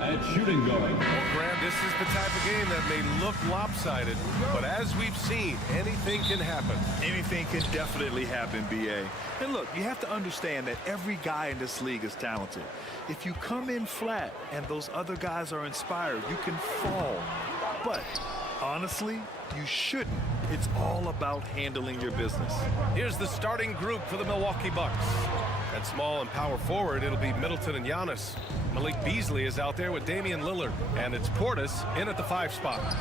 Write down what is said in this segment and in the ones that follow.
And shooting guard. Well, Graham, this is the type of game that may look lopsided, but as we've seen, anything can happen. Anything can definitely happen, B.A. And look, you have to understand that every guy in this league is talented. If you come in flat and those other guys are inspired, you can fall. But honestly, you shouldn't. It's all about handling your business. Here's the starting group for the Milwaukee Bucks. At small and power forward, it'll be Middleton and Giannis. Malik Beasley is out there with Damian Lillard. And it's Portis in at the 5 spot.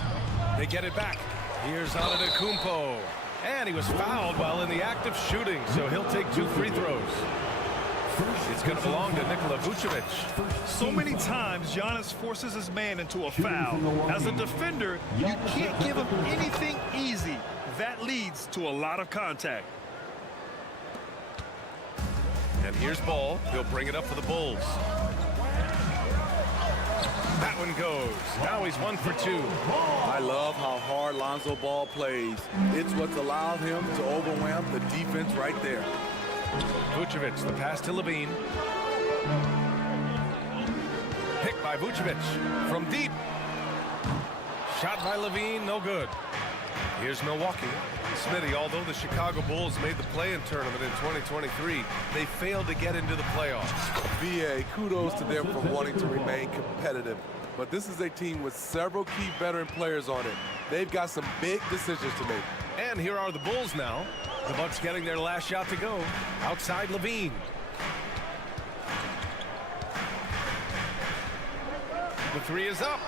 They get it back. Here's Antetokounmpo. And he was fouled while in the act of shooting, so he'll take 2 free throws. It's going to belong to Nikola Vucevic. So many times, Giannis forces his man into a foul. As a defender, you can't give him anything easy. That leads to a lot of contact. And here's Ball. He'll bring it up for the Bulls. That one goes. Now he's 1 for 2. I love how hard Lonzo Ball plays. It's what's allowed him to overwhelm the defense right there. Vucevic, the pass to Levine. Picked by Vucevic from deep. Shot by Levine, no good. Here's Milwaukee. Smitty, although the Chicago Bulls made the play-in tournament in 2023, they failed to get into the playoffs. B.A., kudos to them for wanting to remain competitive. But this is a team with several key veteran players on it. They've got some big decisions to make. And here are the Bulls now. The Bucks getting their last shot to go. Outside Levine. The 3 is up.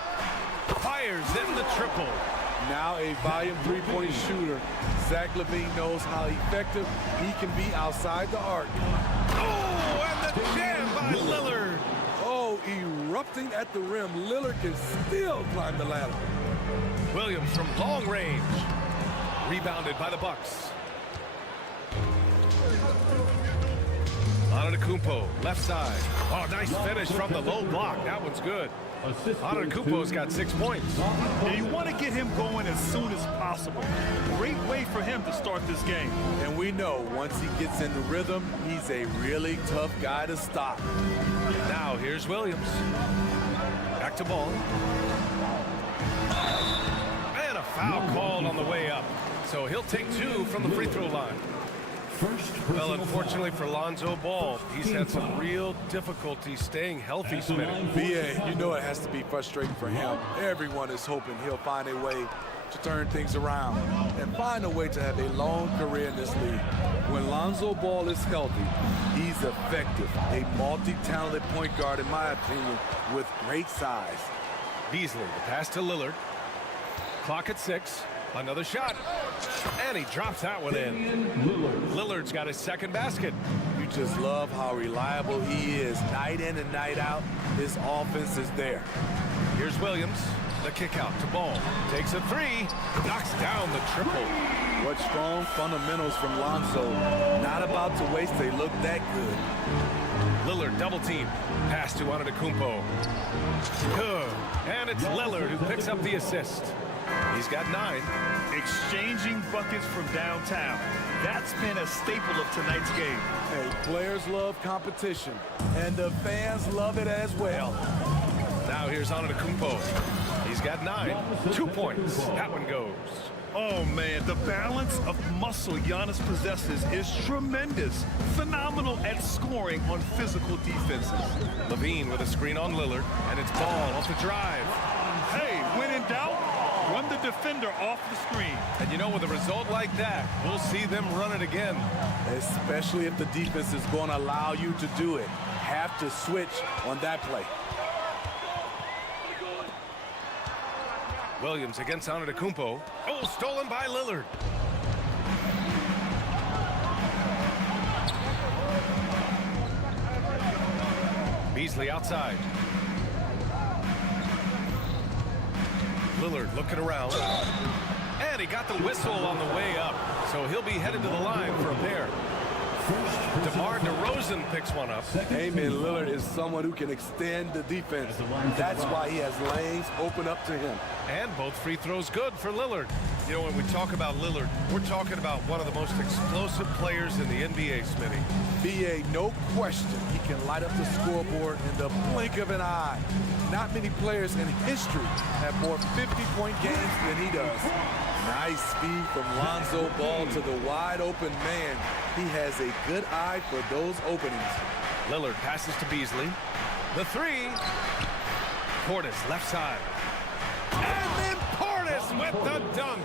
Fires in the triple. Now a volume 3-point shooter. Zach LaVine knows how effective he can be outside the arc. Oh, and the jam by Lillard. Oh, erupting at the rim. Lillard can still climb the ladder. Williams from long range. Rebounded by the Bucks. Antetokounmpo, left side. Oh, nice finish from the low block. That one's good. Antetokounmpo's got 6 points. And you want to get him going as soon as possible. Great way for him to start this game. And we know once he gets in the rhythm, he's a really tough guy to stop. Now here's Williams. Back to Ball. And a foul called on the way up. So he'll take 2 from the free throw line. Well, unfortunately for Lonzo Ball, he's had some real difficulty staying healthy, Smitty. B.A., you know it has to be frustrating for him. Everyone is hoping he'll find a way to turn things around and find a way to have a long career in this league. When Lonzo Ball is healthy, he's effective. A multi-talented point guard, in my opinion, with great size. Beasley, the pass to Lillard. Clock at 6. Another shot. And he drops that one in. Lillard's got his second basket. You just love how reliable he is. Night in and night out, his offense is there. Here's Williams. The kick out to Ball. Takes a 3. Knocks down the triple. What strong fundamentals from Lonzo. Not about to waste. They look that good. Lillard double team. Pass to Antetokounmpo. Good. And it's Lillard who picks up the assist. He's got 9. Exchanging buckets from downtown. That's been a staple of tonight's game. Hey, players love competition, and the fans love it as well. Now here's Antetokounmpo. He's got 9. 2 points. That one goes. Oh, man, the balance of muscle Giannis possesses is tremendous. Phenomenal at scoring on physical defenses. Levine with a screen on Lillard, and it's Ball off the drive. Hey, when in doubt, run the defender off the screen. And you know, with a result like that, we'll see them run it again. Especially if the defense is going to allow you to do it. Have to switch on that play. Williams against Antetokounmpo. Oh, stolen by Lillard. Beasley outside. Lillard looking around. And he got the whistle on the way up. So he'll be headed to the line for a pair. DeMar DeRozan picks one up. Damian Lillard is someone who can extend the defense. That's why he has lanes open up to him. And both free throws good for Lillard. You know, when we talk about Lillard, we're talking about one of the most explosive players in the NBA, Smitty. B.A., no question, he can light up the scoreboard in the blink of an eye. Not many players in history have more 50-point games than he does. Nice speed from Lonzo Ball to the wide open man. He has a good eye for those openings. Lillard passes to Beasley. The three. Portis left side. And then Portis with the dunk.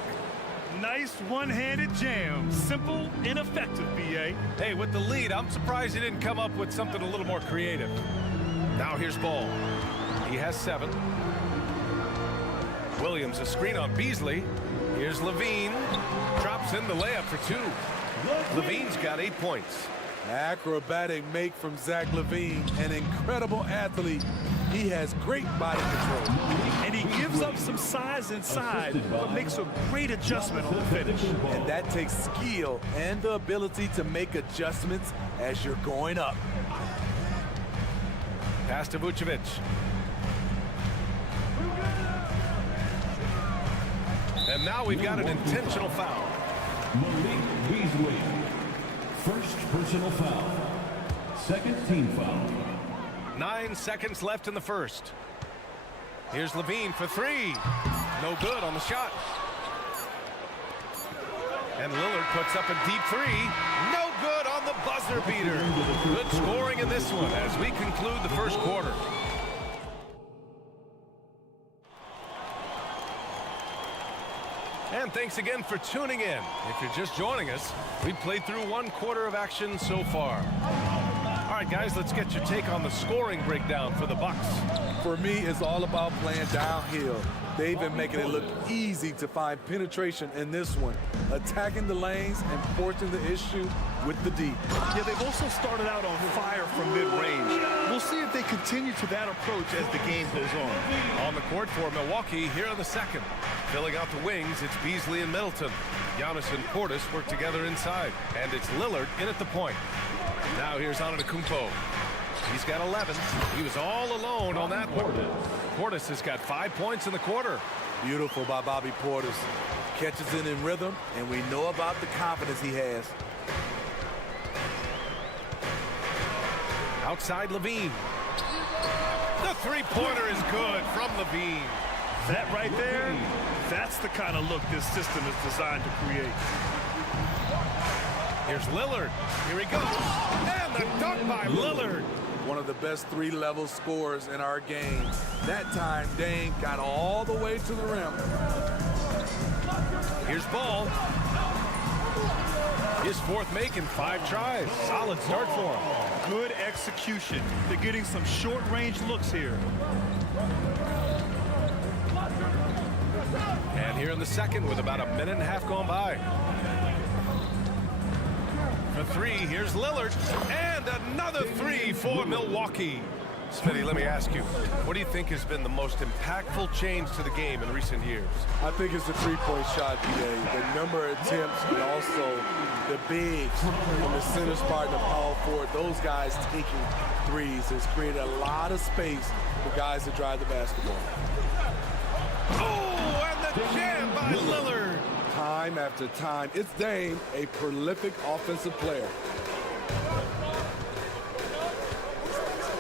Nice one-handed jam. Simple and effective, B.A. Hey, with the lead, I'm surprised he didn't come up with something a little more creative. Now here's Ball. He has 7. Williams a screen on Beasley. Here's Levine. Drops in the layup for 2. Levine's got 8 points. Acrobatic make from Zach LaVine, an incredible athlete. He has great body control. And he gives up some size inside, but makes a great adjustment on the finish. And that takes skill and the ability to make adjustments as you're going up. Pass to Vucevic. And now we've got an intentional foul. Malik Beasley. First personal foul. Second team foul. 9 seconds left in the first. Here's Levine for 3. No good on the shot. And Lillard puts up a deep 3. No good on the buzzer beater. Good scoring in this one as we conclude the first quarter. And thanks again for tuning in. If you're just joining us, we've played through 1 quarter of action so far. All right, guys, let's get your take on the scoring breakdown for the Bucks. For me, it's all about playing downhill. They've been making it look easy to find penetration in this one, attacking the lanes and forcing the issue with the D. Yeah, they've also started out on fire from mid-range. We'll see if they continue to that approach as the game goes on. On the court for Milwaukee here in the second. Filling out the wings, it's Beasley and Middleton. Giannis and Portis work together inside, and it's Lillard in at the point. Now here's Antetokounmpo. He's got 11. He was all alone on that one. Portis has got 5 points in the quarter. Beautiful by Bobby Portis. Catches it in rhythm, and we know about the confidence he has. Outside Levine. The three-pointer is good from Levine. That right there, that's the kind of look this system is designed to create. Here's Lillard. Here he goes. And the dunk by Lillard. One of the best 3-level scorers in our game. That time, Dame got all the way to the rim. Here's Ball. His 4th make in 5 tries. Solid start for him. Good execution. They're getting some short-range looks here. And here in the second with about a minute and a half gone by. For 3, here's Lillard. And another 3 for Milwaukee. Smitty, let me ask you, what do you think has been the most impactful change to the game in recent years? I think it's the 3-point shot, B.A. The number of attempts and also the bigs from the center spot and the power forward. Those guys taking threes has created a lot of space for guys to drive the basketball. Oh, and the jam by Lillard. Time after time, it's Dame, a prolific offensive player.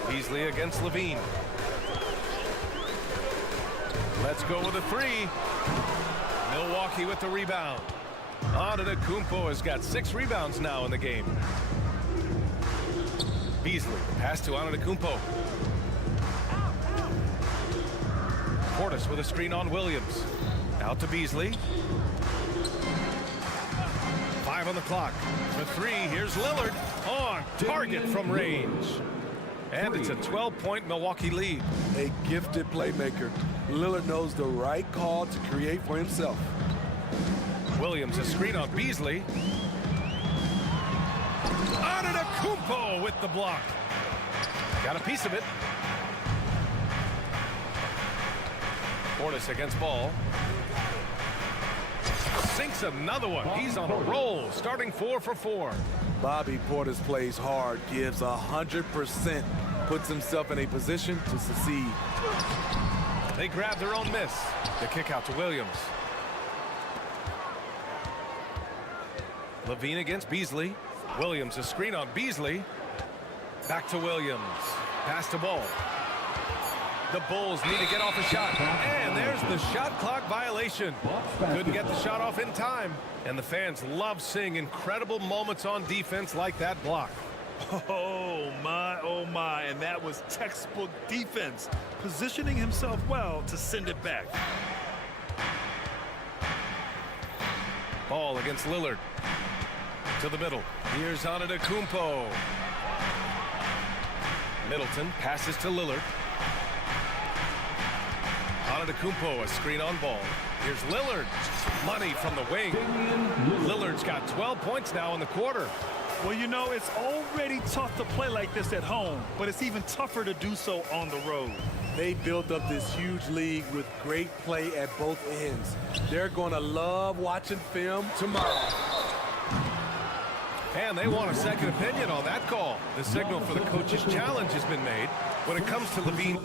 Beasley against Levine. Let's go with a 3. Milwaukee with the rebound. Antetokounmpo has got 6 rebounds now in the game. Beasley, pass to Antetokounmpo. Portis with a screen on Williams. Out to Beasley. 5 on the clock. For 3, here's Lillard. On target from range. And it's a 12-point Milwaukee lead. A gifted playmaker. Lillard knows the right call to create for himself. Williams a screen on Beasley. Antetokounmpo with the block. Got a piece of it. Portis against ball. Sinks another one. He's on a roll, starting 4 for 4. Bobby Portis plays hard, gives 100%, puts himself in a position to succeed. They grab their own miss. The kick out to Williams. Levine against Beasley. Williams, a screen on Beasley. Back to Williams. Pass to Ball. The Bulls need to get off a shot. And there's the shot clock violation. Couldn't get the shot off in time. And the fans love seeing incredible moments on defense like that block. Oh my, and that was textbook defense, positioning himself well to send it back. Ball against Lillard. To the middle. Here's Antetokounmpo. Middleton passes to Lillard. Antetokounmpo, a screen on Ball. Here's Lillard. Money from the wing. Lillard's got 12 points now in the quarter. Well, you know, it's already tough to play like this at home, but it's even tougher to do so on the road. They built up this huge league with great play at both ends. They're going to love watching film tomorrow. And they want a second opinion on that call. The signal for the coach's challenge has been made. When it comes to Levine.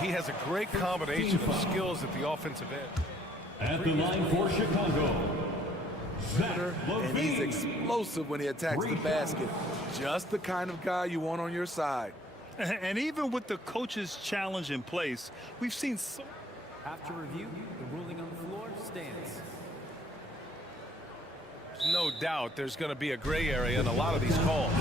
He has a great combination of skills at the offensive end. At the line for Chicago, Zach And he's LaVine. explosive when he attacks the basket. Just the kind of guy you want on your side. And even with the coach's challenge in place, we've seen so. After review, the ruling on the floor stands. No doubt there's going to be a gray area in a lot of these calls,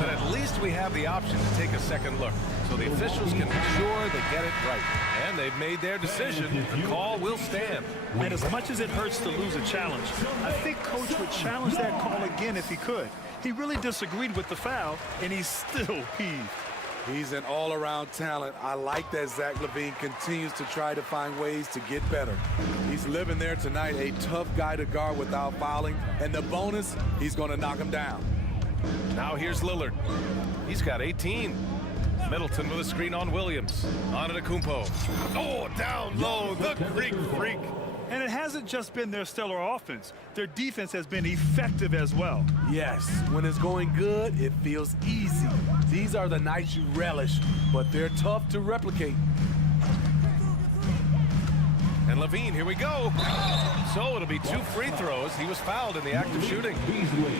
but at least we have the option to take a second look so the officials can make sure they get it right. And they've made their decision. The call will stand. And as much as it hurts to lose a challenge, I think Coach would challenge that call again if he could. He really disagreed with the foul, and he's still peeved. He's an all-around talent. I like that Zach LaVine continues to try to find ways to get better. He's living there tonight, a tough guy to guard without fouling. And the bonus, he's going to knock him down. Now here's Lillard. He's got 18. Middleton with a screen on Williams. Antetokounmpo. Oh, down low, the Greek freak. And it hasn't just been their stellar offense. Their defense has been effective as well. Yes, when it's going good, it feels easy. These are the nights you relish, but they're tough to replicate. And Levine, here we go. So it'll be 2 free throws. He was fouled in the act of shooting. Beasley.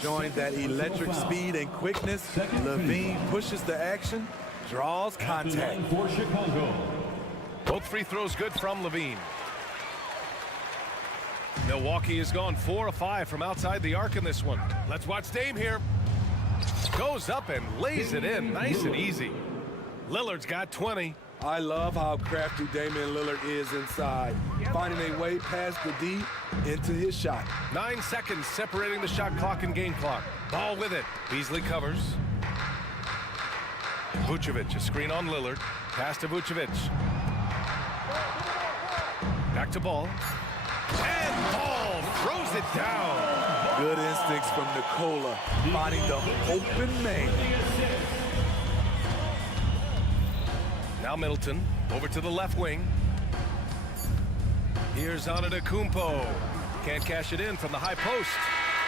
Showing that electric speed and quickness, LaVine pushes the action, draws At the contact. line for Chicago, Both free throws good from Levine. Milwaukee has gone 4 of 5 from outside the arc in this one. Let's watch Dame here. Goes up and lays it in nice and easy. Lillard's got 20. I love how crafty Damian Lillard is inside, finding a way past the D into his shot. 9 seconds separating the shot clock and game clock. Ball with it. Beasley covers. Vucevic, a screen on Lillard. Pass to Vucevic. Back to Ball. And Ball throws it down. Good instincts from Nikola, finding the open man. Now Middleton over to the left wing. Here's Antetokounmpo. Can't cash it in from the high post.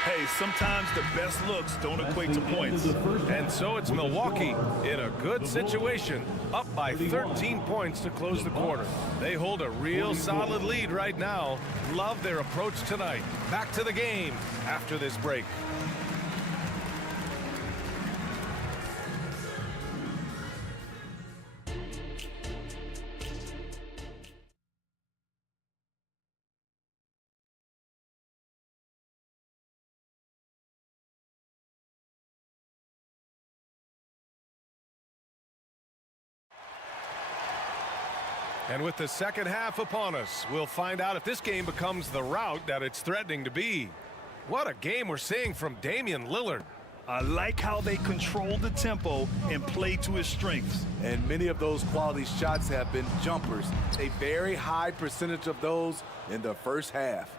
Hey, sometimes the best looks don't equate to points. And so it's Milwaukee in a good situation, up by 13 points to close the quarter. They hold a real solid lead right now. Love their approach tonight. Back to the game after this break. And with the second half upon us, we'll find out if this game becomes the rout that it's threatening to be. What a game we're seeing from Damian Lillard. I like how they control the tempo and play to his strengths. And many of those quality shots have been jumpers. A very high percentage of those in the first half.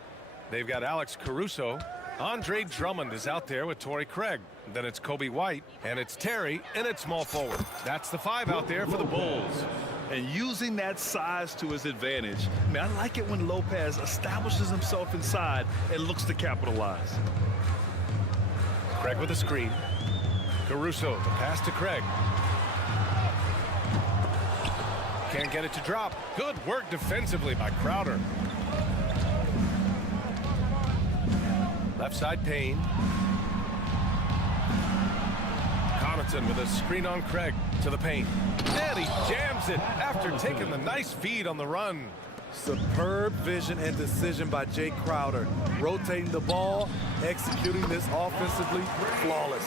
They've got Alex Caruso. Andre Drummond is out there with Torrey Craig. Then it's Kobe White, and it's Terry, and it's small forward. That's the 5 out there for the Bulls. And using that size to his advantage. I mean, I like it when Lopez establishes himself inside and looks to capitalize. Craig with a screen. Caruso, the pass to Craig. Can't get it to drop. Good work defensively by Crowder. Left side Payne. Connaughton with a screen on Craig to the paint. And he jams it after taking the nice feed on the run. Superb vision and decision by Jay Crowder. Rotating the ball, executing this offensively, flawless.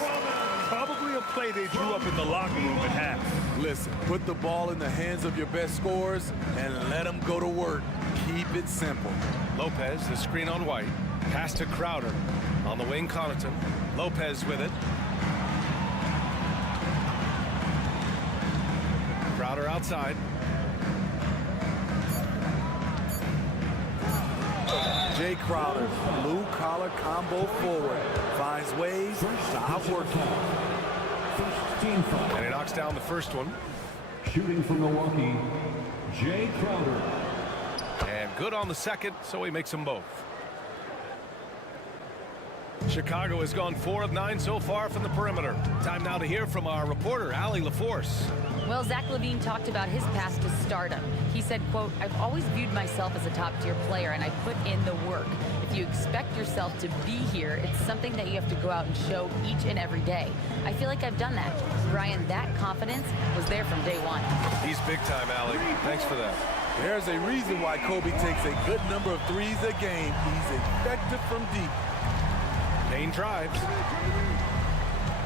Probably a play they drew up in the locker room at half. Listen, put the ball in the hands of your best scorers and let them go to work. Keep it simple. Lopez, the screen on White. Pass to Crowder. On the wing, Connaughton. Lopez with it. Crowder outside. Jay Crowder, blue collar combo forward, finds ways to outwork him. And he knocks down the first one. Shooting for Milwaukee, Jay Crowder. And good on the second, so he makes them both. Chicago has gone 4 of 9 so far from the perimeter. Time now to hear from our reporter, Allie LaForce. Well, Zach LaVine talked about his path to stardom. He said, quote, "I've always viewed myself as a top-tier player, and I put in the work. If you expect yourself to be here, it's something that you have to go out and show each and every day. I feel like I've done that." Brian, that confidence was there from day one. He's big time, Allie. Thanks for that. There's a reason why Kobe takes a good number of threes a game. He's effective from deep. Payne drives.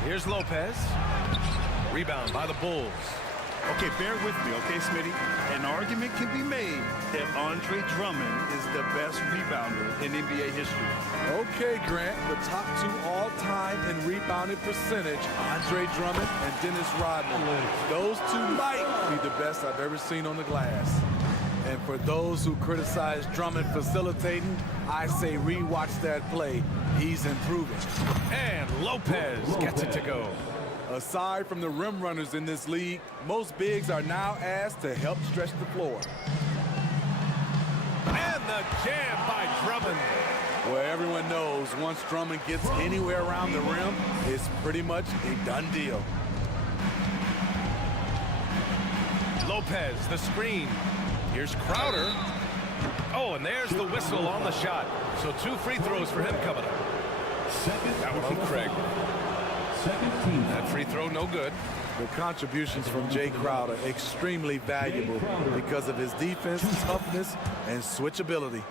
Here's Lopez. Rebound by the Bulls. Okay, bear with me, okay, Smitty? An argument can be made that Andre Drummond is the best rebounder in NBA history. Okay, Grant, the top 2 all-time in rebounding percentage, Andre Drummond and Dennis Rodman. Those 2 might be the best I've ever seen on the glass. And for those who criticize Drummond facilitating, I say rewatch that play. He's improving. And Lopez gets it to go. Aside from the rim runners in this league, most bigs are now asked to help stretch the floor. And the jam by Drummond. Well, everyone knows once Drummond gets anywhere around the rim, it's pretty much a done deal. Lopez, the screen. Here's Crowder. Oh, and there's the whistle on the shot. So 2 free throws for him coming up. That one on Craig. Second team. That free throw no good. The contributions from Jay Crowder extremely valuable because of his defense, toughness, and switchability.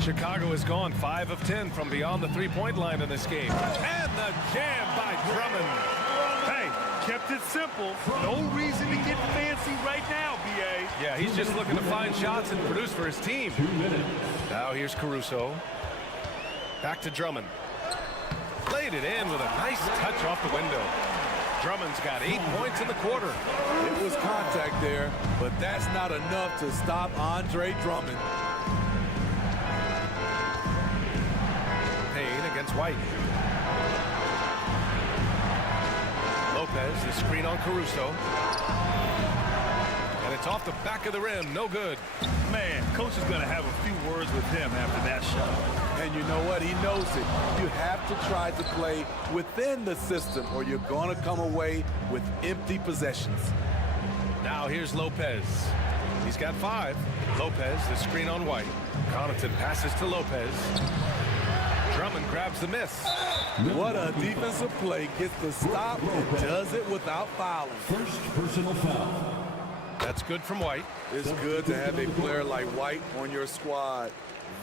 Chicago has gone 5 of 10 from beyond the three-point line in this game. And the jam by Drummond. Hey, kept it simple. No reason to get fancy right now, B.A. Yeah, he's just looking to find shots and produce for his team. 2 minutes. Now here's Caruso. Back to Drummond. Laid it in with a nice touch off the window. Drummond's got 8 points in the quarter. It was contact there, but that's not enough to stop Andre Drummond. Payne against White. Lopez, the screen on Caruso. And it's off the back of the rim, no good. Man, coach is going to have a few words with him after that shot. And you know what? He knows it. You have to try to play within the system or you're going to come away with empty possessions. Now here's Lopez. He's got 5. Lopez, the screen on White. Connaughton passes to Lopez. Drummond grabs the miss. What a defensive play. Gets the stop and does it without fouling. First personal foul. That's good from White. It's good to have a player like White on your squad.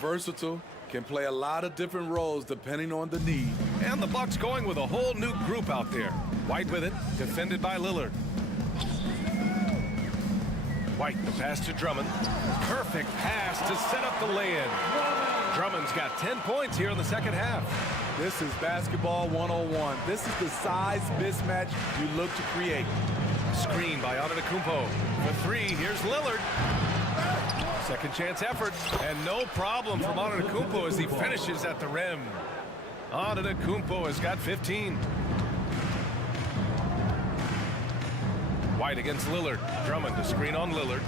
Versatile, can play a lot of different roles depending on the need. And the Bucks going with a whole new group out there. White with it, defended by Lillard. White, the pass to Drummond. Perfect pass to set up the lay-in. Drummond's got 10 points here in the second half. This is basketball 101. This is the size mismatch you look to create. Screen by Antetokounmpo. For three, here's Lillard. Second chance effort, and no problem from Antetokounmpo as he finishes at the rim. Antetokounmpo has got 15. White against Lillard. Drummond to screen on Lillard.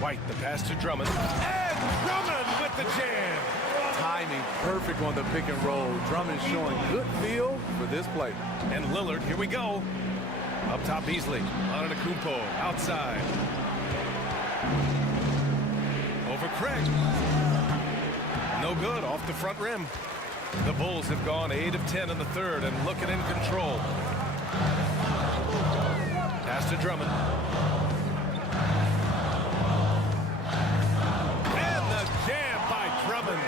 White, the pass to Drummond. And Drummond with the jam. Timing perfect on the pick and roll. Drummond showing good feel for this play. And Lillard, here we go. Up top, Beasley. Antetokounmpo outside. Over Craig. No good, off the front rim. The Bulls have gone 8 of 10 in the third and looking in control. Pass to Drummond. And the jam by Drummond.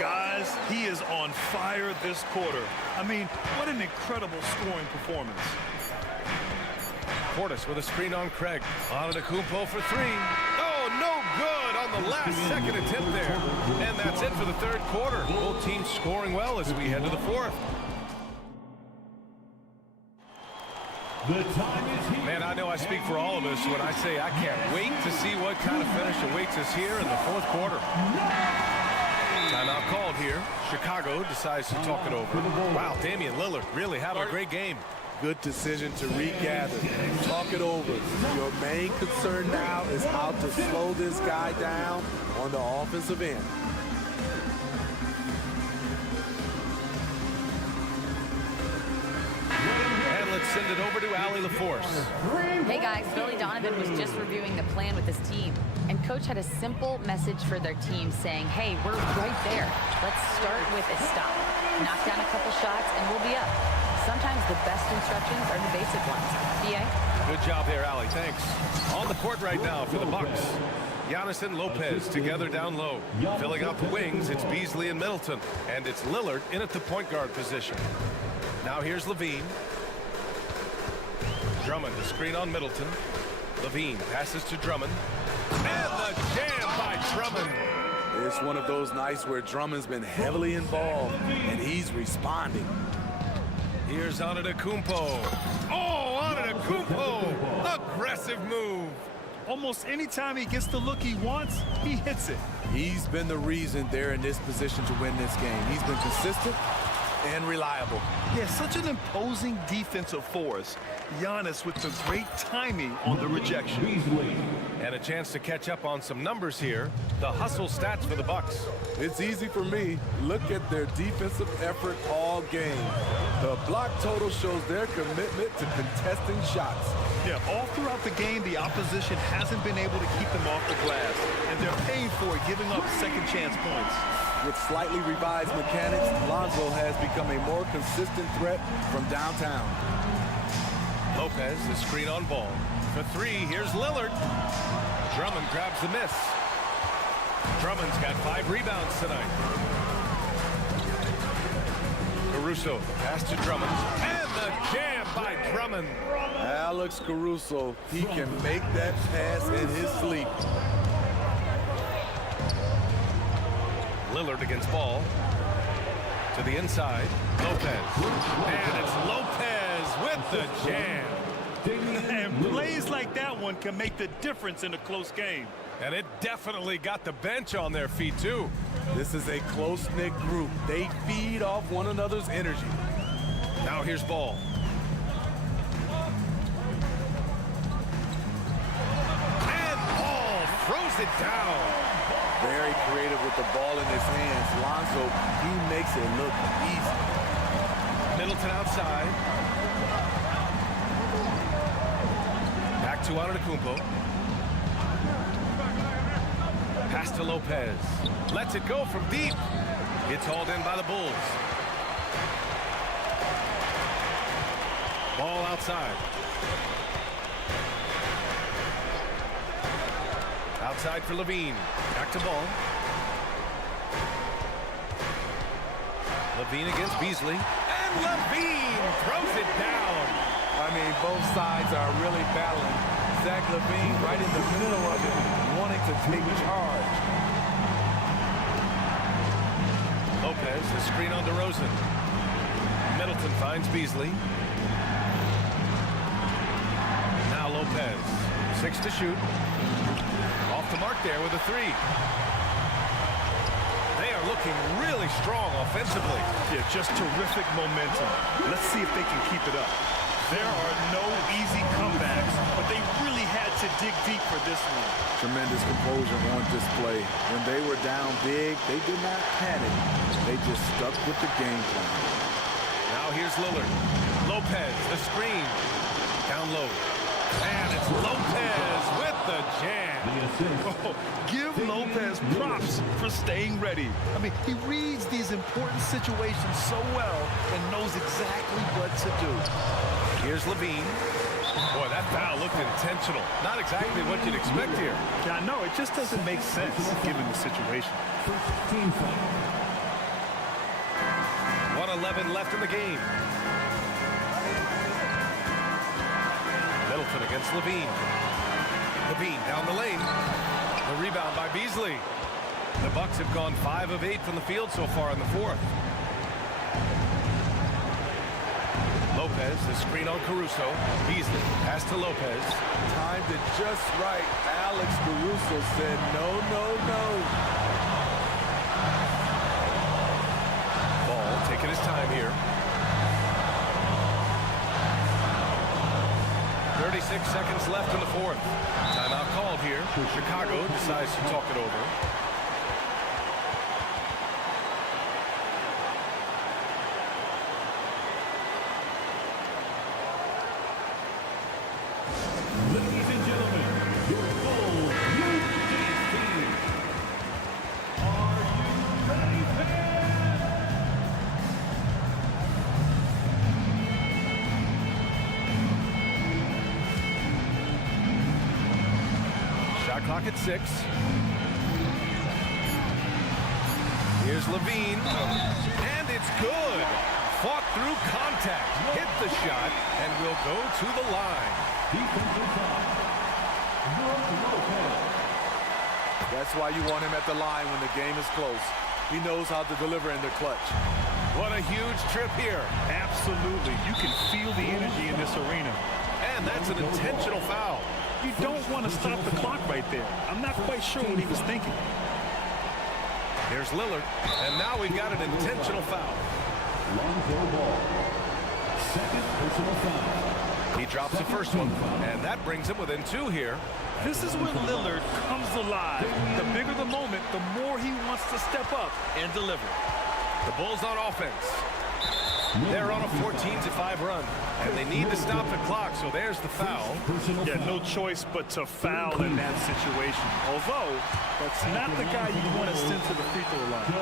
Guys, he is on fire this quarter. I mean, what an incredible scoring performance. Portis with a screen on Craig. Antetokounmpo for three. Oh, no good on the last second attempt there. And that's it for the third quarter. Both teams scoring well as we head to the fourth. The time is here. Man, I know I speak for all of us when I say I can't wait to see what kind of finish awaits us here in the fourth quarter. Timeout called here. Chicago decides to talk it over. Wow, Damian Lillard really having a great game. Good decision to regather, talk it over. Your main concern now is how to slow this guy down on the offensive end. And let's send it over to Allie LaForce. Hey guys, Billy Donovan was just reviewing the plan with his team, and coach had a simple message for their team saying, hey, we're right there. Let's start with a stop. Knock down a couple shots and we'll be up. Sometimes the best instructions are the basic ones. B.I.G? Good job there, Allie. Thanks. On the court right now for the Bucks. Giannis and Lopez together down low. Filling out the wings, it's Beasley and Middleton. And it's Lillard in at the point guard position. Now here's Levine. Drummond, the screen on Middleton. Levine passes to Drummond. And the jam by Drummond. It's one of those nights where Drummond's been heavily involved, and he's responding. Here's Antetokounmpo. Oh, Antetokounmpo! Aggressive move. Almost any time he gets the look he wants, he hits it. He's been the reason they're in this position to win this game. He's been consistent and reliable. Yeah, such an imposing defensive force. Giannis with the great timing on the rejection. And a chance to catch up on some numbers here. The hustle stats for the Bucks. It's easy for me. Look at their defensive effort all game. The block total shows their commitment to contesting shots. Yeah, all throughout the game, the opposition hasn't been able to keep them off the glass, and they're paying for it, giving up second chance points. With slightly revised mechanics, Lonzo has become a more consistent threat from downtown. Lopez, the screen on ball. For three, here's Lillard. Drummond grabs the miss. Drummond's got 5 rebounds tonight. Caruso, pass to Drummond. And the jam by Drummond. Alex Caruso, he can make that pass in his sleep. Lillard against ball. To the inside. Lopez. And it's Lopez with the jam. And plays like that one can make the difference in a close game. And it definitely got the bench on their feet, too. This is a close-knit group. They feed off one another's energy. Now here's ball. And Ball throws it down. Very creative with the ball in his hands. Lonzo, he makes it look easy. Middleton outside. Back to Antetokounmpo. Pass to Lopez. Lets it go from deep. It's hauled in by the Bulls. Ball outside. Outside for Levine. Back to ball. Levine against Beasley. And Levine throws it down. I mean, both sides are really battling Zach LaVine right in the middle of it, wanting to take charge. Lopez, the screen on DeRozan. Middleton finds Beasley. Now Lopez, 6 to shoot. Off the mark there with a 3. They are looking really strong offensively. Yeah, just terrific momentum. Let's see if they can keep it up. There are no easy comebacks, but they really had to dig deep for this one. Tremendous composure on display. When they were down big, they did not panic. They just stuck with the game plan. Now here's Lillard. Lopez, the screen. Down low. And it's Lopez with the jam. Oh, give Lopez props for staying ready. I mean, he reads these important situations so well and knows exactly what to do. Here's Levine. Boy, that foul looked intentional. Not exactly what you'd expect here. Yeah, no, it just doesn't make sense given the situation. 1:11 left in the game. Middleton against Levine. Levine down the lane. The rebound by Beasley. The Bucks have gone 5 of 8 from the field so far in the fourth. Lopez, the screen on Caruso. Beasley, pass to Lopez. Timed it just right. Alex Caruso said no, no, no. Ball taking his time here. 36 seconds left in the fourth. Timeout called here. Chicago decides to talk it over. Ladies and gentlemen, your full United team. Are you ready, fans? Shot clock at 6. Here's Levine. And it's good. Fought through contact. Hit the shot and will go to the line. Defensive foul. Lopez. That's why you want him at the line when the game is close. He knows how to deliver in the clutch. What a huge trip here. Absolutely. You can feel the energy in this arena. And that's an intentional foul. You don't want to stop the clock right there. I'm not quite sure what he was thinking. Here's Lillard. And now we've got an intentional foul. Lonzo Ball. Second personal foul. He drops the first one. And that brings him within 2 here. This is when Lillard comes alive. The bigger the moment, the more he wants to step up and deliver. The Bulls on offense. They're on a 14-5 run. And they need to stop the clock, so there's the foul. Yeah, no choice but to foul in that situation. Although, that's not the guy you want to send to the free throw line.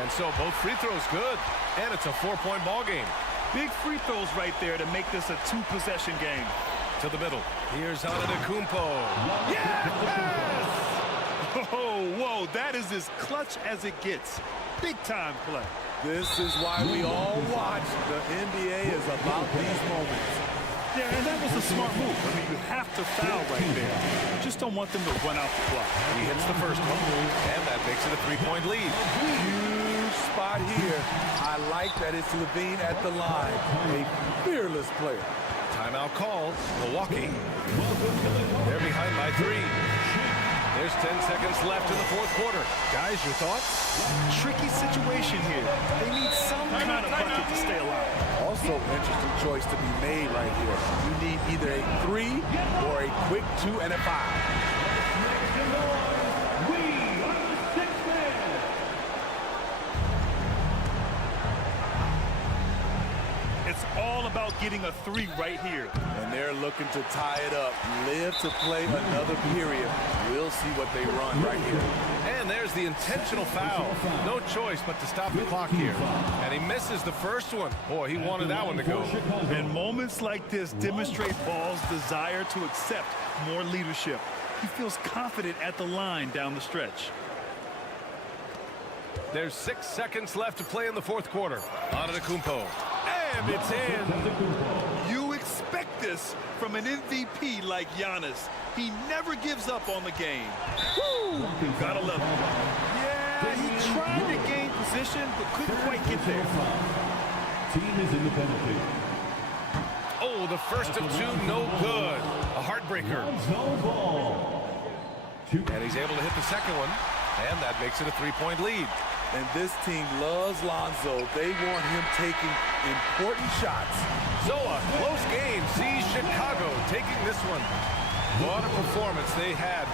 And so both free throws good. And it's a 4-point ball game. Big free throws right there to make this a 2-possession game. To the middle. Here's Antetokounmpo. Yes! Oh, whoa, that is as clutch as it gets. Big time play. This is why we all watch. The NBA is about these moments. Yeah, and that was a smart move. I mean, you have to foul right there. You just don't want them to run out the clock. He hits the first one, and that makes it a 3-point lead. Huge spot here. I like that it's Levine at the line. A fearless player. Timeout called. Milwaukee. They're behind by 3. There's 10 seconds left in the fourth quarter. Guys, your thoughts? Tricky situation here. They need some kind of bucket to stay alive. Also, interesting choice to be made right here. You need either a 3 or a quick 2 and a 5. We are the 6th man. It's all about getting a 3 right here. And they're looking to tie it up. Live to play another period. We'll see what they run right here. And there's the intentional foul. No choice but to stop the clock here. And he misses the first one. Boy, he wanted that one to go. And moments like this demonstrate Ball's desire to accept more leadership. He feels confident at the line down the stretch. There's 6 seconds left to play in the fourth quarter. Antetokounmpo. And it's in. You expect this this from an MVP like Giannis. He never gives up on the game. Woo! Gotta love it. Yeah, he tried to gain position, but couldn't quite get there. Team is in the penalty. Oh, the first of two, no good. A heartbreaker. Lonzo Ball. And he's able to hit the second one, and that makes it a three-point lead. And this team loves Lonzo. They want him taking important shots. So a close game sees Chicago taking this one. What a performance they had.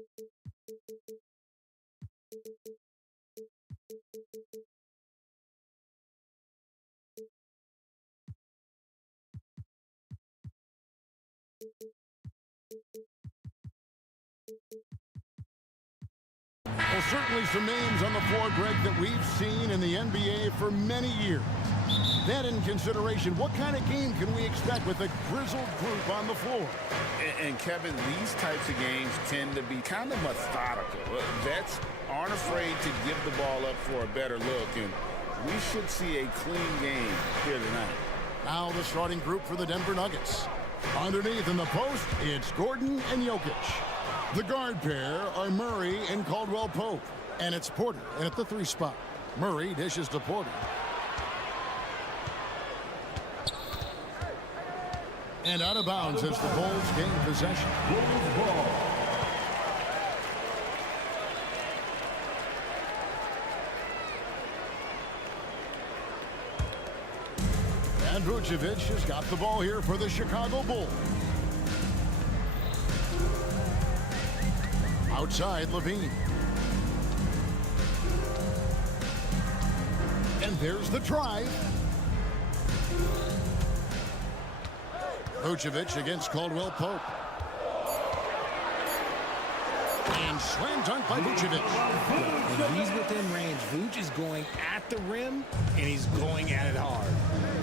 Well, certainly some names on the floor, Greg, that we've seen in the NBA for many years. That in consideration, what kind of game can we expect with a grizzled group on the floor? And Kevin, these types of games tend to be kind of methodical. Vets aren't afraid to give the ball up for a better look, and we should see a clean game here tonight. Now the starting group for the Denver Nuggets. Underneath in the post, it's Gordon and Jokic. The guard pair are Murray and Caldwell Pope. And it's Porter in at the 3 spot. Murray dishes to Porter. And out of bounds as the Bulls gain possession. And Vucevic has got the ball here for the Chicago Bulls. Outside, Levine. And there's the drive. Vucevic against Caldwell Pope. And slam dunk by Vucevic. When he's within range, Vuce is going at the rim, and he's going at it hard.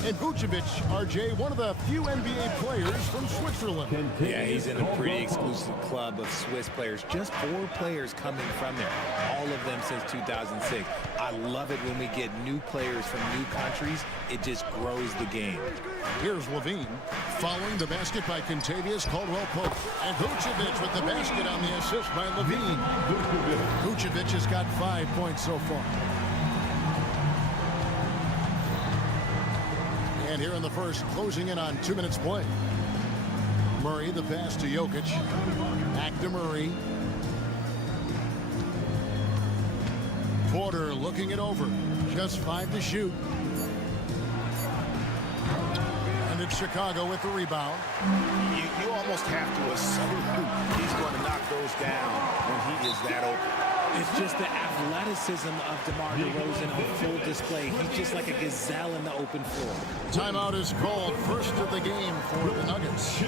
And Vucevic, RJ, one of the few NBA players from Switzerland. Yeah, he's in a pretty exclusive club of Swiss players. Just 4 players coming from there, all of them since 2006. I love it when we get new players from new countries. It just grows the game. Here's Levine, following the basket by Kentavious Caldwell-Pope. And Vucevic with the basket on the assist by Levine. Vucevic has got 5 points so far. And here in the first, closing in on 2 minutes play. Murray, the pass to Jokic. Back to Murray. Porter looking it over. Just 5 to shoot. And it's Chicago with the rebound. You almost have to assume he's going to knock those down when he is that open. It's just the athleticism of DeMar DeRozan on full display. He's just like a gazelle in the open floor. Timeout is called, first of the game for the Nuggets.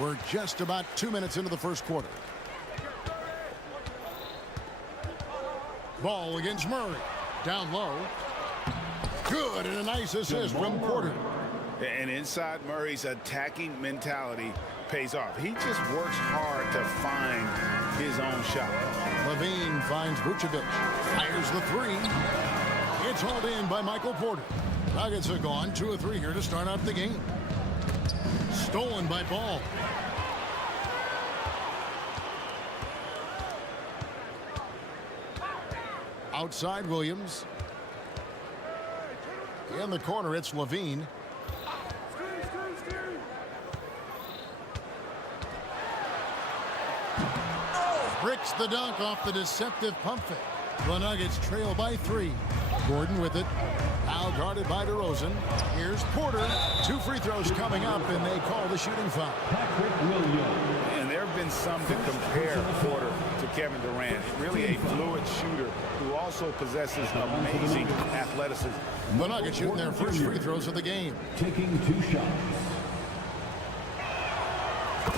We're just about 2 minutes into the first quarter. Ball against Murray. Down low. Good, and a nice assist from Porter. And inside Murray's attacking mentality pays off. He just works hard to find his own shot. Levine finds Vucevic. Fires the 3. It's hauled in by Michael Porter. Nuggets are gone 2 of 3 here to start out the game. Stolen by Ball. Outside Williams. In the corner, it's Levine. Bricks the dunk off the deceptive pump fake. The Nuggets trail by 3. Gordon with it. Now guarded by DeRozan. Here's Porter. 2 free throws coming up, and they call the shooting foul. And there have been some to compare Porter to Kevin Durant. Really a fluid shooter who also possesses amazing athleticism. The Nuggets shooting their first free throws of the game. Taking 2 shots.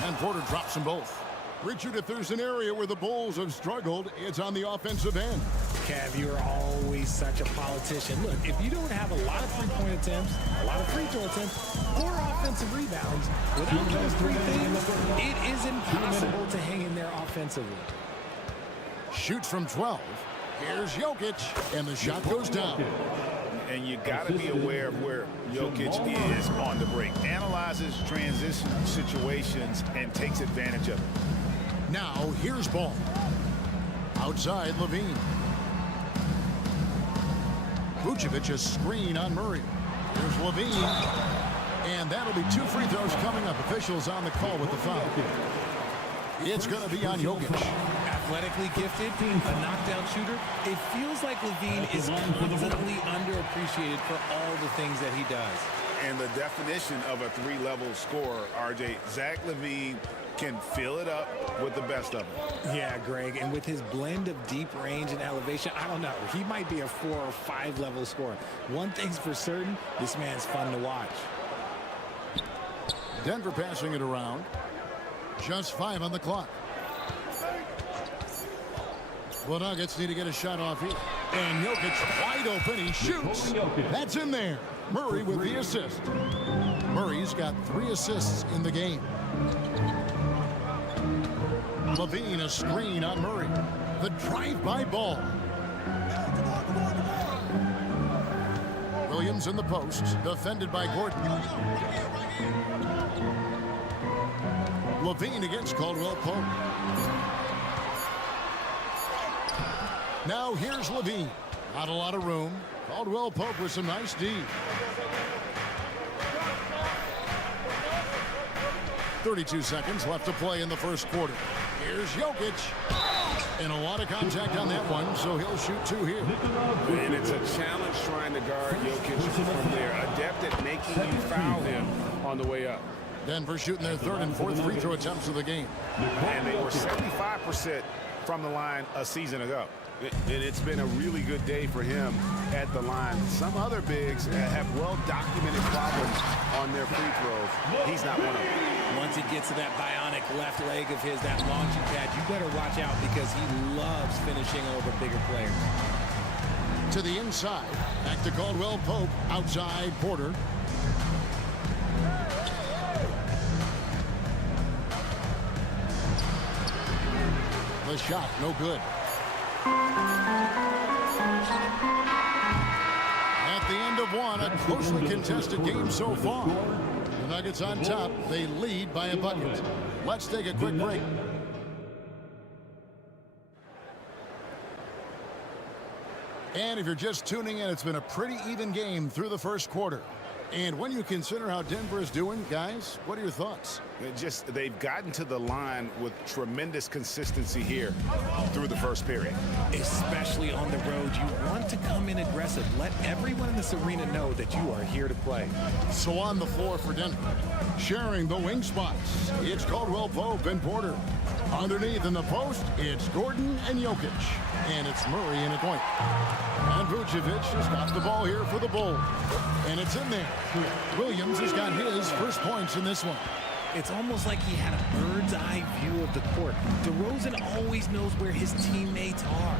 And Porter drops them both. Richard, if there's an area where the Bulls have struggled, it's on the offensive end. Cav, you're always such a politician. Look, if you don't have a lot of three-point attempts, a lot of free throw attempts, or offensive rebounds, without those 3 things, it is impossible to hang in there offensively. Shoots from 12. Here's Jokic, and the shot goes down. And you got to be aware of where Jokic is on the break. Analyzes transition situations and takes advantage of it. Now, here's Ball. Outside, Levine. Vucevic a screen on Murray. Here's Levine. And that'll be 2 free throws coming up. Officials on the call with the foul. It's going to be on Jokic. Athletically gifted, a knockdown shooter. It feels like Levine is constantly underappreciated for all the things that he does. And the definition of a three-level scorer, RJ, Zach LaVine can fill it up with the best of them. Yeah, Greg, and with his blend of deep range and elevation, I don't know. He might be a 4 or 5 level scorer. One thing's for certain, this man's fun to watch. Denver passing it around. Just 5 on the clock. The Nuggets need to get a shot off here. And Jokic wide open. He shoots. That's in there. Murray with the assist. Murray's got 3 assists in the game. Levine a screen on Murray. The drive-by ball. Williams in the post. Defended by Gordon. Levine against Caldwell Pope. Now here's Levine. Not a lot of room. Caldwell Pope with some nice D. 32 seconds left to play in the first quarter. Here's Jokic. And a lot of contact on that one, so he'll shoot 2 here. And it's a challenge trying to guard Jokic from there. Adept at making you foul him on the way up. Denver shooting their 3rd and 4th free throw attempts of the game. And they were 75% from the line a season ago. And it's been a really good day for him at the line. Some other bigs have well-documented problems on their free throws. He's not one of them. Once he gets to that bionic left leg of his, that launching pad, you better watch out because he loves finishing over bigger players. To the inside. Back to Caldwell Pope. Outside Porter. The shot, no good. At the end of one, a closely contested game so far. The Nuggets on top. They lead by a bucket. Let's take a quick break. And if you're just tuning in, it's been a pretty even game through the first quarter. And when you consider how Denver is doing, guys, what are your thoughts? They've gotten to the line with tremendous consistency here through the first period. Especially on the road, you want to come in aggressive. Let everyone in this arena know that you are here to play. So on the floor for Denver, sharing the wing spots, it's Caldwell Pope and Porter. Underneath in the post, it's Gordon and Jokic. And it's Murray in a point. And Vucevic has got the ball here for the Bulls. And it's in there. Williams has got his first points in this one. It's almost like he had a bird's eye view of the court. DeRozan always knows where his teammates are.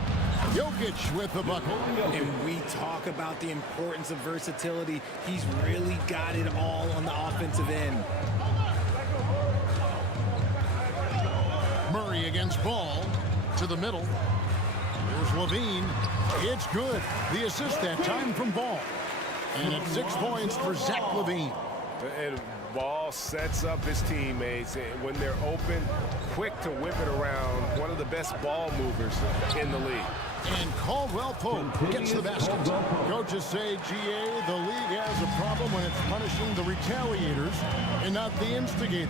Jokic with the bucket. And we talk about the importance of versatility. He's really got it all on the offensive end. Murray against Ball to the middle. Here's Levine. It's good. The assist that time from Ball. And it's 6 points for Zach LaVine. And Ball sets up his teammates when they're open, quick to whip it around. One of the best ball movers in the league. And Caldwell Pope gets the basket. Coaches say, GA, the league has a problem when it's punishing the retaliators and not the instigator.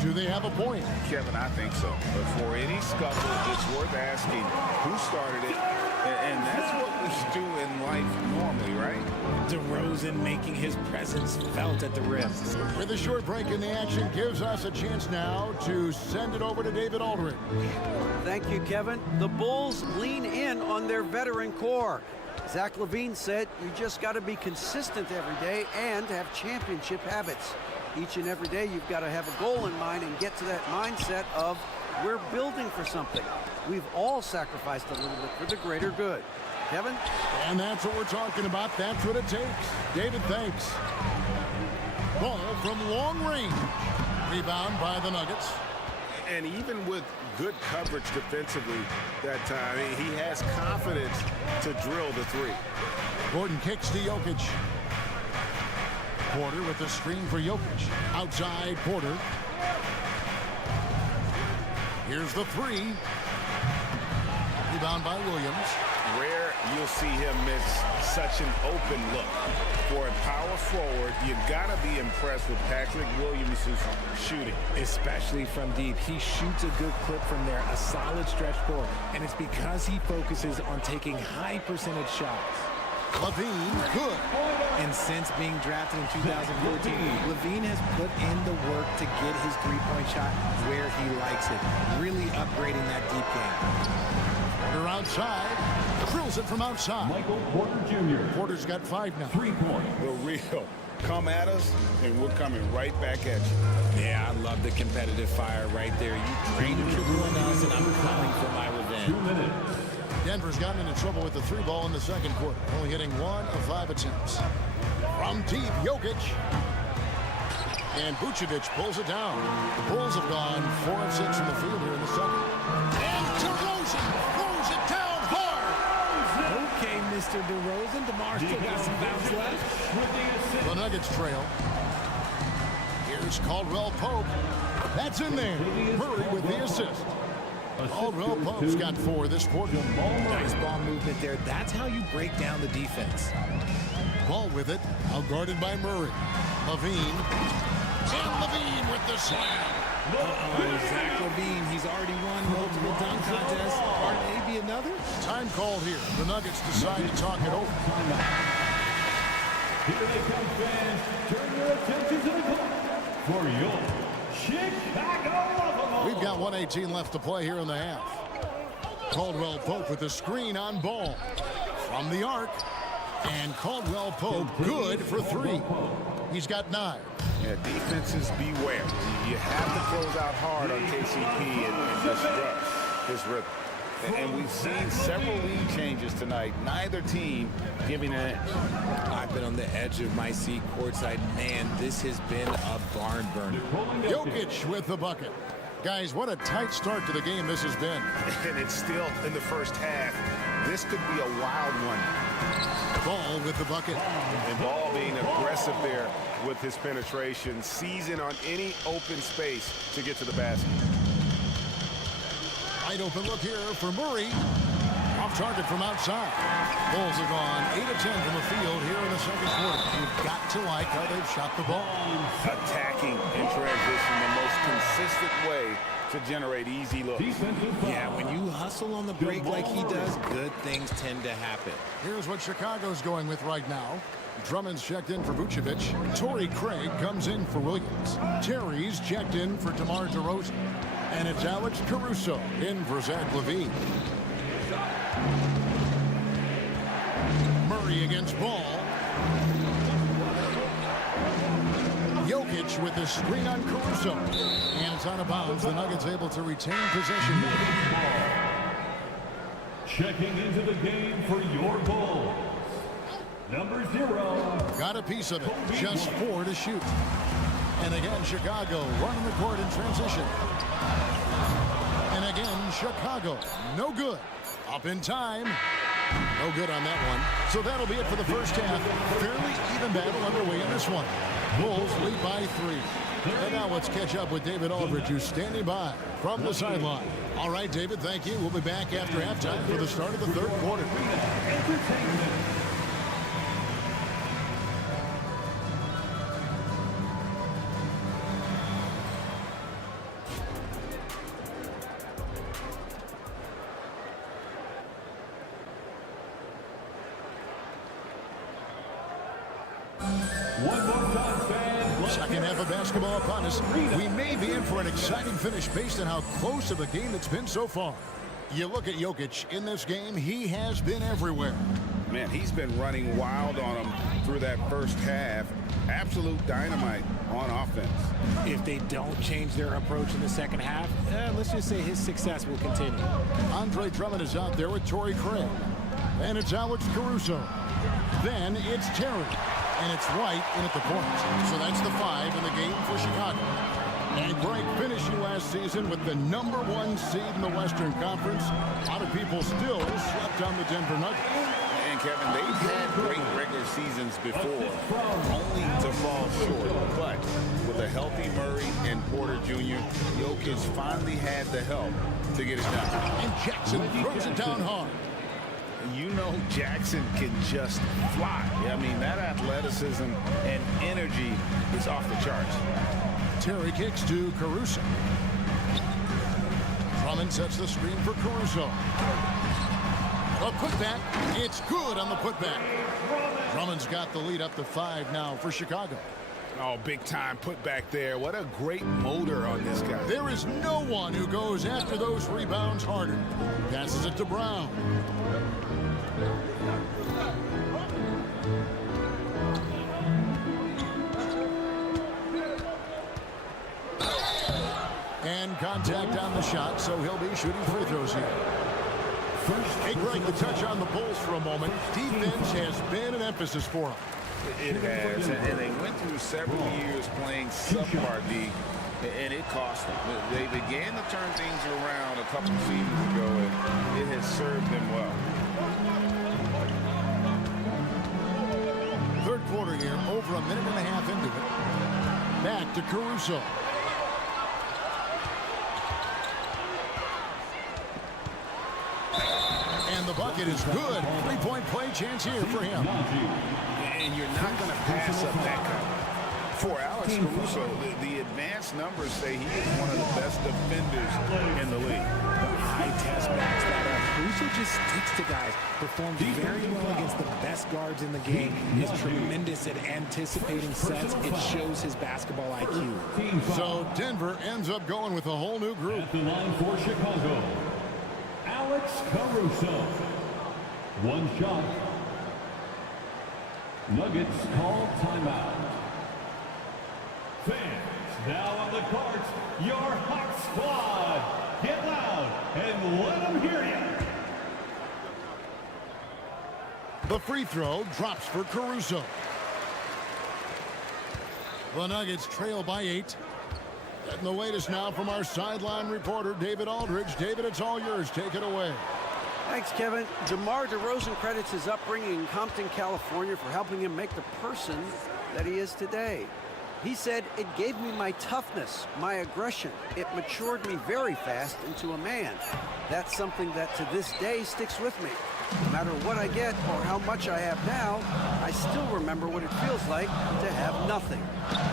Do they have a point? Kevin, I think so. But for any scuffle, it's worth asking who started it. And that's what we do in life normally, right? DeRozan making his presence felt at the rim. With a short break in the action gives us a chance now to send it over to David Aldridge. Thank you, Kevin. The Bulls lean in on their veteran core. Zach LaVine said you just got to be consistent every day and have championship habits. Each and every day you've got to have a goal in mind and get to that mindset of we're building for something. We've all sacrificed a little bit for the greater good. Kevin? And that's what we're talking about. That's what it takes. David, thanks. Ball from long range. Rebound by the Nuggets. And even with good coverage defensively that time, he has confidence to drill the three. Gordon kicks to Jokic. Porter with the screen for Jokic. Outside Porter. Here's the three. Rebound by Williams. Rare you'll see him miss such an open look. For a power forward, you gotta be impressed with Patrick Williams' shooting. Especially from deep. He shoots a good clip from there, a solid stretch forward. And it's because he focuses on taking high percentage shots. Levine, good. And since being drafted in 2014, Levine has put in the work to get his three-point shot where he likes it, really upgrading that deep game. Porter outside, drills it from outside. Michael Porter Jr. Porter's got 5 now. 3-point. The real. Come at us, and we're coming right back at you. Yeah, I love the competitive fire right there. You drained a triple on us, and I'm coming for my revenge. 2 minutes. Denver's gotten into trouble with the 3 ball in the second quarter, only hitting 1 of 5 attempts. From deep, Jokic. And Vucevic pulls it down. The Bulls have gone 4 of 6 from the field here in the second. And DeRozan throws it down hard. Okay, Mr. DeRozan. DeMar still got some bounce left. The Nuggets trail. Here's Caldwell Pope. That's in there. Murray with the assist. Caldwell Pope's got 4 this quarter. Nice ball movement there. That's how you break down the defense. Ball with it, outguarded by Murray. Levine. And Levine with the slam. Zach LaVine, he's already won multiple dunk contests. Or maybe another? Time called here. The Nuggets decide to talk it over. Here they come, fans. Turn your attention to the clock for your Chicago. We've got 1:18 left to play here in the half. Caldwell Pope with the screen on Ball. From the arc. And Caldwell Pope good for 3. He's got 9. Yeah, defenses beware. You have to close out hard on KCP and disrupt his rhythm. And we've seen several lead changes tonight. Neither team giving an edge. I've been on the edge of my seat courtside. Man, this has been a barn burner. Jokic with the bucket. Guys, what a tight start to the game this has been. And it's still in the first half. This could be a wild one. Ball with the bucket. And Ball being aggressive there with his penetration, seizing on any open space to get to the basket. Wide open look here for Murray. Off target from outside. Bulls have gone 8 of 10 from the field here in the second quarter. You've got to like how they've shot the ball. Attacking in transition, the most consistent way to generate easy looks. Yeah, when you hustle on the break like he does, good things tend to happen. Here's what Chicago's going with right now. Drummond's checked in for Vucevic. Torrey Craig comes in for Williams. Terry's checked in for DeMar DeRozan. And it's Alex Caruso in for Zach LaVine. Murray against Ball. Jokic with the screen on Caruso. And it's out of bounds. The Nuggets able to retain possession. Checking into the game for your Bulls. Number 0. Got a piece of it. Just 4 to shoot. And again, Chicago running the court in transition. And again, Chicago. No good. Up in time. No good on that one. So that'll be it for the first half. Fairly even battle underway in this one. Bulls lead by 3. And now let's catch up with David Aldridge, who's standing by from the sideline. All right, David, thank you. We'll be back after halftime for the start of the third quarter. Second half of basketball upon us. We may be in for an exciting finish based on how close of a game it's been so far. You look at Jokic in this game, he has been everywhere. Man, he's been running wild on him through that first half. Absolute dynamite on offense. If they don't change their approach in the second half, let's just say his success will continue. Andre Drummond is out there with Torrey Craig. And it's Alex Caruso. Then it's Terry. And it's White in at the point. So that's the 5 in the game for Chicago. And Greg finishing last season with the #1 seed in the Western Conference. A lot of people still slept on the Denver Nuggets. And Kevin, they've had great regular seasons before, only to fall short. But with a healthy Murray and Porter Jr., Jokic finally had the help to get it done. And Jackson throws it down hard. You know Jackson can just fly. I mean, that athleticism and energy is off the charts. Terry kicks to Caruso. Drummond sets the screen for Caruso. A putback. It's good on the putback. Drummond's got the lead up to 5 now for Chicago. Oh, big time putback there. What a great motor on this guy. There is no one who goes after those rebounds harder. Passes it to Brown. And contact on the shot, so he'll be shooting free throws here. Hey, Greg, to touch on the Bulls for a moment, defense has been an emphasis for them. It has, and they went through several years playing subpar D, and it cost them. They began to turn things around a couple seasons ago, and it has served them well. Third quarter here, over a minute and a half into it. Back to Caruso. And the bucket is good. Three-point play chance here for him. And you're not going to pass up that cover. For Alex Caruso, the advanced numbers say he is one of the best defenders in the league. The high test backs that up. Caruso just sticks to guys, performs very well against the best guards in the game, is tremendous at anticipating sets. It shows his basketball IQ. So Denver ends up going with a whole new group. At the line for Chicago, Alex Caruso. One shot. Nuggets call timeout. Fans, now on the court, your hot squad. Get loud and let them hear you. The free throw drops for Caruso. The Nuggets trail by 8. Getting the latest now from our sideline reporter, David Aldridge. David, it's all yours. Take it away. Thanks, Kevin. DeMar DeRozan credits his upbringing in Compton, California for helping him make the person that he is today. He said, "It gave me my toughness, my aggression. It matured me very fast into a man. That's something that to this day sticks with me. No matter what I get or how much I have now, I still remember what it feels like to have nothing."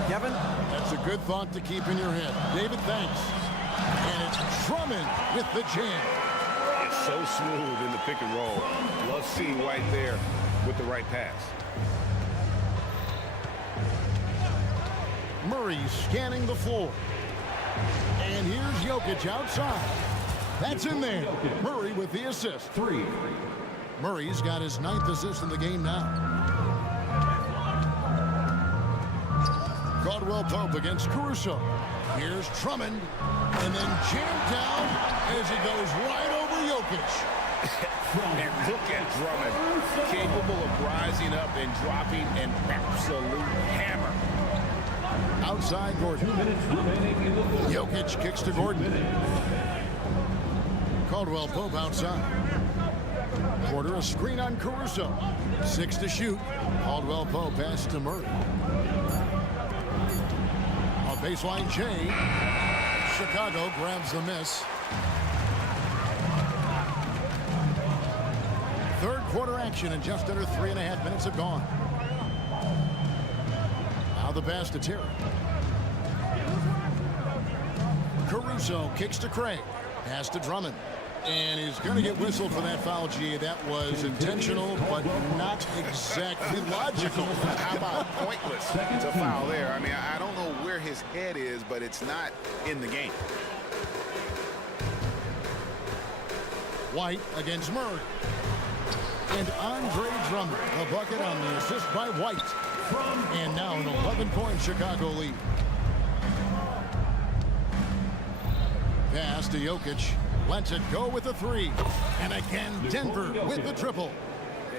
Kevin? That's a good thought to keep in your head. David, thanks. And it's Drummond with the jam. It's so smooth in the pick and roll. Love seeing White there with the right pass. Murray scanning the floor. And here's Jokic outside. That's in there. Murray with the assist. 3. Murray's got his 9th assist in the game now. Caldwell Pope against Caruso. Here's Drummond. And then jammed down as he goes right over Jokic. And look at Drummond, capable of rising up and dropping an absolute hammer. Outside Gordon. 2 minutes remaining in the fourth. Jokic kicks to Gordon. Caldwell Pope outside. Porter a screen on Caruso. 6 to shoot. Caldwell Pope pass to Murray. On baseline Jay. Chicago grabs the miss. Third quarter action and just under 3.5 minutes have gone. Now the pass to Terry. Caruso kicks to Craig. Pass to Drummond. And he's going to get whistled for that foul, G. That was intentional, but not exactly logical. How about pointless to foul there? I mean, I don't know where his head is, but it's not in the game. White against Murray. And Andre Drummond, a bucket on the assist by White. And now an 11-point Chicago lead. Pass to Jokic. Lets it go with a 3. And again, Denver with the triple.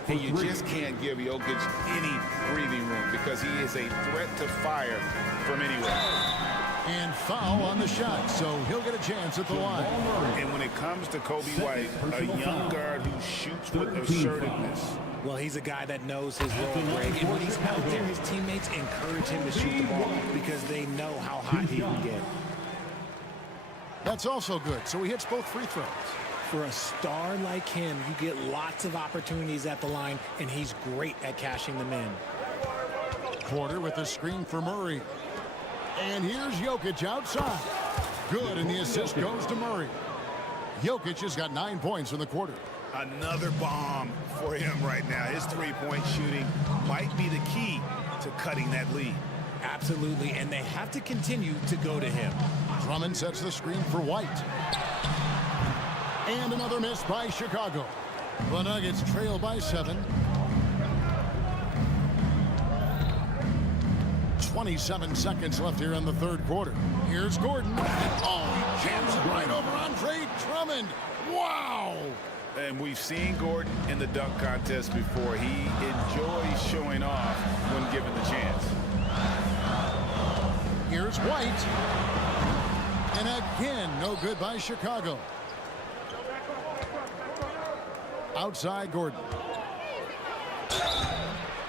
And you just can't give Jokic any breathing room because he is a threat to fire from anywhere. And foul on the shot, so he'll get a chance at the line. And when it comes to Kobe White, a young guard who shoots with assertiveness, Well, he's a guy that knows his role, Greg. And when he's out there, his teammates encourage him to shoot the ball because they know how hot he can get. That's also good. So he hits both free throws. For a star like him, you get lots of opportunities at the line, and he's great at cashing them in. Porter with a screen for Murray. And here's Jokic outside. Good, and the assist goes to Murray. Jokic has got 9 points in the quarter. Another bomb for him right now. His three-point shooting might be the key to cutting that lead. Absolutely, and they have to continue to go to him. Drummond sets the screen for White. And another miss by Chicago. The Nuggets trail by 7. 27 seconds left here in the third quarter. Here's Gordon. Oh, he jams it right over Andre Drummond. Wow! And we've seen Gordon in the dunk contest before. He enjoys showing off when given the chance. Here's White. And again, no good by Chicago. Outside Gordon.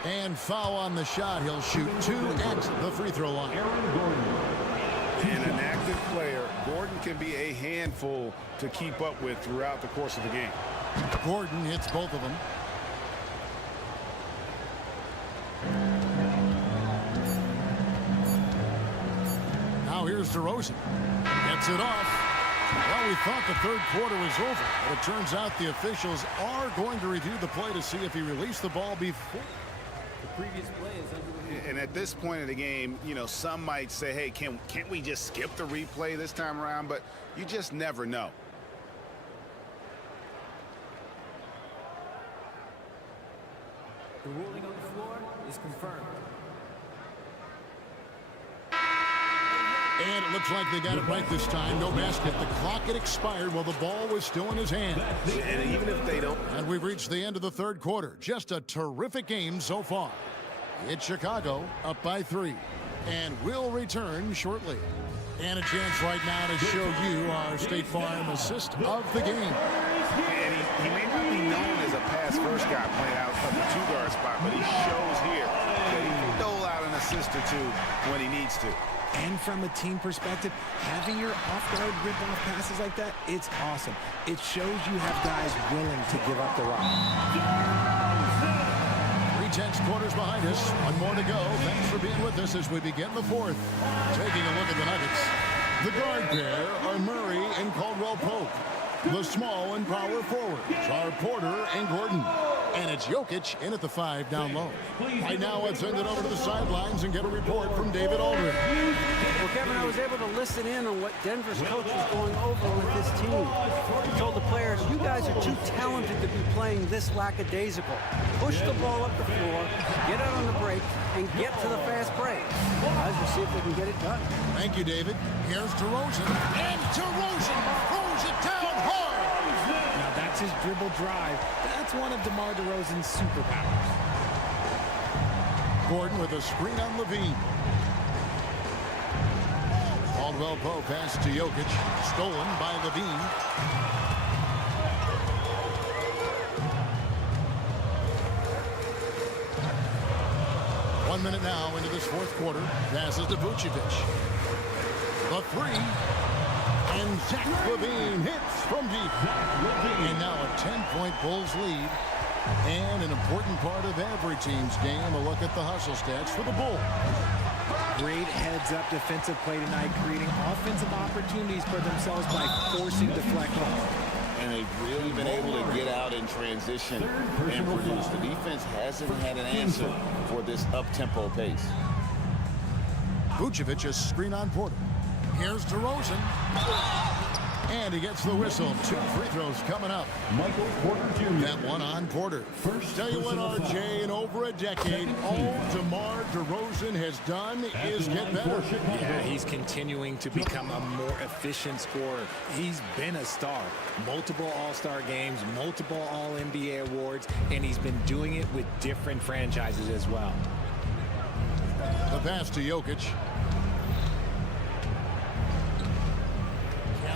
And foul on the shot. He'll shoot 2 at the free throw line. And an active player, Gordon can be a handful to keep up with throughout the course of the game. Gordon hits both of them. Now here's DeRozan. Gets it off. Well, we thought the third quarter was over, but it turns out the officials are going to review the play to see if he released the ball before. The previous play is under review. And at this point of the game, you know, some might say, hey, can't we just skip the replay this time around? But you just never know. The ruling on the floor is confirmed. And it looks like they got it right this time. No basket. The clock had expired while the ball was still in his hand. And even if they don't. And we've reached the end of the third quarter. Just a terrific game so far. It's Chicago up by 3. And we'll return shortly. And a chance right now to show you our State Farm assist of the game. And he may not be known as a pass-first guy playing out of the two-guard spot, but he shows here that he can dole out an assist or two when he needs to. And from a team perspective, having your off-guard rip-off passes like that, it's awesome. It shows you have guys willing to give up the rock. 3/10 quarters behind us. One more to go. Thanks for being with us as we begin the fourth. Taking a look at the Nuggets. The guard pair are Murray and Caldwell Pope. The small and power forwards are Porter and Gordon. And it's Jokic in at the 5 down low. Right now, let's send it over to the sidelines and get a report from David Aldridge. Well, Kevin, I was able to listen in on what Denver's coach was going over with his team. He told the players, you guys are too talented to be playing this lackadaisical. Push the ball up the floor, get out on the break, and get to the fast break. Guys, we'll see if they can get it done. Thank you, David. Here's DeRozan. And DeRozan throws it down hard. Now, that's his dribble drive. That's one of DeMar DeRozan's superpowers. Gordon with a screen on Levine. Caldwell Pope pass to Jokic. Stolen by Levine. One minute now into this fourth quarter. Passes to Vucevic. The 3. And Zach LaVine hits from deep. And now a 10-point Bulls lead. And an important part of every team's game, a look at the hustle stats for the Bulls. Great heads-up defensive play tonight, creating offensive opportunities for themselves by forcing deflections. And they've really been able to get out in transition and produce. The defense hasn't had an answer for this up-tempo pace. Vucevic a screen on Porter. Here's DeRozan. And he gets the whistle. 2 free throws coming up. Michael Porter Jr. That one on Porter. Tell you what, RJ, in over a decade, all DeMar DeRozan has done is get better. Yeah, he's continuing to become a more efficient scorer. He's been a star. Multiple All-Star games, multiple All-NBA awards, and he's been doing it with different franchises as well. The pass to Jokic.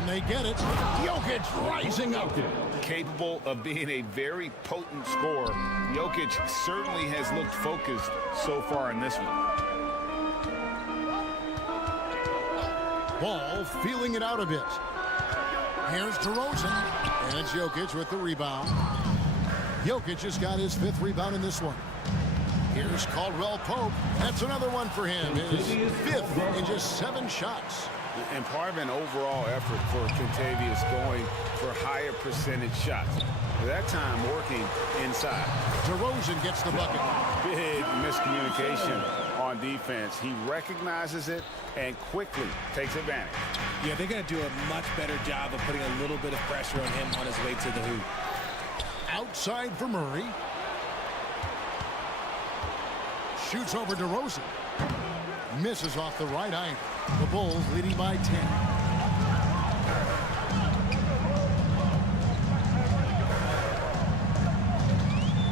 And they get it. Jokic rising up. Capable of being a very potent scorer. Jokic certainly has looked focused so far in this one. Ball feeling it out a bit. Here's DeRozan. And it's Jokic with the rebound. Jokic has got his 5th rebound in this one. Here's Caldwell Pope. That's another one for him. His 5th in just 7 shots. And part of an overall effort for Kentavious going for higher percentage shots. That time working inside. DeRozan gets the bucket. Big miscommunication on defense. He recognizes it and quickly takes advantage. Yeah, they're going to do a much better job of putting a little bit of pressure on him on his way to the hoop. Outside for Murray. Shoots over DeRozan. Misses off the right eye. The Bulls leading by 10.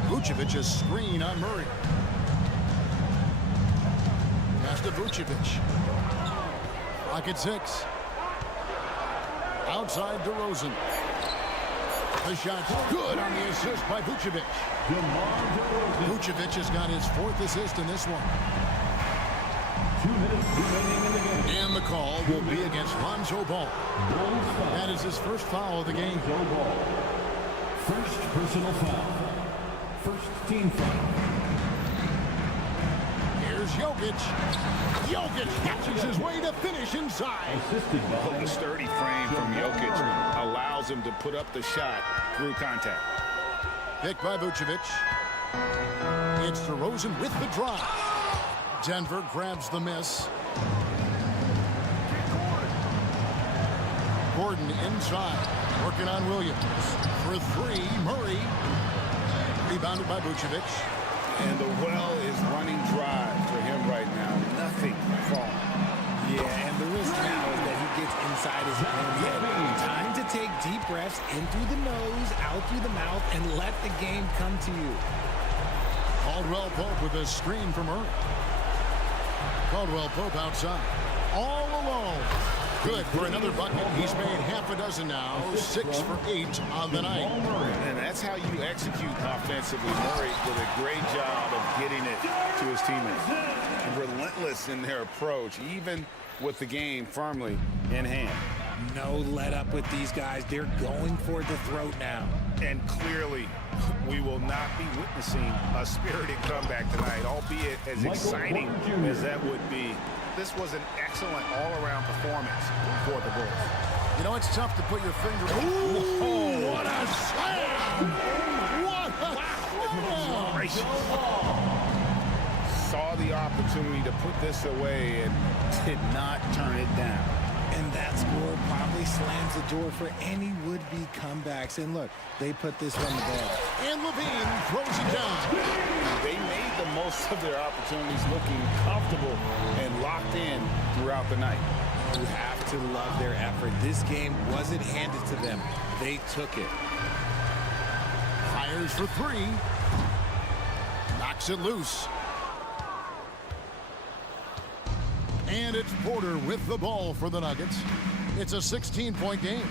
Vucevic's screen on Murray. Pass to Vucevic. Rocket 6. Outside DeRozan. The shot's good on the assist by Vucevic. Vucevic has got his 4th assist in this one. 2 minutes remaining in the game. And the call will be against Lonzo Ball. That is his first foul of the game. First personal foul. First team foul. Here's Jokic. Jokic catches his way to finish inside. Assisted by The sturdy frame from Jokic allows him to put up the shot through contact. Picked by Vucevic. It's DeRozan with the drive. Denver grabs the miss. Gordon inside. Working on Williams. For 3, Murray. Rebounded by Vucevic. And the well is running dry for him right now. Nothing falling. Yeah, and the risk now is that he gets inside his own head. Time to take deep breaths in through the nose, out through the mouth, and let the game come to you. Caldwell Pope with a screen from Murray. Caldwell Pope outside. All alone. Good for another bucket. He's made half a dozen now. 6 for 8 on the night. And that's how you execute offensively. Murray did a great job of getting it to his teammates. Relentless in their approach, even with the game firmly in hand. No let up with these guys. They're going for the throat now. And clearly, we will not be witnessing a spirited comeback tonight, albeit as exciting as that would be. This was an excellent all-around performance for the Bulls. You know, it's tough to put your finger. Ooh, what a slam! What a slam! Saw the opportunity to put this away and did not turn it down. And that score probably slams the door for any would-be comebacks. And look, they put this one to bed. And Levine throws it down. They made the most of their opportunities, looking comfortable and locked in throughout the night. You have to love their effort. This game wasn't handed to them. They took it. Fires for 3. Knocks it loose. And it's Porter with the ball for the Nuggets. It's a 16-point game.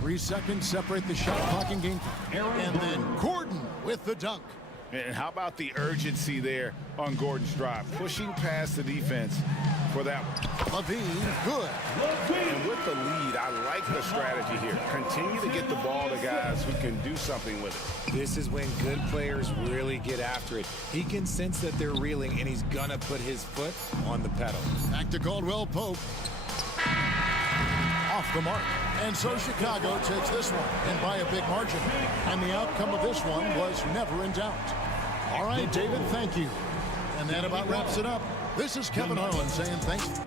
3 seconds separate the shot clock and game. And then Gordon with the dunk. And how about the urgency there on Gordon's drive? Pushing past the defense for that one. Levine, good. And with the lead, I like the strategy here. Continue to get the ball to guys who can do something with it. This is when good players really get after it. He can sense that they're reeling, and he's going to put his foot on the pedal. Back to Caldwell Pope. Off the mark. And so Chicago takes this one, and by a big margin. And the outcome of this one was never in doubt. All right, David, thank you. And that about wraps it up. This is Kevin Harlan saying thanks.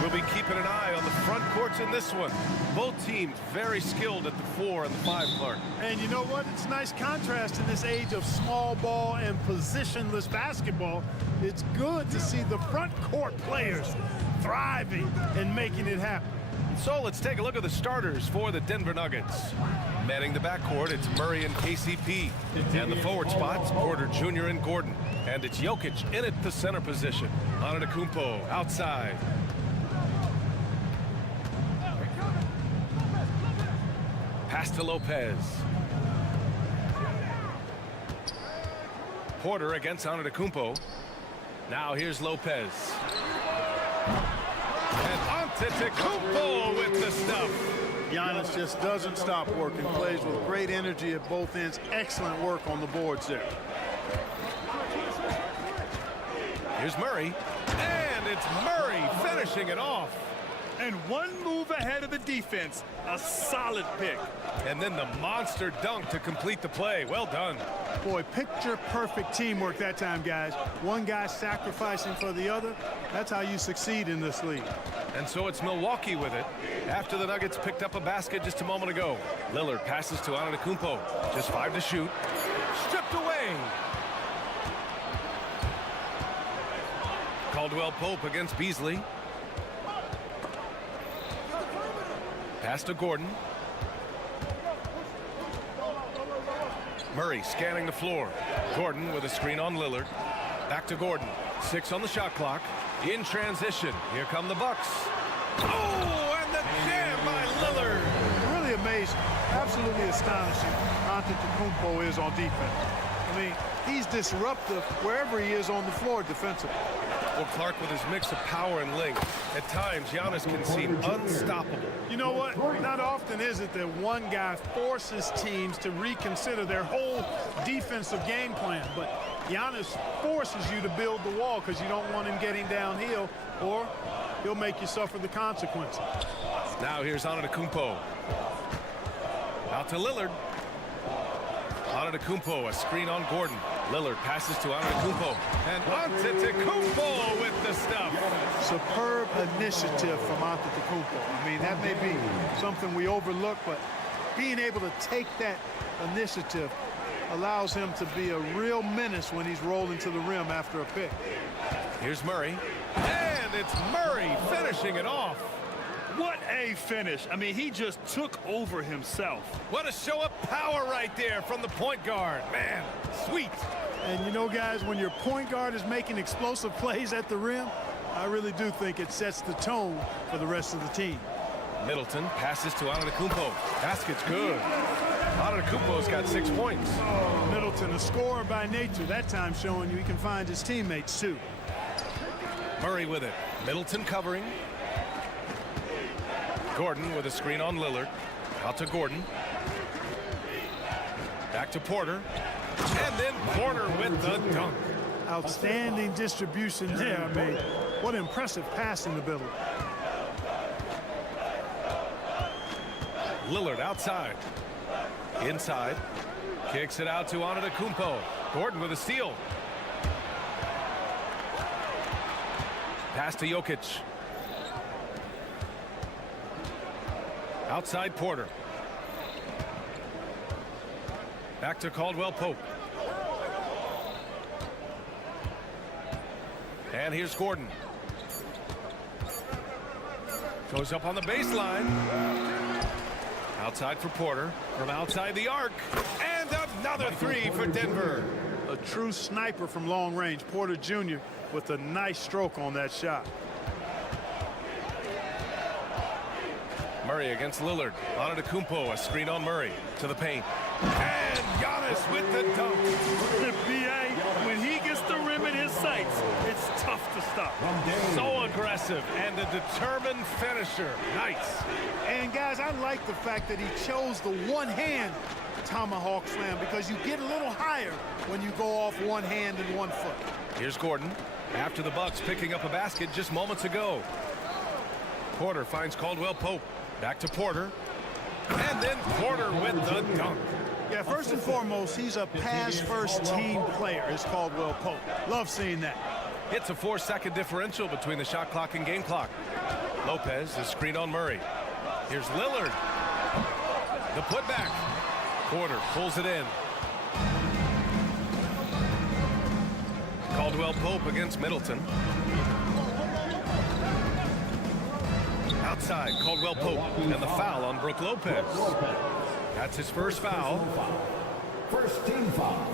We'll be keeping an eye on the front courts in this one. Both teams very skilled at the 4 and the 5, Clark. And you know what? It's a nice contrast in this age of small ball and positionless basketball. It's good to see the front court players thriving and making it happen. So let's take a look at the starters for the Denver Nuggets. Manning the backcourt, it's Murray and KCP. And the forward spots, Porter Jr. and Gordon. And it's Jokic in at the center position. Antetokounmpo outside. Pass to Lopez. Porter against Antetokounmpo. Now here's Lopez. And Antetokounmpo with the stuff. Giannis just doesn't stop working. Plays with great energy at both ends. Excellent work on the boards there. Here's Murray. And it's Murray finishing it off. And one move ahead of the defense. A solid pick. And then the monster dunk to complete the play. Well done. Boy, picture-perfect teamwork that time, guys. One guy sacrificing for the other. That's how you succeed in this league. And so it's Milwaukee with it. After the Nuggets picked up a basket just a moment ago. Lillard passes to Antetokounmpo. Just 5 to shoot. Stripped away. Caldwell Pope against Beasley. Pass to Gordon. Murray scanning the floor. Gordon with a screen on Lillard. Back to Gordon. 6 on the shot clock. In transition. Here come the Bucks. Oh, and the jam by Lillard. Really amazing. Absolutely astonishing. Antetokounmpo is on defense. I mean, he's disruptive wherever he is on the floor defensively. Well, Clark, with his mix of power and length, at times Giannis can seem unstoppable. You know what? Not often is it that one guy forces teams to reconsider their whole defensive game plan, but Giannis forces you to build the wall because you don't want him getting downhill, or he'll make you suffer the consequences. Now here's Antetokounmpo. Out to Lillard. Antetokounmpo, a screen on Gordon. Lillard passes to Antetokounmpo. And Antetokounmpo with the stuff. Superb initiative from Antetokounmpo. I mean, that may be something we overlook, but being able to take that initiative allows him to be a real menace when he's rolling to the rim after a pick. Here's Murray. And it's Murray finishing it off. What a finish. I mean, he just took over himself. What a show of power right there from the point guard. Man, sweet. And you know, guys, when your point guard is making explosive plays at the rim, I really do think it sets the tone for the rest of the team. Middleton passes to Antetokounmpo. Basket's good. Antetokounmpo's got 6 points. Middleton, a scorer by nature, that time showing you he can find his teammates too. Murray with it. Middleton covering. Gordon with a screen on Lillard. Out to Gordon. Back to Porter. And then Porter with the dunk. Outstanding distribution there. I mean, what impressive passing ability. Lillard outside. Inside. Kicks it out to Antetokounmpo. Gordon with a steal. Pass to Jokic. Outside Porter. Back to Caldwell Pope. And here's Gordon. Goes up on the baseline. Outside for Porter. From outside the arc. And another 3 for Denver. A true sniper from long range. Porter Jr. with a nice stroke on that shot. Murray against Lillard. Antetokounmpo, a screen on Murray. To the paint. And Giannis with the dunk. B.I.G, when he gets the rim in his sights, it's tough to stop. So aggressive and a determined finisher. Nice. And guys, I like the fact that he chose the one-hand tomahawk slam because you get a little higher when you go off one hand and 1 foot. Here's Gordon. After the Bucks picking up a basket just moments ago. Porter finds Caldwell Pope. Back to Porter. And then Porter with the dunk. Yeah, first and foremost, he's a pass-first team player, is Caldwell Pope. Love seeing that. It's a 4-second differential between the shot clock and game clock. Lopez is screen on Murray. Here's Lillard. The putback. Porter pulls it in. Caldwell Pope against Middleton. Outside, Caldwell Pope, and the foul on Brook Lopez. That's his first foul. First team foul.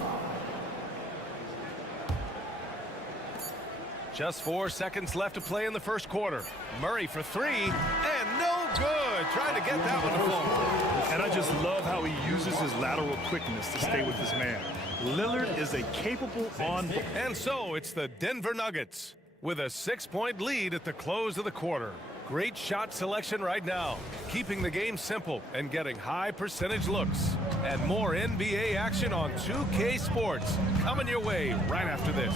Just 4 seconds left to play in the first quarter. Murray for three, and no good. Trying to get that one to fall. And I just love how he uses his lateral quickness to stay with his man. Lillard is a capable on. And so it's the Denver Nuggets with a 6-point lead at the close of the quarter. Great shot selection right now, keeping the game simple and getting high percentage looks. And more NBA action on 2K Sports coming your way right after this.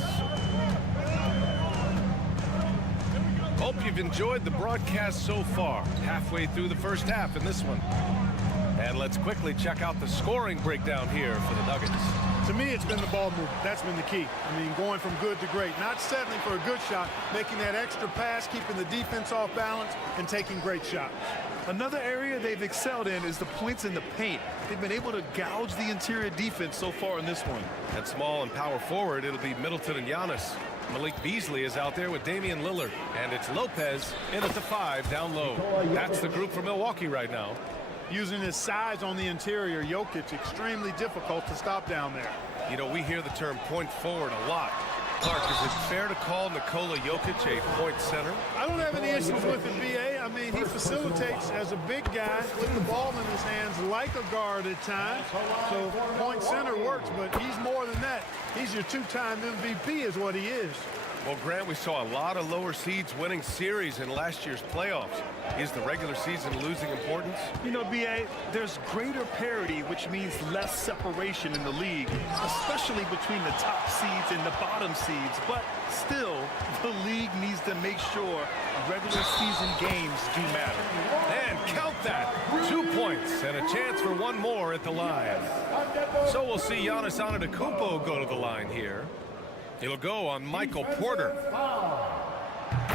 Hope you've enjoyed the broadcast so far, halfway through the first half in this one. And let's quickly check out the scoring breakdown here for the Nuggets. To me, it's been the ball movement. That's been the key. I mean, going from good to great. Not settling for a good shot, making that extra pass, keeping the defense off balance, and taking great shots. Another area they've excelled in is the points in the paint. They've been able to gouge the interior defense so far in this one. At small and power forward, it'll be Middleton and Giannis. Malik Beasley is out there with Damian Lillard. And it's Lopez in at the 5 down low. That's the group for Milwaukee right now. Using his size on the interior, Jokic, extremely difficult to stop down there. You know, we hear the term point forward a lot. Clark, is it fair to call Nikola Jokic a point center? I don't have any issues with it, B.A. I mean, he facilitates as a big guy with the ball in his hands like a guard at times. So point center works, but he's more than that. He's your two-time MVP is what he is. Well, Grant, we saw a lot of lower seeds winning series in last year's playoffs. Is the regular season losing importance? You know, B.A., there's greater parity, which means less separation in the league, especially between the top seeds and the bottom seeds. But still, the league needs to make sure regular season games do matter. And count that. 2 points and a chance for one more at the line. So we'll see Giannis Antetokounmpo go to the line here. He'll go on Michael Porter.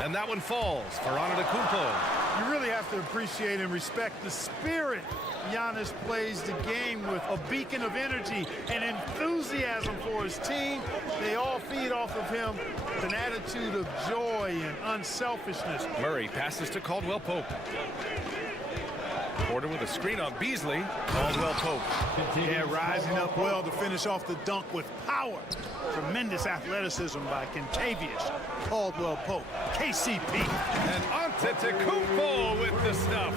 And that one falls for Antetokounmpo. You really have to appreciate and respect the spirit Giannis plays the game with. A beacon of energy and enthusiasm for his team. They all feed off of him with an attitude of joy and unselfishness. Murray passes to Caldwell Pope. Porter with a screen on Beasley. Caldwell Pope. Yeah, rising up well to finish off the dunk with power. Tremendous athleticism by Kentavious Caldwell Pope. KCP. And Antetokounmpo with the stuff.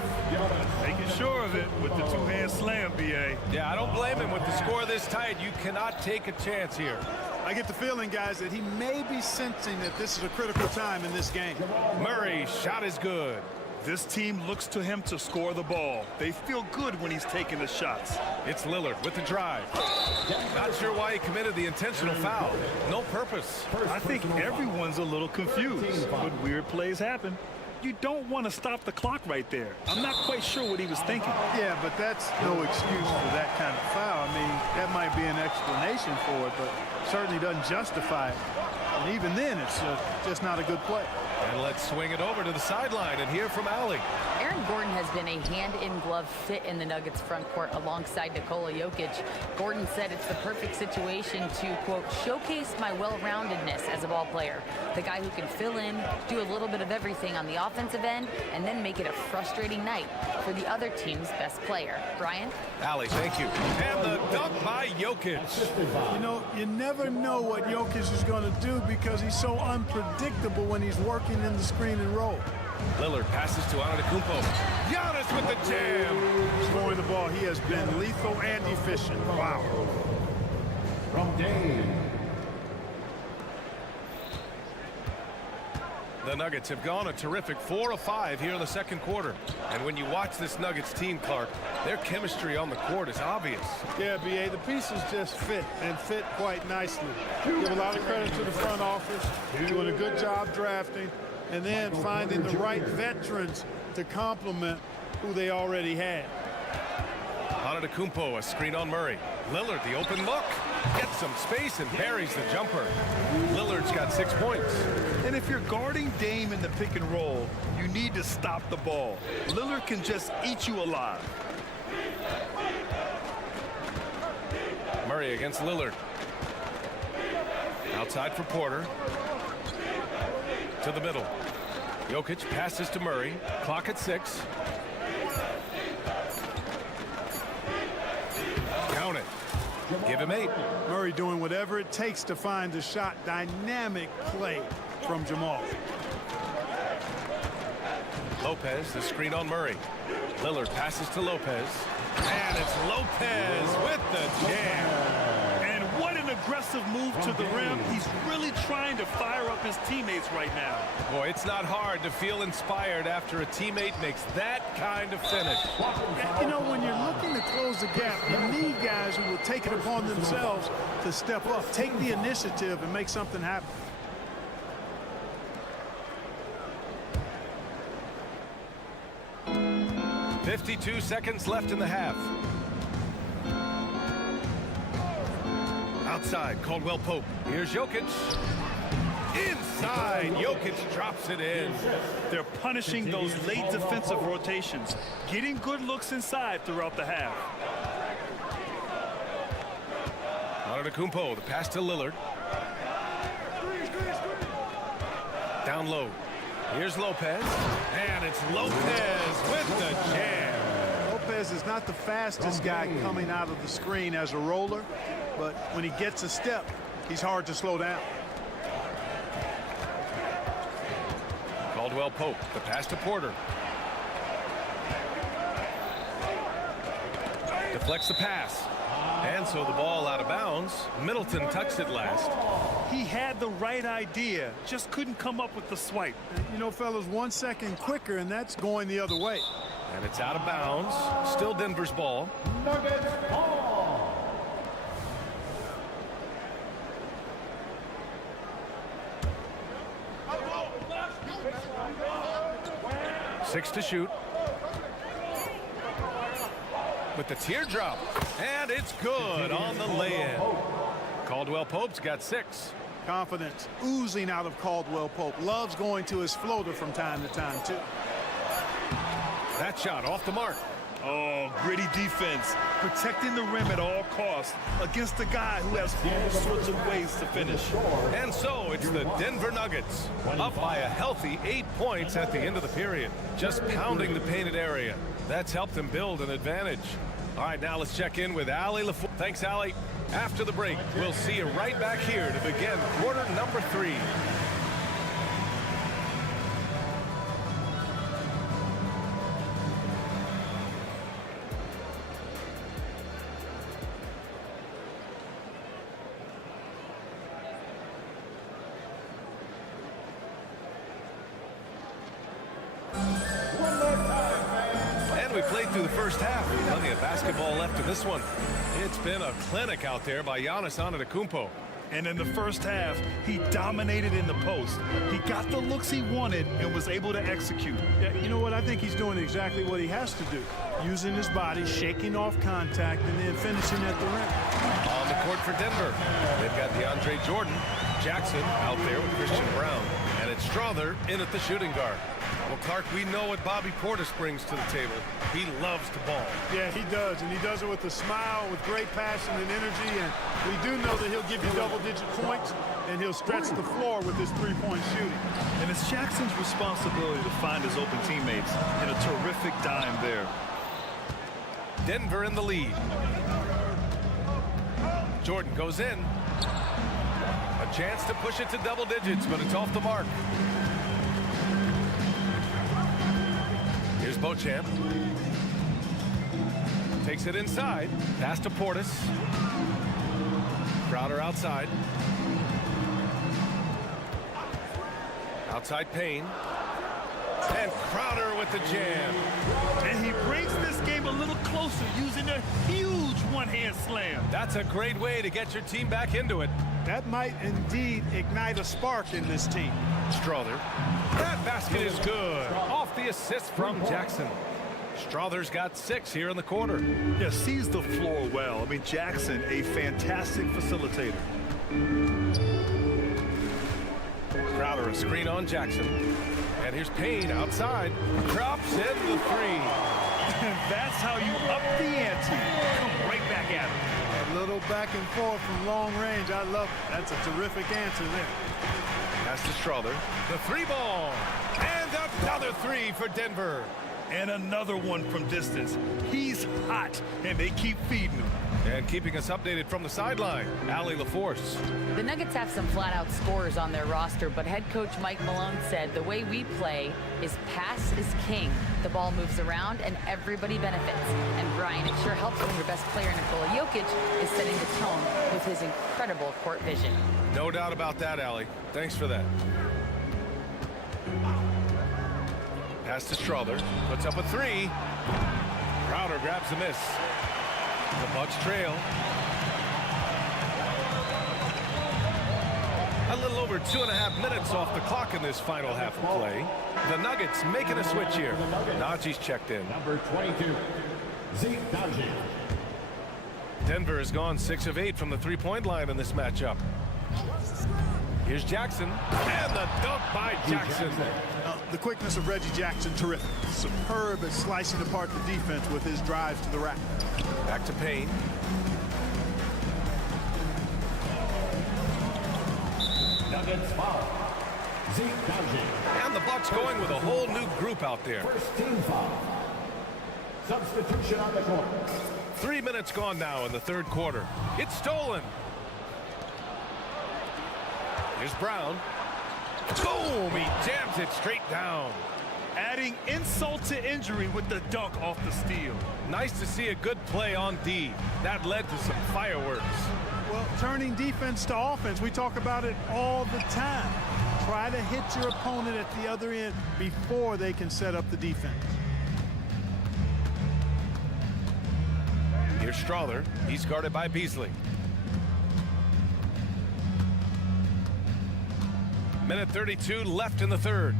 Making sure of it with the two-hand slam, B.A. Yeah, I don't blame him with the score this tight. You cannot take a chance here. I get the feeling, guys, that he may be sensing that this is a critical time in this game. Murray's shot is good. This team looks to him to score the ball. They feel good when he's taking the shots. It's Lillard with the drive. Not sure why he committed the intentional foul. No purpose. I think everyone's a little confused, but weird plays happen. You don't want to stop the clock right there. I'm not quite sure what he was thinking. Yeah, but that's no excuse for that kind of foul. I mean, that might be an explanation for it, but certainly doesn't justify it. And even then, it's just not a good play. And let's swing it over to the sideline and hear from Allie. Aaron Gordon has been a hand-in-glove fit in the Nuggets front court alongside Nikola Jokic. Gordon said it's the perfect situation to, quote, showcase my well-roundedness as a ball player. The guy who can fill in, do a little bit of everything on the offensive end, and then make it a frustrating night for the other team's best player. Brian? Allie, thank you. And the dunk by Jokic. You know, you never know what Jokic is going to do because he's so unpredictable when he's working in the screen and roll. Lillard passes to Antetokounmpo. Giannis with the jam. Scoring the ball, he has been lethal and efficient. Wow. From Dave. The Nuggets have gone a terrific 4 of 5 here in the second quarter. And when you watch this Nuggets team, Clark, their chemistry on the court is obvious. Yeah, B.A., the pieces just fit and fit quite nicely. Give a lot of credit to the front office, doing a good job drafting, and then finding the right veterans to complement who they already had. Antetokounmpo, a screen on Murray. Lillard, the open look. Gets some space and buries the jumper. Lillard's got 6 points. And if you're guarding Dame in the pick and roll, you need to stop the ball. Lillard can just eat you alive. Murray against Lillard. Outside for Porter. To the middle. Jokic passes to Murray. Clock at 6. Count it. Give him 8. Murray doing whatever it takes to find the shot. Dynamic play from Jamal. Lopez, the screen on Murray. Lillard passes to Lopez. And it's Lopez with the jam. And what an aggressive move to the rim. He's really trying to fire up his teammates right now. Boy, it's not hard to feel inspired after a teammate makes that kind of finish. You know, when you're looking to close the gap, you need guys who will take it upon themselves to step up, take the initiative, and make something happen. .52 seconds left in the half. Outside, Caldwell Pope. Here's Jokic. Inside, Jokic drops it in. They're punishing those late defensive rotations, getting good looks inside throughout the half. Antetokounmpo, the pass to Lillard. Down low. Here's Lopez. And it's Lopez with the jam. Lopez is not the fastest guy coming out of the screen as a roller, but when he gets a step, he's hard to slow down. Caldwell Pope, the pass to Porter. Deflects the pass. And so the ball out of bounds. Middleton touched it last. He had the right idea, just couldn't come up with the swipe. You know, fellas, 1 second quicker, and that's going the other way. And it's out of bounds. Still Denver's ball. Nuggets ball. Six to shoot. With the teardrop. And it's good on the lay-in. Caldwell Pope's got 6. Confidence oozing out of Caldwell Pope. Loves going to his floater from time to time, too. That shot off the mark. Oh, gritty defense, protecting the rim at all costs against a guy who has all sorts of ways to finish. And so it's the Denver Nuggets up by a healthy 8 points at the end of the period. Just pounding the painted area. That's helped them build an advantage. All right, now let's check in with Allie LaFour. Thanks, Allie. After the break, we'll see you right back here to begin quarter number 3. And we played through the first half. Plenty of basketball left in this one. It's been a clinic out there by Giannis Antetokounmpo. And in the first half, he dominated in the post. He got the looks he wanted and was able to execute. Yeah, you know what? I think he's doing exactly what he has to do. Using his body, shaking off contact, and then finishing at the rim. On the court for Denver, they've got DeAndre Jordan, Jackson out there with Christian Brown, and it's Strother in at the shooting guard. Well, Clark, we know what Bobby Portis brings to the table. He loves the ball. Yeah, he does, and he does it with a smile, with great passion and energy, and we do know that he'll give you double-digit points, and he'll stretch the floor with his three-point shooting. And it's Jackson's responsibility to find his open teammates, and a terrific dime there. Denver in the lead. Jordan goes in. A chance to push it to double digits, but it's off the mark. Here's Beauchamp. Takes it inside. Pass to Portis. Crowder outside. Outside Payne. And Crowder with the jam. And he brings this game a little closer using a huge one-hand slam. That's a great way to get your team back into it. That might indeed ignite a spark in this team. Strother. That basket is good. Off the assist from Jackson. Strother's got 6 here in the quarter. Yeah, sees the floor well. I mean, Jackson, a fantastic facilitator. Crowder a screen on Jackson. And here's Payne outside. Drops in the 3. That's how you up the ante. Come right back at him. A little back and forth from long range. I love it. That's a terrific answer there. Pass to Strother. The 3 ball. And another 3 for Denver. And another one from distance. He's hot, and they keep feeding him. And keeping us updated from the sideline, Allie LaForce. The Nuggets have some flat-out scorers on their roster, but head coach Mike Malone said the way we play is pass is king. The ball moves around, and everybody benefits. And Brian, it sure helps when your best player, Nikola Jokic, is setting the tone with his incredible court vision. No doubt about that, Allie. Thanks for that. Pass to Strother. Puts up a 3. Crowder grabs the miss. The Bucks trail. A little over 2.5 minutes off the clock in this final half of play. The Nuggets making a switch here. Najee's checked in. Number 22, Najee. Denver has gone 6 of 8 from the 3-point line in this matchup. Here's Jackson, and the dunk by Jackson. The quickness of Reggie Jackson, terrific. Superb at slicing apart the defense with his drive to the rack. Back to Payne. Nuggets foul. Najee. And the Bucks going with a whole new group out there. First team foul. Substitution on the court. 3 minutes gone now in the 3rd quarter. It's stolen. Here's Brown. Boom! He jams it straight down. Adding insult to injury with the dunk off the steal. Nice to see a good play on D. That led to some fireworks. Well, turning defense to offense, we talk about it all the time. Try to hit your opponent at the other end before they can set up the defense. Here's Strother. He's guarded by Beasley. Minute 32 left in the 3rd.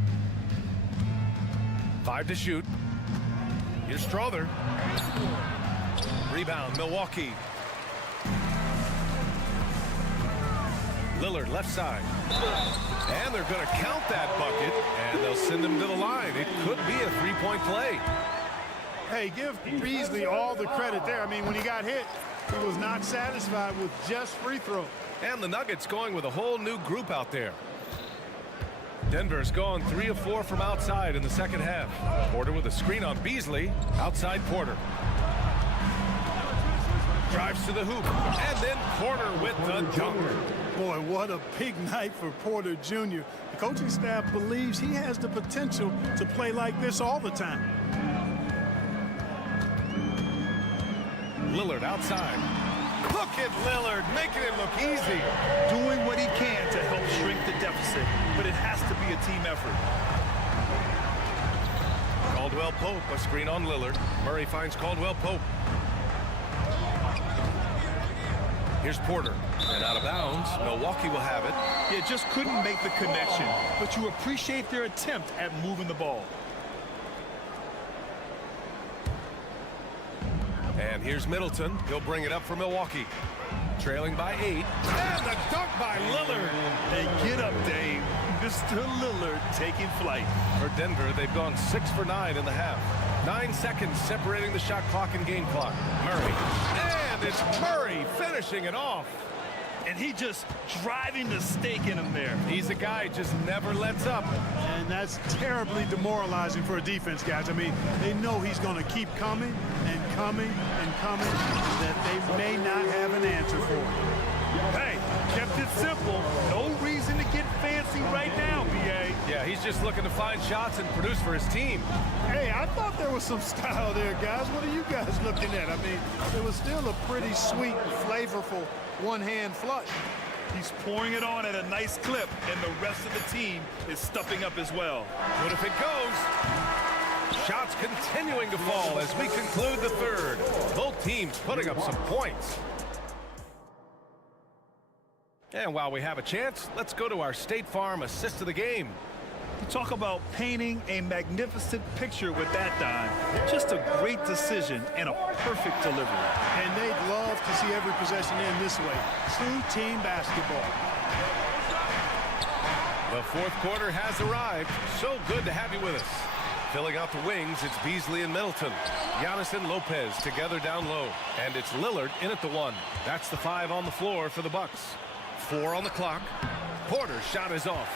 5 to shoot. Here's Strother. Rebound, Milwaukee. Lillard left side. And they're going to count that bucket, and they'll send him to the line. It could be a 3-point play. Hey, give Beasley all the credit there. I mean, when he got hit, he was not satisfied with just free throw. And the Nuggets going with a whole new group out there. Denver's gone 3 of 4 from outside in the 2nd half. Porter with a screen on Beasley. Outside Porter. Drives to the hoop. And then Porter with the dunk. Boy, what a big night for Porter Jr. The coaching staff believes he has the potential to play like this all the time. Lillard outside. Look at Lillard making it look easy. Doing what he can to help shrink the deficit, but it has to be a team effort. Caldwell Pope, a screen on Lillard. Murray finds Caldwell Pope. Here's Porter, and out of bounds. Milwaukee will have it. Yeah, just couldn't make the connection, but you appreciate their attempt at moving the ball. And here's Middleton. He'll bring it up for Milwaukee. Trailing by 8. And the dunk by Lillard. Hey, get up, Dave. Mr. Lillard taking flight. For Denver, they've gone 6 for 9 in the half. 9 seconds separating the shot clock and game clock. Murray. And it's Murray finishing it off. And he just driving the stake in him there. He's a guy who just never lets up. And that's terribly demoralizing for a defense, guys. I mean, they know he's going to keep coming and coming and coming, that they may not have an answer for him. Hey, kept it simple. No reason to get fancy right now, B.A. Yeah, he's just looking to find shots and produce for his team. Hey, I thought there was some style there, guys. What are you guys looking at? I mean, it was still a pretty sweet, flavorful one-hand flush. He's pouring it on at a nice clip, and the rest of the team is stuffing up as well. What if it goes? Shots continuing to fall as we conclude the 3rd. Both teams putting up some points. And while we have a chance, let's go to our State Farm assist of the game. Talk about painting a magnificent picture with that dime. Just a great decision and a perfect delivery. And they'd love to see every possession end this way. True team basketball. The fourth quarter has arrived. So good to have you with us. Filling out the wings, it's Beasley and Middleton. Giannis and Lopez together down low. And it's Lillard in at the 1. That's the 5 on the floor for the Bucks. 4 on the clock. Porter's shot is off.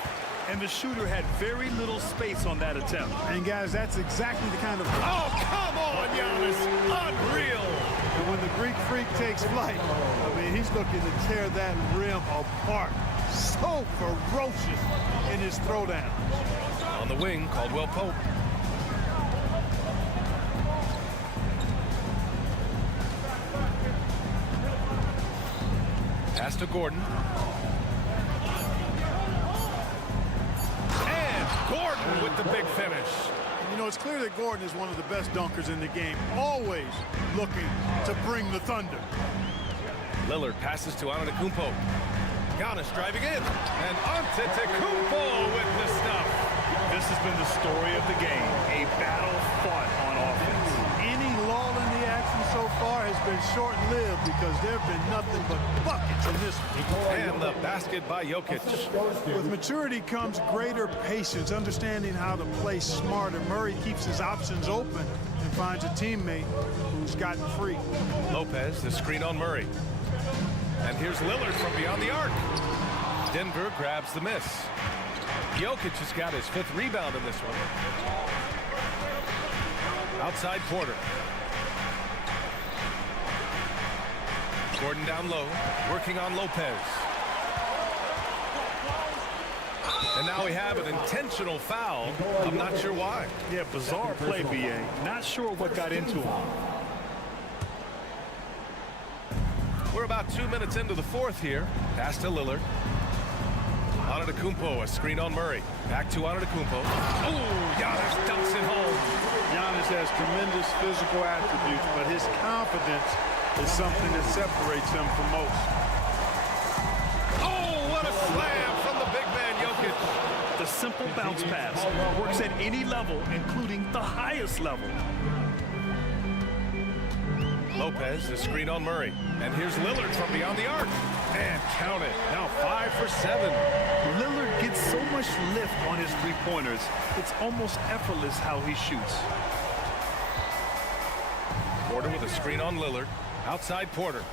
And the shooter had very little space on that attempt. And guys, that's exactly the kind of... Oh, come on, Giannis. Unreal. And when the Greek freak takes flight, I mean, he's looking to tear that rim apart. So ferocious in his throwdown. On the wing, Caldwell Pope. Pass to Gordon. And Gordon with the big finish. You know, it's clear that Gordon is one of the best dunkers in the game, always looking to bring the thunder. Lillard passes to Antetokounmpo. Giannis driving in. And Antetokounmpo with the stuff. This has been the story of the game, a battle fought on offense. Any lull in the action so far has been short-lived because there have been nothing but buckets in this one. And the basket by Jokic. With maturity comes greater patience, understanding how to play smarter. Murray keeps his options open and finds a teammate who's gotten free. Lopez, the screen on Murray. And here's Lillard from beyond the arc. Denver grabs the miss. Jokic has got his 5th rebound in this one. Outside Porter. Gordon down low, working on Lopez. And now we have an intentional foul. I'm not sure why. Yeah, bizarre play, B.A. Not sure what got into him. We're about 2 minutes into the fourth here. Pass to Lillard. Antetokounmpo, a screen on Murray. Back to Antetokounmpo. Oh, Giannis dumps it home. Giannis has tremendous physical attributes, but his confidence is something that separates him from most. Oh, what a slam from the big man, Jokic. The simple bounce pass works at any level, including the highest level. Lopez, the screen on Murray. And here's Lillard from beyond the arc. And count it. Now 5 for 7. Lillard gets so much lift on his three-pointers, it's almost effortless how he shoots. Porter with a screen on Lillard. Outside Porter.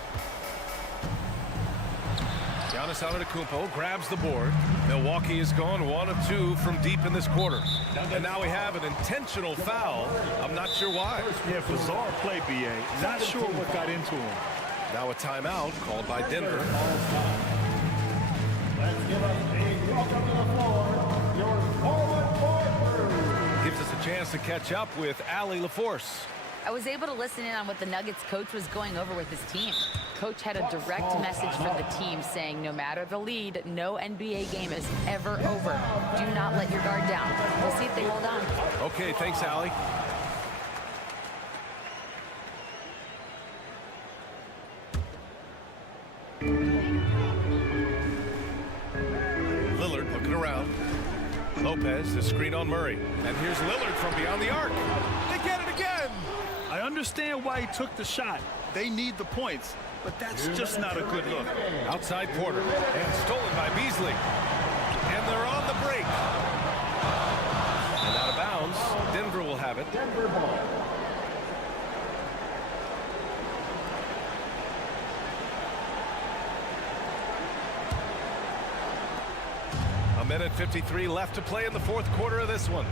Giannis Antetokounmpo grabs the board. Milwaukee has gone 1 of 2 from deep in this quarter. And now we have an intentional foul. I'm not sure why. Yeah, bizarre play, B.A. Not sure what got into him. Now a timeout called by Denver. Let's give us a welcome to the floor, your forward. Gives us a chance to catch up with Allie LaForce. I was able to listen in on what the Nuggets coach was going over with his team. Coach had a direct message for the team saying no matter the lead, no NBA game is ever over. Do not let your guard down. We'll see if they hold on. Okay, thanks, Allie. Lillard looking around. Lopez, the screen on Murray. And here's Lillard from beyond the arc. They get it again. I understand why he took the shot. They need the points, but that's just not a good look. Outside Porter. And stolen by Beasley. And they're on the break. And out of bounds. Denver will have it. Denver ball. A minute 53 left to play in the fourth quarter of this one.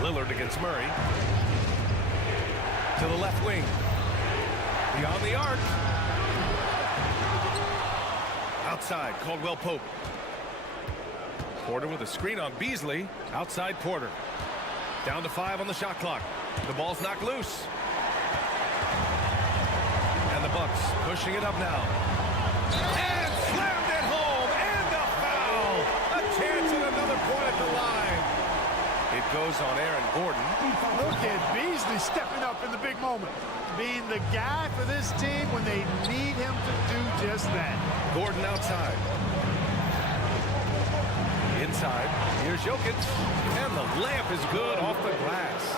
Lillard against Murray. To the left wing. Beyond the arc. Outside, Caldwell Pope. Porter with a screen on Beasley. Outside Porter. Down to 5 on the shot clock. The ball's knocked loose. And the Bucks pushing it up now. And slammed it home. And a foul. A chance at another point at the line. It goes on Aaron Gordon. Look at Beasley stepping up in the big moment. Being the guy for this team when they need him to do just that. Gordon outside. inside. Here's Jokic, and the layup is good off the glass.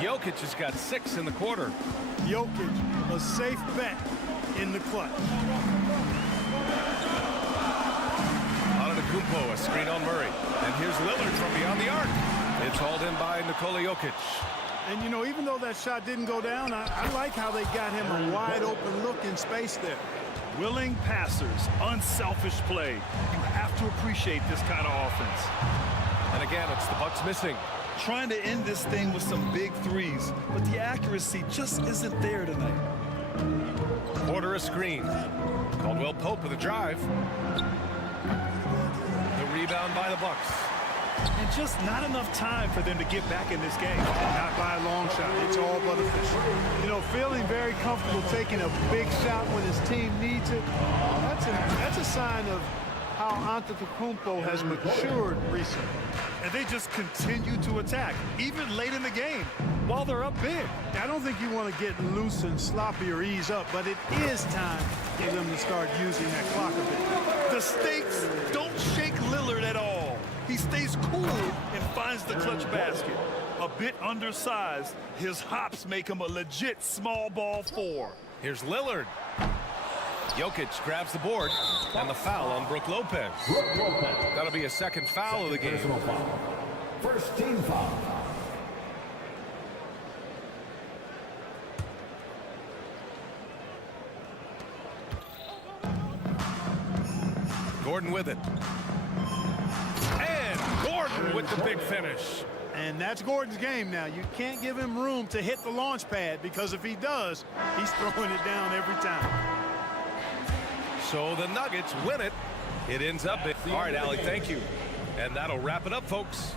Jokic has got 6 in the quarter. Jokic, a safe bet in the clutch. Antetokounmpo, a screen on Murray. And here's Lillard from beyond the arc. It's hauled in by Nikola Jokic. And, you know, even though that shot didn't go down, I like how they got him a wide-open look in space there. Willing passers, unselfish play. You have to appreciate this kind of offense. And again, it's the Bucks missing. Trying to end this thing with some big threes, but the accuracy just isn't there tonight. Porter a screen. Caldwell Pope with a drive. The rebound by the Bucks. And just not enough time for them to get back in this game. Not by a long shot. It's all but official. You know, feeling very comfortable taking a big shot when his team needs it. That's a sign of how Antetokounmpo has matured recently. And they just continue to attack, even late in the game, while they're up big. I don't think you want to get loose and sloppy or ease up, but it is time for them to start using that clock a bit. The stakes don't shake Lillard at all. He stays cool and finds the clutch basket. A bit undersized, his hops make him a legit small ball 4. Here's Lillard. Jokic grabs the board, and the foul on Brook Lopez. That'll be a second foul of the game. First team foul. Gordon with it. And Gordon with the big finish. And that's Gordon's game now. You can't give him room to hit the launch pad, because if he does, he's throwing it down every time. So the Nuggets win it. It ends up big. All right, Allie, thank you. And that'll wrap it up, folks.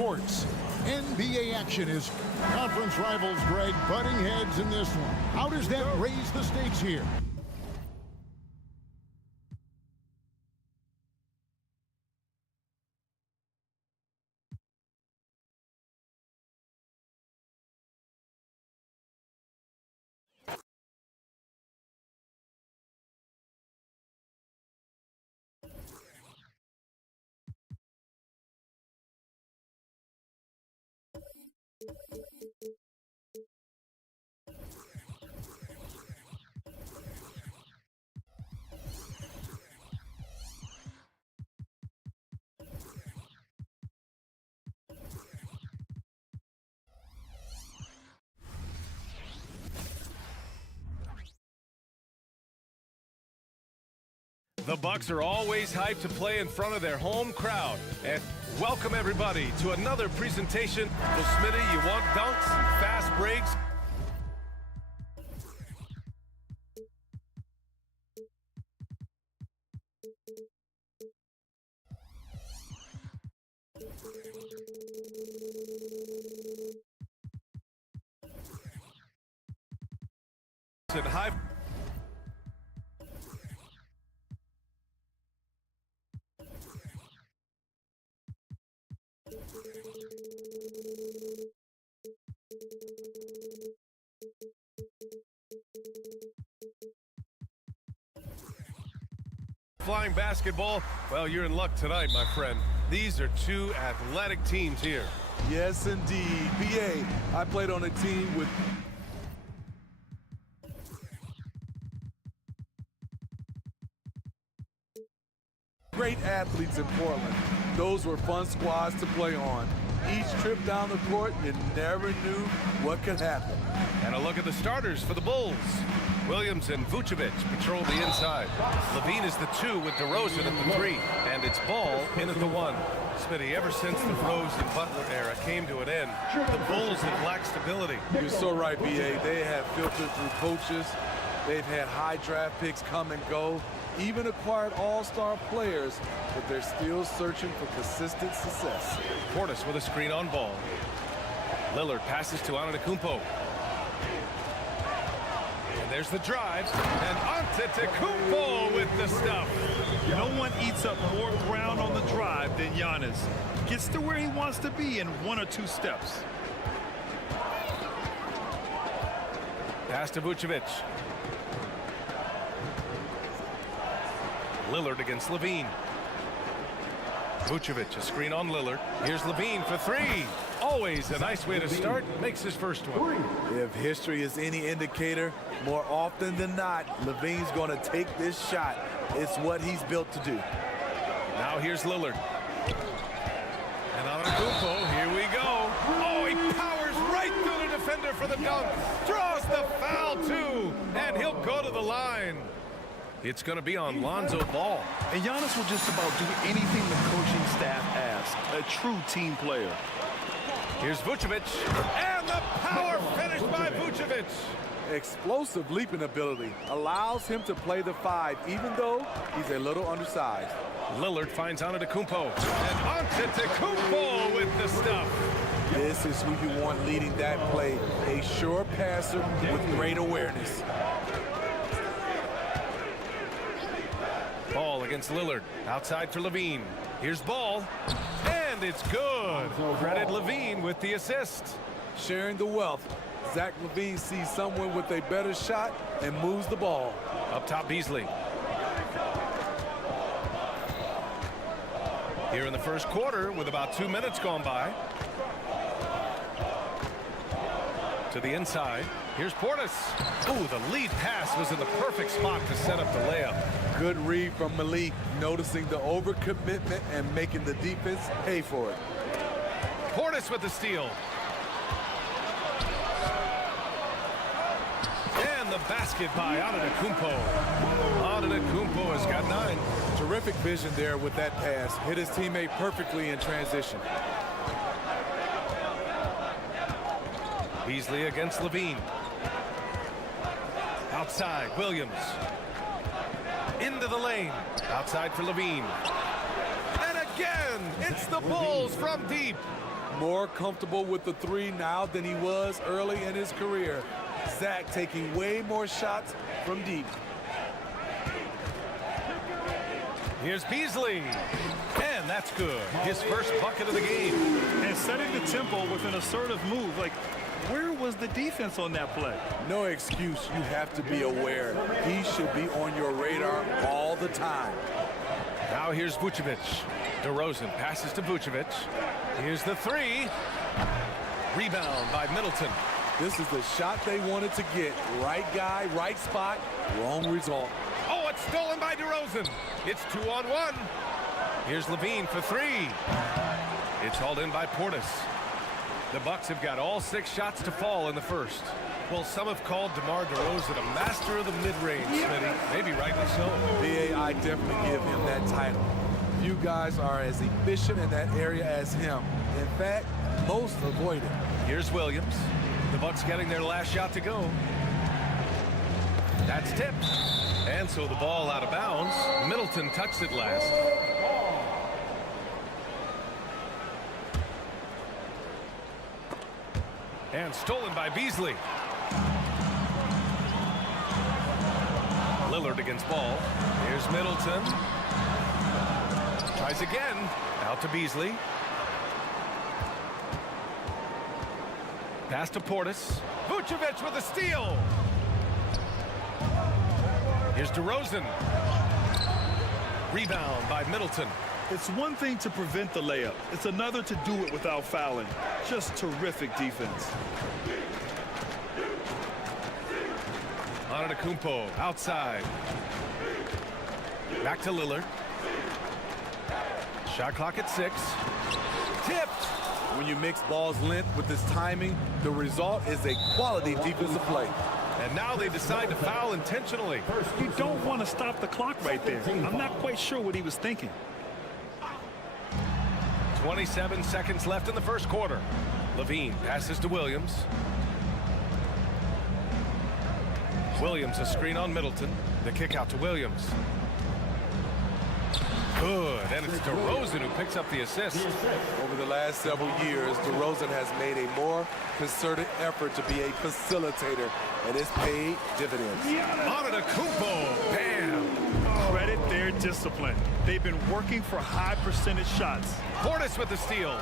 sports. NBA action is conference rivals, Greg, butting heads in this one. How does that raise the stakes here? The Bucks are always hyped to play in front of their home crowd. And welcome everybody to another presentation. So Smitty, you want dunks, fast breaks? And high. Flying basketball, well, you're in luck tonight, my friend. These are two athletic teams here. Yes, indeed. B.A., I played on a team with great athletes in Portland. Those were fun squads to play on. Each trip down the court, you never knew what could happen. And a look at the starters for the Bulls. Williams and Vucevic patrol the inside. Levine is the 2 with DeRozan at the 3. And it's Ball in at the 1. Smitty, ever since the Rose and Butler era came to an end, the Bulls have lacked stability. You're so right, B.A. They have filtered through coaches. They've had high draft picks come and go, even acquired all-star players, but they're still searching for consistent success. Portis with a screen on Ball. Lillard passes to Antetokounmpo. And there's the drive, and Antetokounmpo with the stuff. No one eats up more ground on the drive than Giannis. Gets to where he wants to be in 1 or 2 steps. Pass to Vucevic. Lillard against Levine. Vucevic, a screen on Lillard. Here's Levine for 3. Always a nice way to start. Makes his first one. If history is any indicator, more often than not, Levine's going to take this shot. It's what he's built to do. Now here's Lillard. And Antetokounmpo, here we go. Oh, he powers right through the defender for the dunk. Draws the foul, too. And he'll go to the line. It's going to be on Lonzo Ball. And Giannis will just about do anything the coaching staff asks. A true team player. Here's Vucevic. And the power finish by Vucevic. Explosive leaping ability allows him to play the 5, even though he's a little undersized. Lillard finds Antetokounmpo. And Antetokounmpo with the stuff. This is who you want leading that play. A sure passer with great awareness. Ball against Lillard. Outside for Levine. Here's Ball. And it's good. Credit Levine with the assist. Sharing the wealth. Zach Levine sees someone with a better shot and moves the ball. Up top, Beasley. Here in the first quarter with about 2 minutes gone by. To the inside. Here's Portis. Ooh, the lead pass was in the perfect spot to set up the layup. Good read from Malik, noticing the overcommitment and making the defense pay for it. Portis with the steal. And the basket by Antetokounmpo. Antetokounmpo has got 9. Terrific vision there with that pass. Hit his teammate perfectly in transition. Beasley against Levine. Outside, Williams. Into the lane. Outside for Levine. And again, it's the Bulls from deep. More comfortable with the three now than he was early in his career. Zach taking way more shots from deep. Here's Beasley, and that's good. His first bucket of the game. And setting the tempo with an assertive move. Like, where was the defense on that play? No excuse. You have to be aware. He should be on your radar all the time. Now here's Vucevic. DeRozan passes to Vucevic. Here's the three. Rebound by Middleton. This is the shot they wanted to get. Right guy, right spot, wrong result. Oh, it's stolen by DeRozan. It's 2-on-1. Here's Levine for three. It's hauled in by Portis. The Bucks have got all 6 shots to fall in the first. Well, some have called DeMar DeRozan a master of the mid-range, Smitty. Maybe rightly so. I definitely give him that title. You guys are as efficient in that area as him. In fact, most avoid it. Here's Williams. The Bucks getting their last shot to go. That's tipped. And so the ball out of bounds. Middleton touched it last. And stolen by Beasley. Lillard against ball. Here's Middleton. Tries again. Out to Beasley. Pass to Portis. Vucevic with a steal. Here's DeRozan. Rebound by Middleton. It's one thing to prevent the layup. It's another to do it without fouling. Just terrific defense. Antetokounmpo outside. Back to Lillard. Shot clock at 6. Tipped. When you mix ball's length with his timing, the result is a quality defensive play. And now they decide to foul intentionally. You don't want to stop the clock right there. I'm not quite sure what he was thinking. 27 seconds left in the first quarter. Levine passes to Williams. Williams a screen on Middleton. The kick out to Williams. Good, and it's DeRozan who picks up the assist. Over the last several years, DeRozan has made a more concerted effort to be a facilitator, and it's paid dividends. Antetokounmpo, bam! Credit their discipline. They've been working for high percentage shots. Portis with the steal.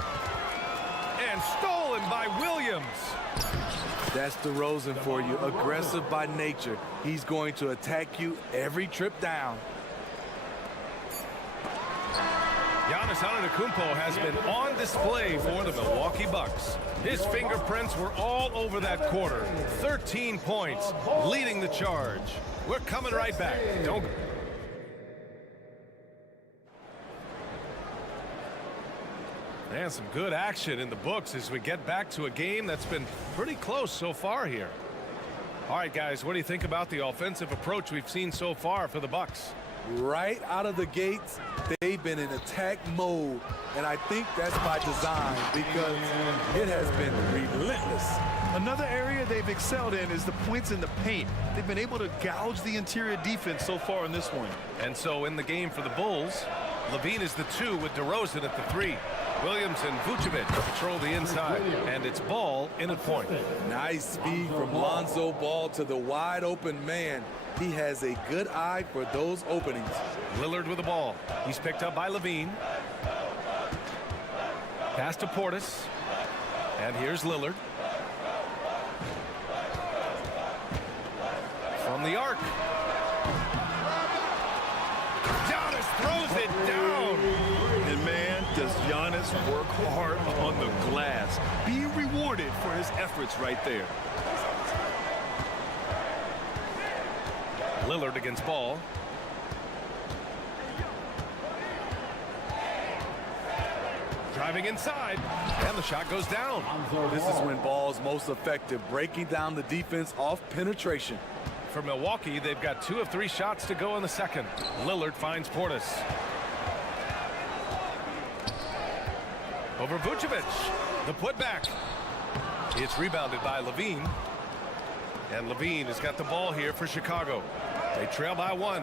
And stolen by Williams. That's DeRozan for you, aggressive by nature. He's going to attack you every trip down. Giannis Antetokounmpo has been on display for the Milwaukee Bucks. His fingerprints were all over that quarter. 13 points, leading the charge. We're coming right back. Don't. And some good action in the books as we get back to a game that's been pretty close so far here. All right, guys, what do you think about the offensive approach we've seen so far for the Bucks? Right out of the gates, they've been in attack mode, and I think that's by design because it has been relentless. Another area they've excelled in is the points in the paint. They've been able to gouge the interior defense so far in this one. And so in the game for the Bulls, Levine is the 2 with DeRozan at the 3. Williams and Vucevic control the inside, and it's Ball in at point. Nice speed from Lonzo Ball to the wide open man. He has a good eye for those openings. Lillard with the ball. He's picked up by Levine. Pass to Portis. And here's Lillard. From the arc. Giannis throws it down. And man, does Giannis work hard on the glass. Being rewarded for his efforts right there. Lillard against Ball. Driving inside, and the shot goes down. This is when Ball's most effective, breaking down the defense off penetration. For Milwaukee, they've got 2 of 3 shots to go in the second. Lillard finds Portis. Over Vucevic. The putback. It's rebounded by Levine. And Levine has got the ball here for Chicago. They trail by 1.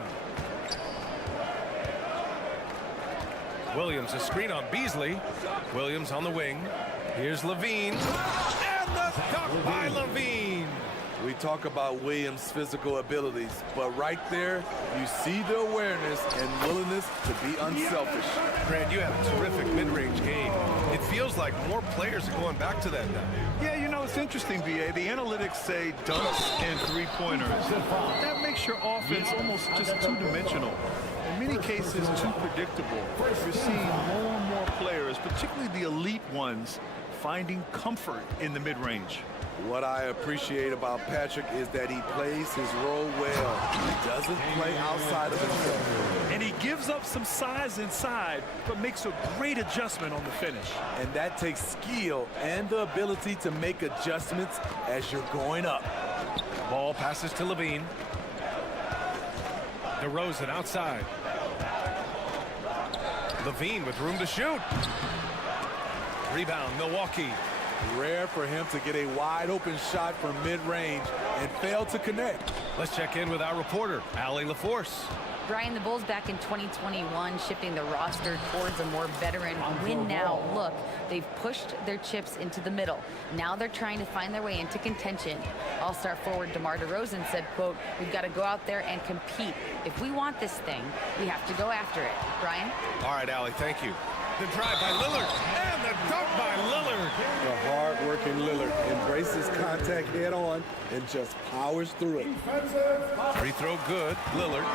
Williams a screen on Beasley. Williams on the wing. Here's Levine. And the dunk by Levine. We talk about Williams' physical abilities, but right there, you see the awareness and willingness to be unselfish. Grant, you had a terrific mid-range game. It feels like more players are going back to that now. Yeah, you know, it's interesting, B.A. The analytics say dunks and three-pointers. That makes your offense almost just two-dimensional. In many cases, too predictable. You're seeing more and more players, particularly the elite ones, finding comfort in the mid-range. What I appreciate about Patrick is that he plays his role well. He doesn't play outside of himself. And he gives up some size inside, but makes a great adjustment on the finish. And that takes skill and the ability to make adjustments as you're going up. Ball passes to Levine. DeRozan outside. Levine with room to shoot. Rebound, Milwaukee. Rare for him to get a wide open shot from mid-range and fail to connect. Let's check in with our reporter, Allie LaForce. Brian, the Bulls back in 2021 shifting the roster towards a more veteran win-now look. They've pushed their chips into the middle. Now they're trying to find their way into contention. All-star forward DeMar DeRozan said, quote, "We've got to go out there and compete. If we want this thing, we have to go after it." Brian? All right, Allie, thank you. The drive by Lillard and the dunk by Lillard. The hard-working Lillard embraces contact head-on and just powers through it. Free throw good, Lillard.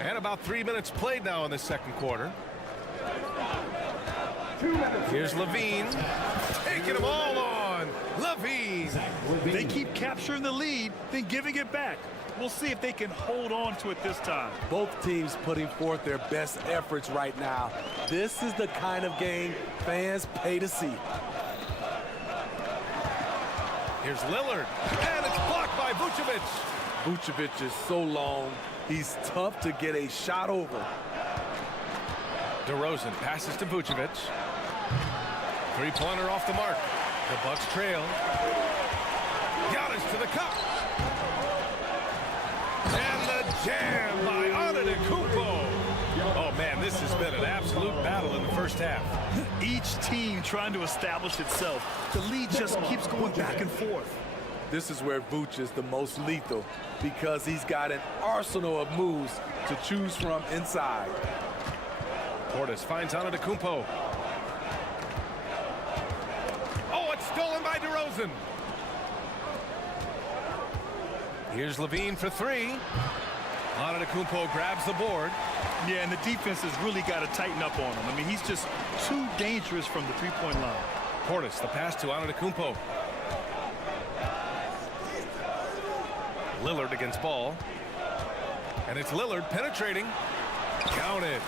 And about 3 minutes played now in the second quarter. Here's Levine. Taking them all on. Levine. They keep capturing the lead, then giving it back. We'll see if they can hold on to it this time. Both teams putting forth their best efforts right now. This is the kind of game fans pay to see. Here's Lillard. And it's blocked by Vucevic. Vucevic is so long, he's tough to get a shot over. DeRozan passes to Vucevic. Three-pointer off the mark. The Bucks trail. Giannis to the cup. And the jam by Antetokounmpo. Oh, man, this has been an absolute battle in the first half. Each team trying to establish itself. The lead just keeps going back and forth. This is where Vooch is the most lethal because he's got an arsenal of moves to choose from inside. Portis finds Antetokounmpo. Oh, it's stolen by DeRozan. Here's Levine for three. Antetokounmpo grabs the board. Yeah, and the defense has really got to tighten up on him. I mean, he's just too dangerous from the three-point line. Portis, the pass to Antetokounmpo. Lillard against ball. And it's Lillard penetrating. Counted.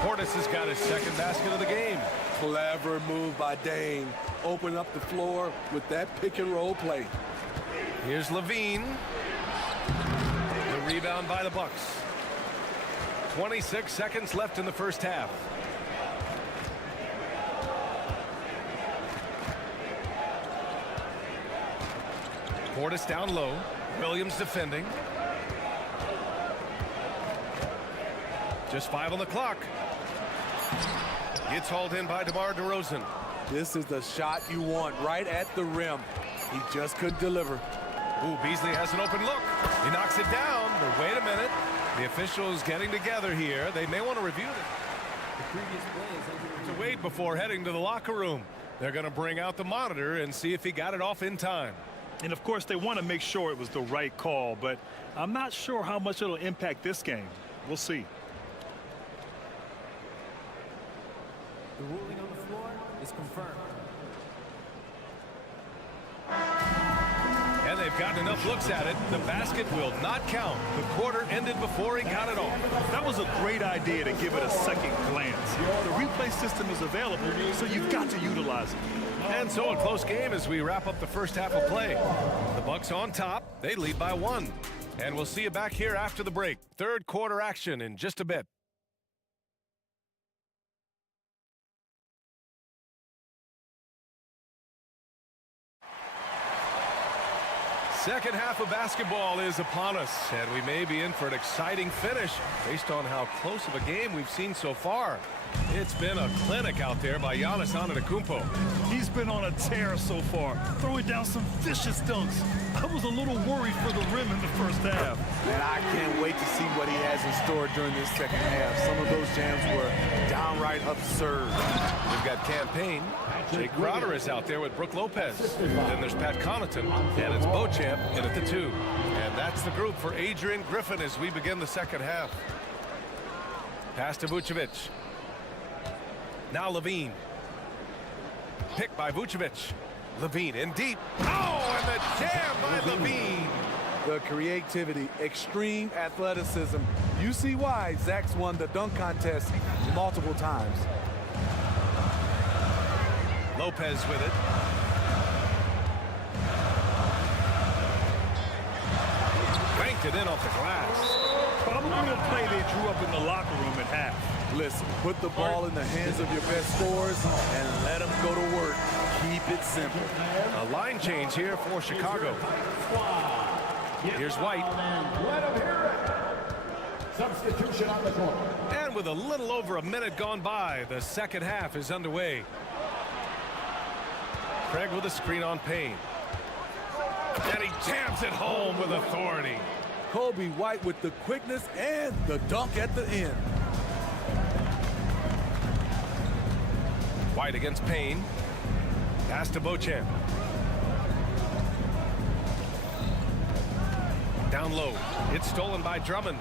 Portis has got his second basket of the game. Clever move by Dame. Open up the floor with that pick-and-roll play. Here's Levine. The rebound by the Bucks. 26 seconds left in the first half. Portis down low. Williams defending. Just 5 on the clock. Gets hauled in by DeMar DeRozan. This is the shot you want right at the rim. He just couldn't deliver. Ooh, Beasley has an open look. He knocks it down, but wait a minute. The officials getting together here. They may want to review it. The previous play is To wait before heading to the locker room. They're going to bring out the monitor and see if he got it off in time. And, of course, they want to make sure it was the right call, but I'm not sure how much it'll impact this game. We'll see. the ruling on the floor is confirmed. And they've gotten enough looks at it. The basket will not count. The quarter ended before he got it off. That was a great idea to give it a second glance. The replay system is available, so you've got to utilize it. And so a close game as we wrap up the first half of play. The Bucks on top. They lead by 1. And we'll see you back here after the break. Third quarter action in just a bit. Second half of basketball is upon us, and we may be in for an exciting finish based on how close of a game we've seen so far. It's been a clinic out there by Giannis Antetokounmpo. He's been on a tear so far, throwing down some vicious dunks. I was a little worried for the rim in the first half. And I can't wait to see what he has in store during this second half. Some of those jams were downright absurd. We've got Campaign. Jay Crowder is out there with Brook Lopez. Then there's Pat Connaughton, and it's Beauchamp in at the 2. And that's the group for Adrian Griffin as we begin the second half. Pass to Vucevic. Now Levine. Picked by Vucevic. Levine in deep. Oh, and the jam by Levine. The creativity, extreme athleticism. You see why Zach's won the dunk contest multiple times. Lopez with it. Banked it in off the glass. Probably a play they drew up in the locker room at half. Listen, put the ball in the hands of your best scorers and let them go to work. Keep it simple. A line change here for Chicago. Here's White. Let him hear it. Substitution on the court. And with a little over a minute gone by, the second half is underway. Craig with a screen on Payne. And he jams it home with authority. Kobe White with the quickness and the dunk at the end. White against Payne. Pass to Beauchamp. Down low. It's stolen by Drummond.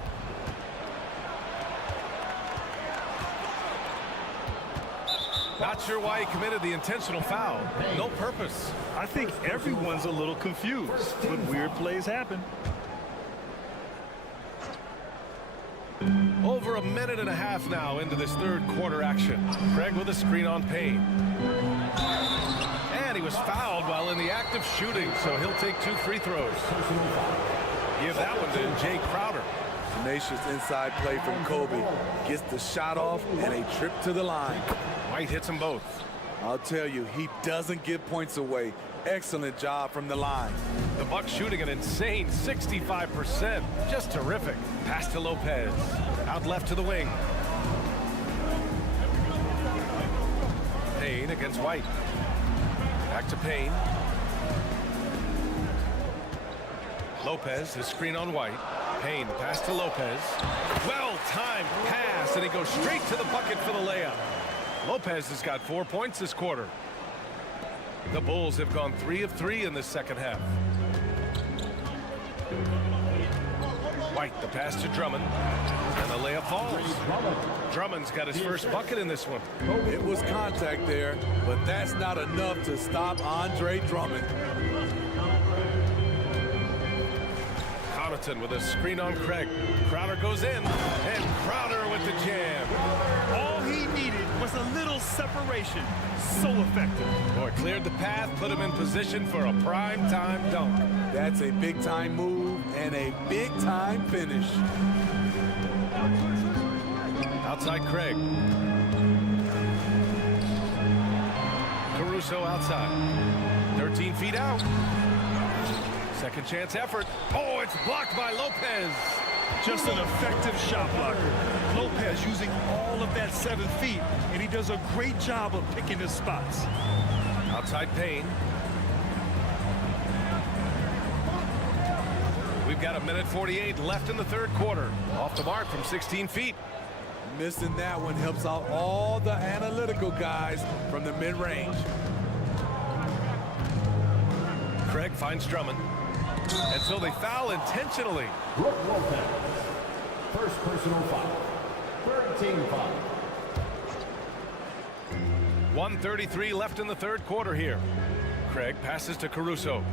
Not sure why he committed the intentional foul. No purpose. I think everyone's a little confused, but weird plays happen. Over a minute and a half now into this third quarter action. Craig with a screen on Payne. And he was fouled while in the act of shooting, so he'll take 2 free throws. Give that one to Jay Crowder. Tenacious inside play from Kobe. Gets the shot off and a trip to the line. White hits them both. I'll tell you, he doesn't give points away. Excellent job from the line. The Bucks shooting an insane 65%. Just terrific. Pass to Lopez. Out left to the wing. Payne against White. Back to Payne. Lopez, his screen on White. Payne, pass to Lopez. Well-timed pass, and he goes straight to the bucket for the layup. Lopez has got 4 points this quarter. The Bulls have gone 3 of 3 in this second half. White, the pass to Drummond. And the layup falls. Drummond's got his first bucket in this one. It was contact there, but that's not enough to stop Andre Drummond. Connaughton with a screen on Craig. Crowder goes in, and Crowder with the jam. All he needed was a little separation. So effective. Boy, cleared the path, put him in position for a prime-time dunk. That's a big-time move and a big-time finish. Outside Craig. Caruso outside. 13 feet out. Second chance effort. Oh, it's blocked by Lopez. Just an effective shot blocker. Lopez using all of that 7 feet, and he does a great job of picking his spots. Outside Payne. We've got 1:48 left in the third quarter. Off the mark from 16 feet. Missing that one helps out all the analytical guys from the mid-range. Craig finds Drummond. And so they foul intentionally. Brook Lopez. First personal foul. Third team foul. 1:33 left in the third quarter here. Craig passes to Caruso.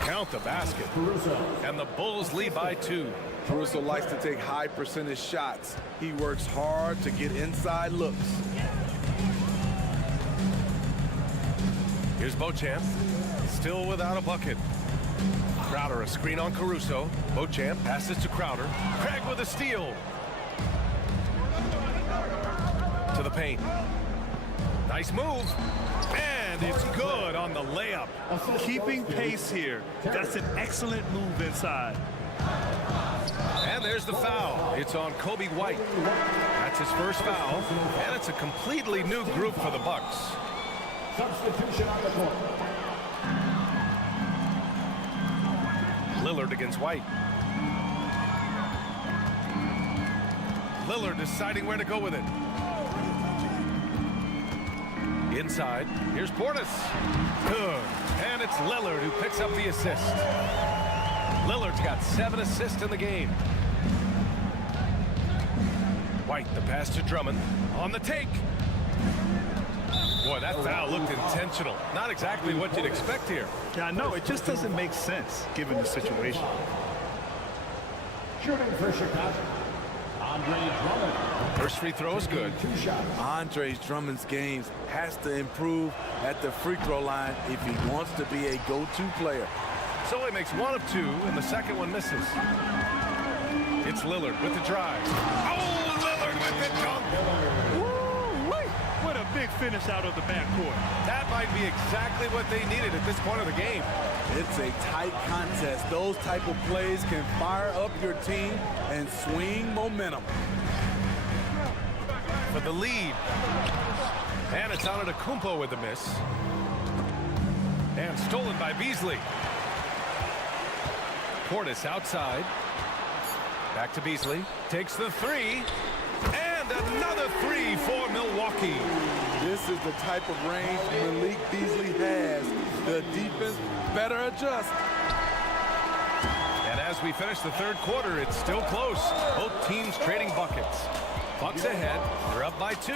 Count the basket. Caruso. And the Bulls lead by 2. Caruso likes to take high percentage shots. He works hard to get inside looks. Here's Beauchamp. Still without a bucket. Crowder a screen on Caruso. Beauchamp passes to Crowder. Craig with a steal. To the paint. Nice move. And And it's good on the layup. Keeping pace here. That's an excellent move inside. And there's the foul. It's on Kobe White. That's his first foul. And it's a completely new group for the Bucks. Substitution on the court. Lillard against White. Lillard deciding where to go with it. Inside, here's Portis. Good. And it's Lillard who picks up the assist. Lillard's got 7 assists in the game. White, the pass to Drummond. On the take. Boy, that foul looked intentional. Not exactly what you'd expect here. Yeah, I know. It just doesn't make sense given the situation. Shooting for Chicago. Andre Drummond. First free throw is good. 2 shots. Andre Drummond's games has to improve at the free throw line if he wants to be a go-to player. So he makes 1 of 2, and the second one misses. It's Lillard with the drive. Oh, Lillard with the dunk. What a big finish out of the backcourt. That might be exactly what they needed at this point of the game. It's a tight contest. Those type of plays can fire up your team and swing momentum. For the lead. And it's Antetokounmpo with the miss. And stolen by Beasley. Portis outside. Back to Beasley. Takes the 3. And another 3 for Milwaukee. This is the type of range Malik Beasley has. The defense better adjust. And as we finish the third quarter, it's still close. Both teams trading buckets. Bucks ahead. They're up by 2.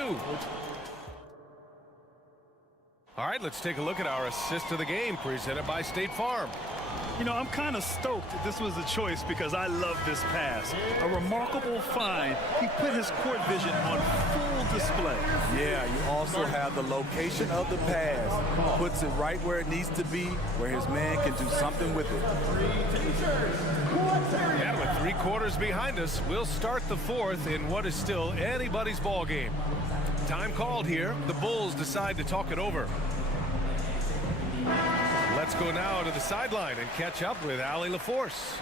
All right, let's take a look at our assist of the game presented by State Farm. You know, I'm kind of stoked that this was a choice because I love this pass. A remarkable find. He put his court vision on full display. Yeah, you also have the location of the pass. Puts it right where it needs to be, where his man can do something with it. And with 3 quarters behind us, we'll start the fourth in what is still anybody's ball game. Time called here. The Bulls decide to talk it over. Let's go now to the sideline and catch up with Allie LaForce.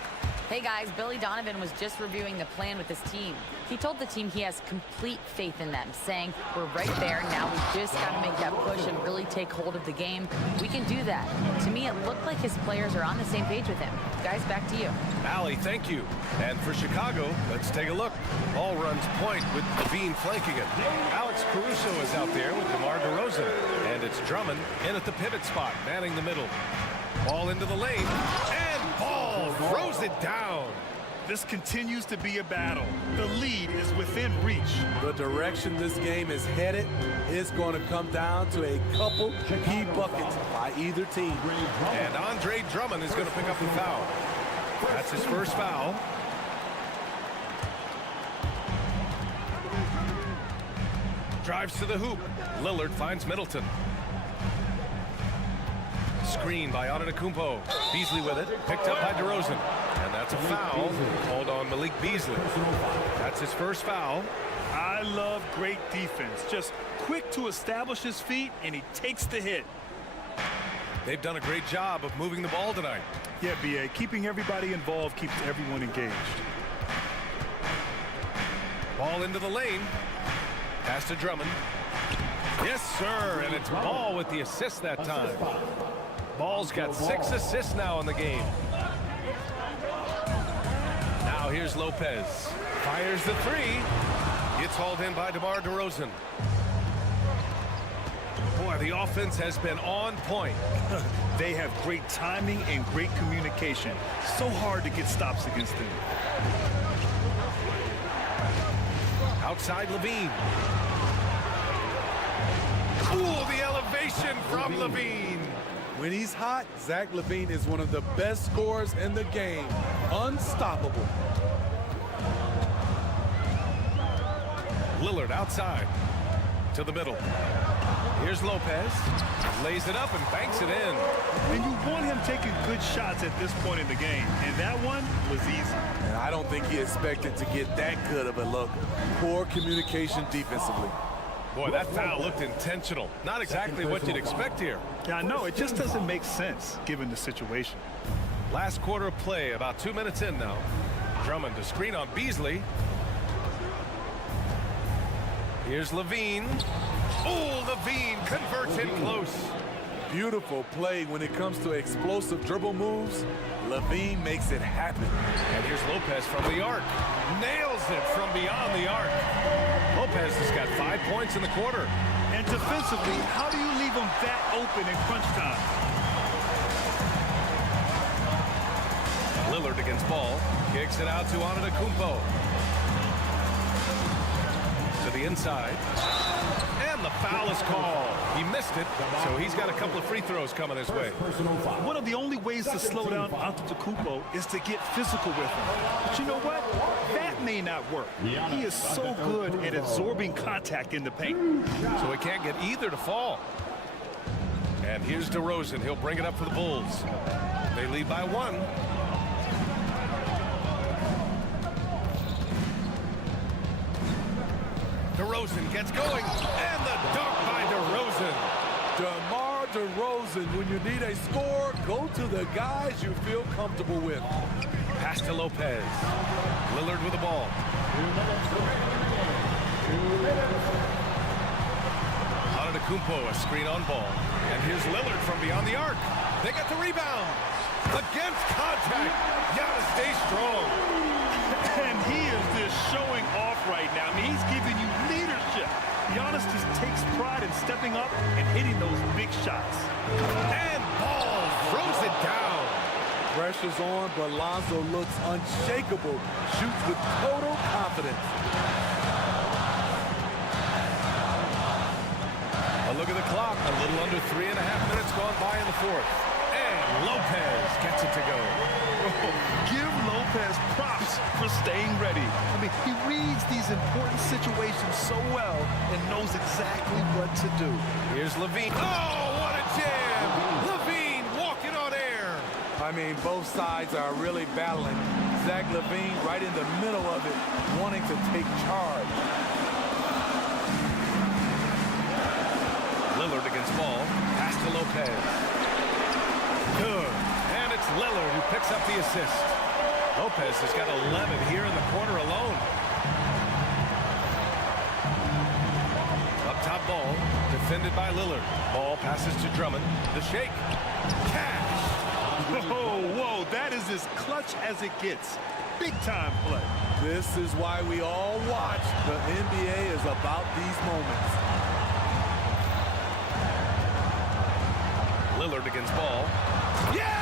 Hey guys, Billy Donovan was just reviewing the plan with his team. He told the team he has complete faith in them, saying, we're right there, now we just got to make that push and really take hold of the game. We can do that. To me, it looked like his players are on the same page with him. Guys, back to you. Allie, thank you. And for Chicago, let's take a look. Ball runs point with Levine flanking it. Alex Caruso is out there with DeMar DeRozan. And it's Drummond in at the pivot spot, manning the middle. Ball into the lane, and Ball throws it down. This continues to be a battle. The lead is within reach. The direction this game is headed is going to come down to a couple key buckets by either team. And Andre Drummond is going to pick up the foul. That's his first foul. Drives to the hoop. Lillard finds Middleton. Screen by Antetokounmpo. Beasley with it. Picked up by DeRozan. And that's a foul called on Malik Beasley. That's his first foul. I love great defense. Just quick to establish his feet, and he takes the hit. They've done a great job of moving the ball tonight. Yeah, B.A. Keeping everybody involved keeps everyone engaged. Ball into the lane. Pass to Drummond. Yes, sir. And it's Ball with the assist that time. Ball's got 6 assists now in the game. Now here's Lopez. Fires the 3. Gets hauled in by DeMar DeRozan. Boy, the offense has been on point. They have great timing and great communication. So hard to get stops against them. Outside Levine. Ooh, the elevation from Levine. When he's hot, Zach LaVine is one of the best scorers in the game. Unstoppable. Lillard outside to the middle. Here's Lopez. Lays it up and banks it in. And you want him taking good shots at this point in the game. And that one was easy. And I don't think he expected to get that good of a look. Poor communication defensively. Boy, that foul looked intentional. Not exactly what you'd expect here. Yeah, I know. It just doesn't make sense given the situation. Last quarter of play, about 2 minutes in now. Drummond to screen on Beasley. Here's Levine. Oh, Levine converts in close. Beautiful play when it comes to explosive dribble moves. Levine makes it happen. And here's Lopez from the arc. Nails it from beyond the arc. Lopez has got 5 points in the quarter. And defensively, how do you leave them that open in crunch time? Lillard against ball. Kicks it out to Antetokounmpo. To the inside. And the foul is called. He missed it, so he's got a couple of free throws coming his way. One of the only ways to slow down Antetokounmpo is to get physical with him. But you know what? That may not work. He is so good at absorbing contact in the paint. So he can't get either to fall. And here's DeRozan. He'll bring it up for the Bulls. They lead by 1. DeRozan gets going, and the dunk by DeRozan. DeMar DeRozan, when you need a score, go to the guys you feel comfortable with. Pass to Lopez. Lillard with the ball. Antetokounmpo, a screen on ball. And here's Lillard from beyond the arc. They got the rebound. Against contact. Giannis stays strong. And he is just showing off right now. I mean, he's giving you leadership. Giannis just takes pride in stepping up and hitting those big shots. And ball throws it down. Pressure's on, but Lonzo looks unshakable. Shoots with total confidence. A look at the clock. A little under 3.5 minutes gone by in the fourth. And Lopez gets it to go. Give Lopez props for staying ready. I mean, he reads these important situations so well and knows exactly what to do. Here's Levine. Oh, what a jam! Levine walking on air. I mean, both sides are really battling. Zach LaVine right in the middle of it, wanting to take charge. Lillard against ball. Pass to Lopez. Good. And it's Lillard who picks up the assist. Lopez has got 11 here in the quarter alone. Up top ball. Defended by Lillard. Ball passes to Drummond. The shake. Cash. Whoa, that is as clutch as it gets. Big time play. This is why we all watch. The NBA is about these moments. Lillard against ball. Yes!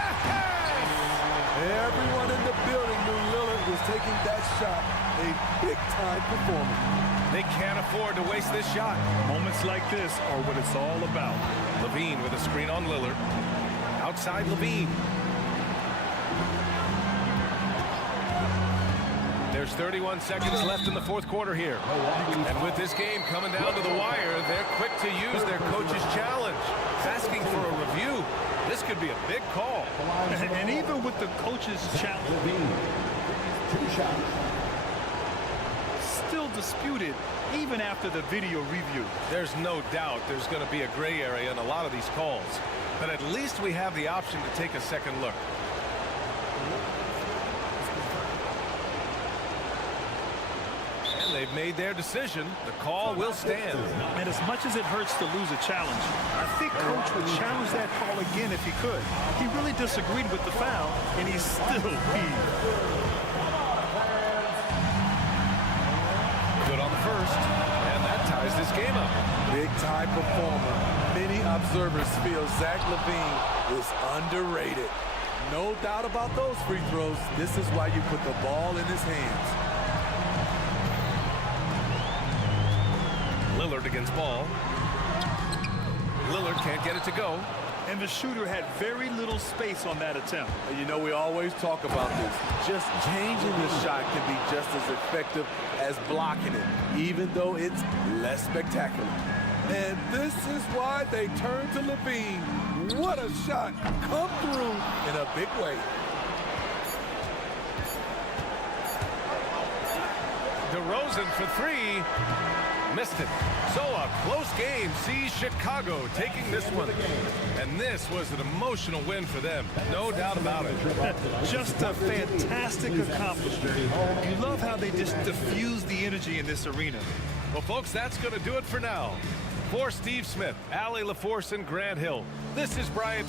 Everyone in the building knew Lillard was taking that shot. A big-time performance. They can't afford to waste this shot. Moments like this are what it's all about. Levine with a screen on Lillard. Outside Levine. There's 31 seconds left in the fourth quarter here. And with this game coming down to the wire, they're quick to use their coach's challenge. Asking for a review. This could be a big call. And even with the coach's challenge, still disputed even after the video review. There's no doubt there's going to be a gray area in a lot of these calls. But at least we have the option to take a second look. They've made their decision. The call will stand. And as much as it hurts to lose a challenge, I think Coach would challenge that call again if he could. He really disagreed with the foul, and he's still peeved. Good on the first, and that ties this game up. Big-time performer. Many observers feel Zach LaVine is underrated. No doubt about those free throws. This is why you put the ball in his hands. Lillard against ball. Lillard can't get it to go. And the shooter had very little space on that attempt. And you know, we always talk about this. Just changing the shot can be just as effective as blocking it, even though it's less spectacular. And this is why they turn to Levine. What a shot. Come through in a big way. DeRozan for three. Missed it. So a close game sees Chicago taking this one. And this was an emotional win for them. No doubt about it. Just a fantastic accomplishment. You love how they just diffuse the energy in this arena. Well, folks, that's going to do it for now. For Steve Smith, Allie LaForce, and Grant Hill, this is Brian.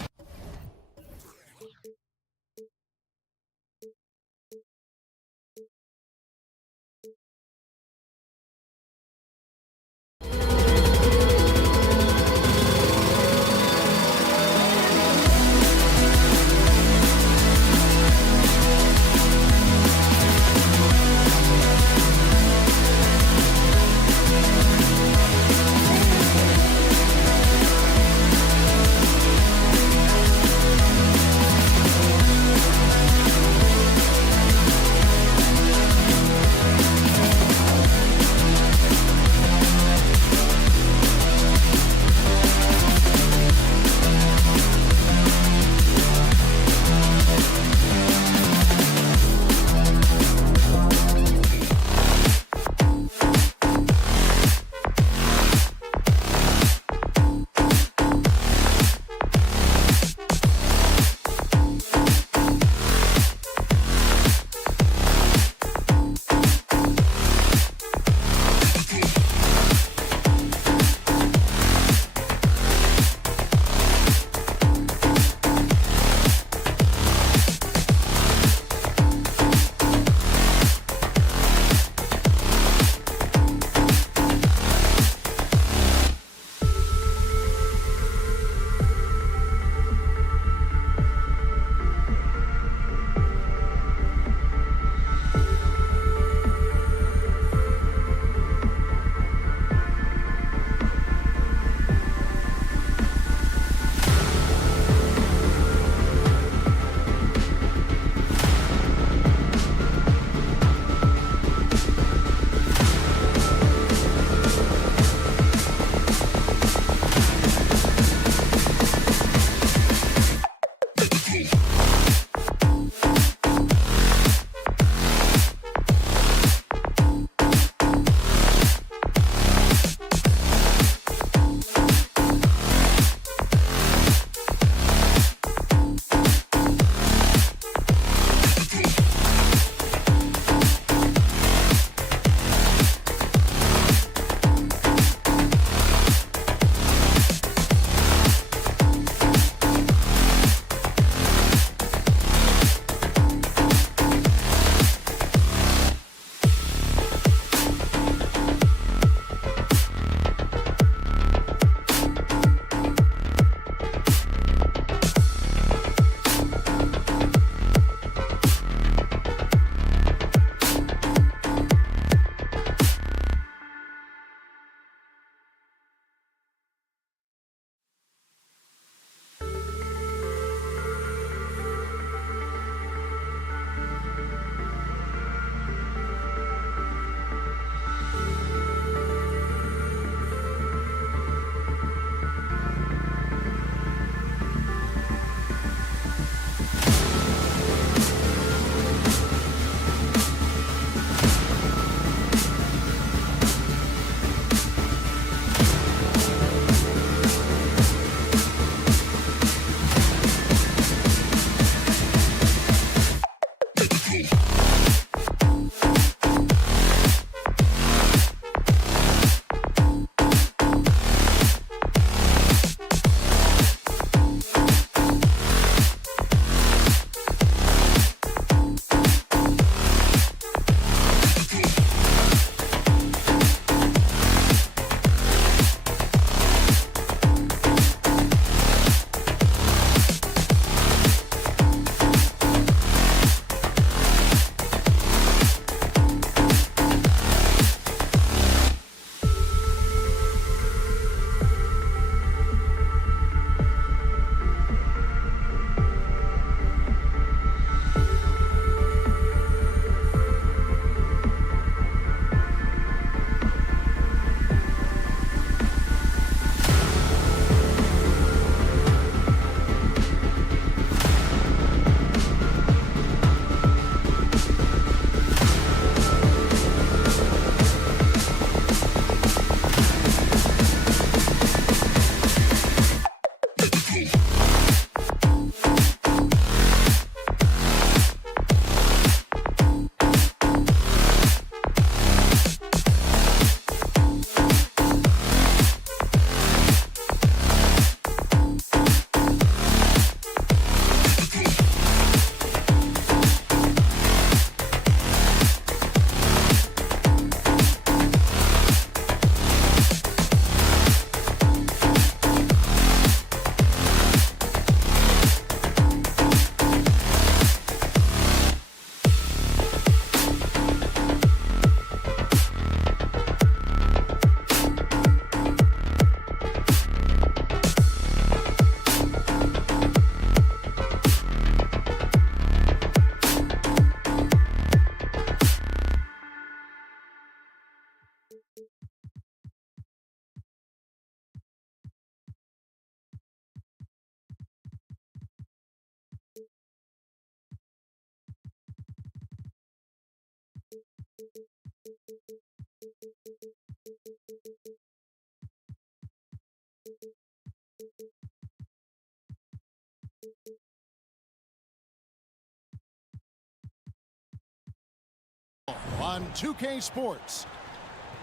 On 2K Sports.